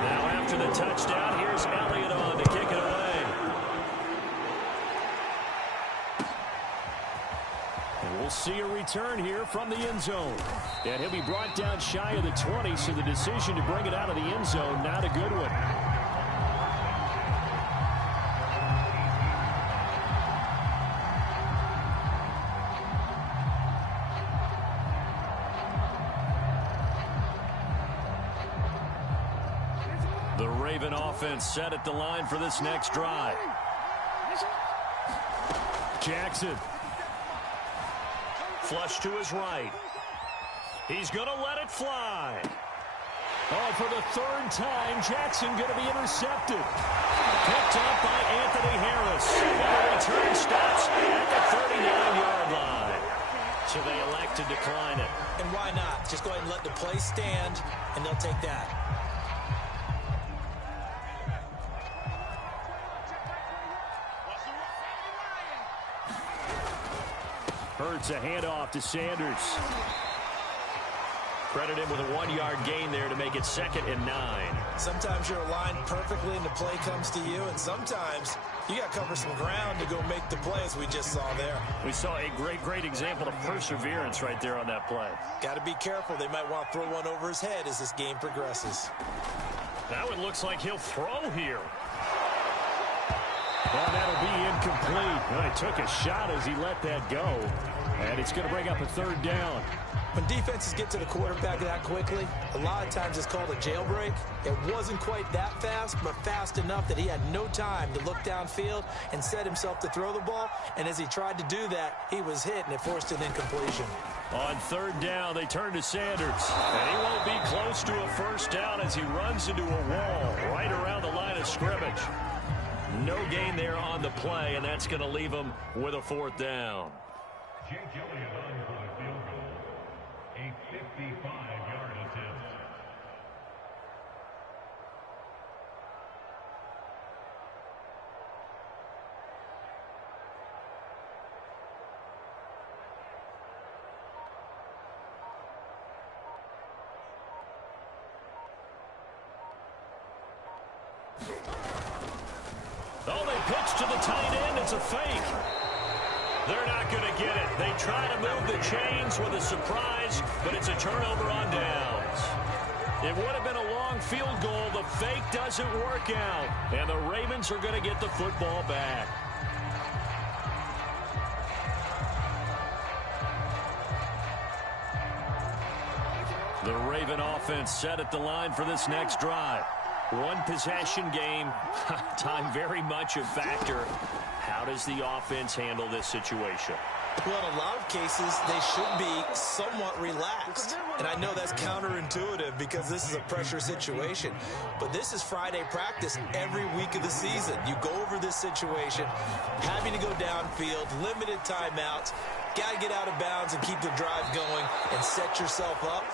Now after the touchdown, here's Elliott on to kick it away. We'll see a return here from the end zone. And he'll be brought down shy of the 20, so the decision to bring it out of the end zone, not a good one. The Raven offense set at the line for this next drive. Jackson. Flush to his right. He's going to let it fly. Oh, for the third time, Jackson going to be intercepted. Picked up by Anthony Harris. And the return stops at the 39-yard line. So they elect to decline it. And why not? Just go ahead and let the play stand, and they'll take that. Hurts a handoff to Sanders. Credit him with a 1-yard gain there to make it 2nd and 9. Sometimes you're aligned perfectly and the play comes to you, and sometimes you got to cover some ground to go make the play, as we just saw there. We saw a great example of perseverance right there on that play. Got to be careful. They might want to throw one over his head as this game progresses. That one looks like he'll throw here. Well, that'll be incomplete. Well, he took a shot as he let that go. And it's going to bring up a 3rd down. When defenses get to the quarterback that quickly, a lot of times it's called a jailbreak. It wasn't quite that fast, but fast enough that he had no time to look downfield and set himself to throw the ball. And as he tried to do that, he was hit, and it forced an incompletion. On 3rd down, they turn to Sanders. And he won't be close to a 1st down as he runs into a wall right around the line of scrimmage. No gain there on the play, and that's going to leave him with a 4th down. Jake Elliott on for the field goal. A 55-yard attempt. Oh, they pitch to the tight end. It's a fake. They're not going to get it. They try to move the chains with a surprise, but it's a turnover on downs. It would have been a long field goal. The fake doesn't work out, and the Ravens are going to get the football back. The Raven offense set at the line for this next drive. One possession game, time very much a factor. How does the offense handle this situation? Well, in a lot of cases, they should be somewhat relaxed. And I know that's counterintuitive because this is a pressure situation. But this is Friday practice every week of the season. You go over this situation, having to go downfield, limited timeouts, got to get out of bounds and keep the drive going and set yourself up.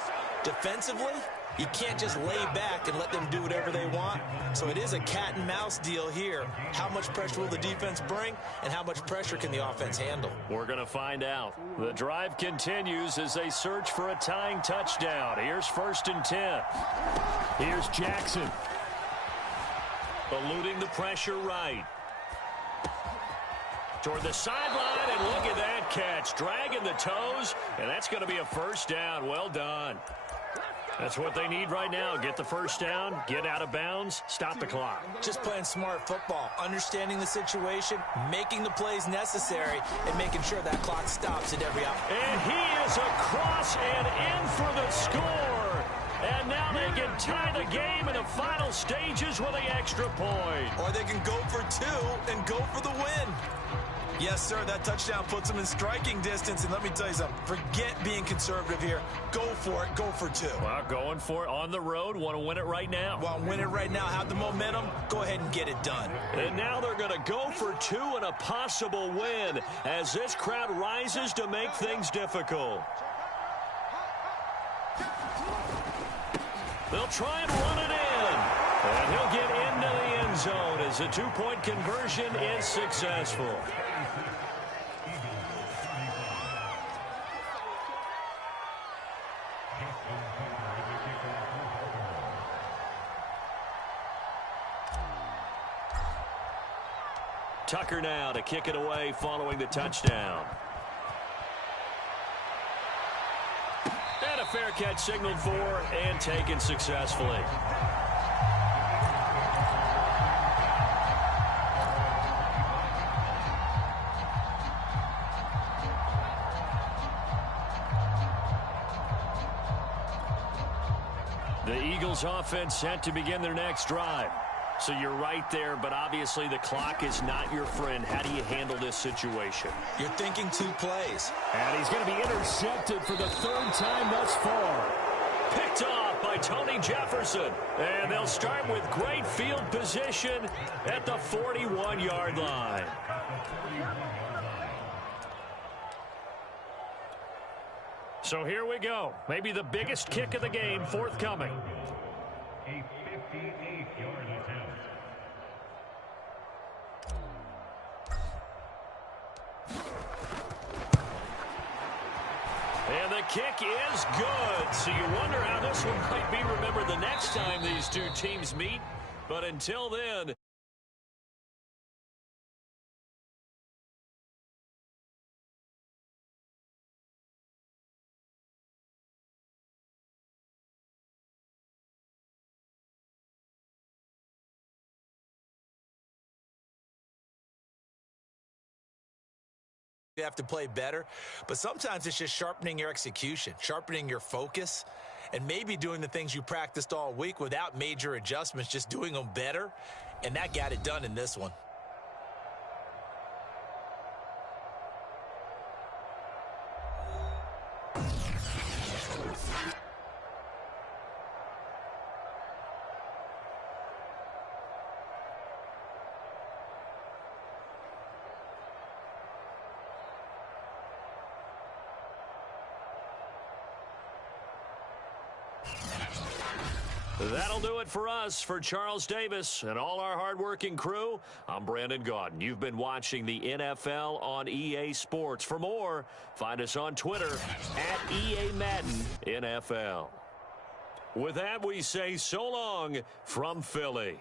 Defensively, you can't just lay back and let them do whatever they want. So it is a cat and mouse deal here. How much pressure will the defense bring, and how much pressure can the offense handle? We're going to find out. The drive continues as they search for a tying touchdown. Here's 1st and 10. Here's Jackson. Eluding the pressure right. Toward the sideline, and look at that catch. Dragging the toes, and that's going to be a 1st down. Well done. That's what they need right now. Get the 1st down, get out of bounds, stop the clock. Just playing smart football, understanding the situation, making the plays necessary, and making sure that clock stops at every opportunity. And he is across and in for the score. And now they can tie the game in the final stages with the extra point. Or they can go for two and go for the win. Yes, sir, that touchdown puts them in striking distance. And let me tell you something, forget being conservative here. Go for it, go for two. Well, going for it on the road, want to win it right now. Want to win it right now, have the momentum, go ahead and get it done. And now they're going to go for two and a possible win as this crowd rises to make things difficult. They'll try and run it in. And he'll get into the end zone as the two-point conversion is successful. Tucker now to kick it away following the touchdown. And a fair catch signaled for and taken successfully. The Eagles offense set to begin their next drive. So you're right there, but obviously the clock is not your friend. How do you handle this situation? You're thinking two plays. And he's going to be intercepted for the third time thus far. Picked off by Tony Jefferson. And they'll start with great field position at the 41-yard line. So here we go. Maybe the biggest kick of the game forthcoming. A 58-yard attempt. And the kick is good. So you wonder how this one might be remembered the next time these two teams meet. But until then... You have to play better, but sometimes it's just sharpening your execution, sharpening your focus, and maybe doing the things you practiced all week without major adjustments, just doing them better, and that got it done in this one. That'll do it for us. For Charles Davis and all our hardworking crew, I'm Brandon Gaudin. You've been watching the NFL on EA Sports. For more, find us on Twitter at EA Madden NFL. With that, we say so long from Philly.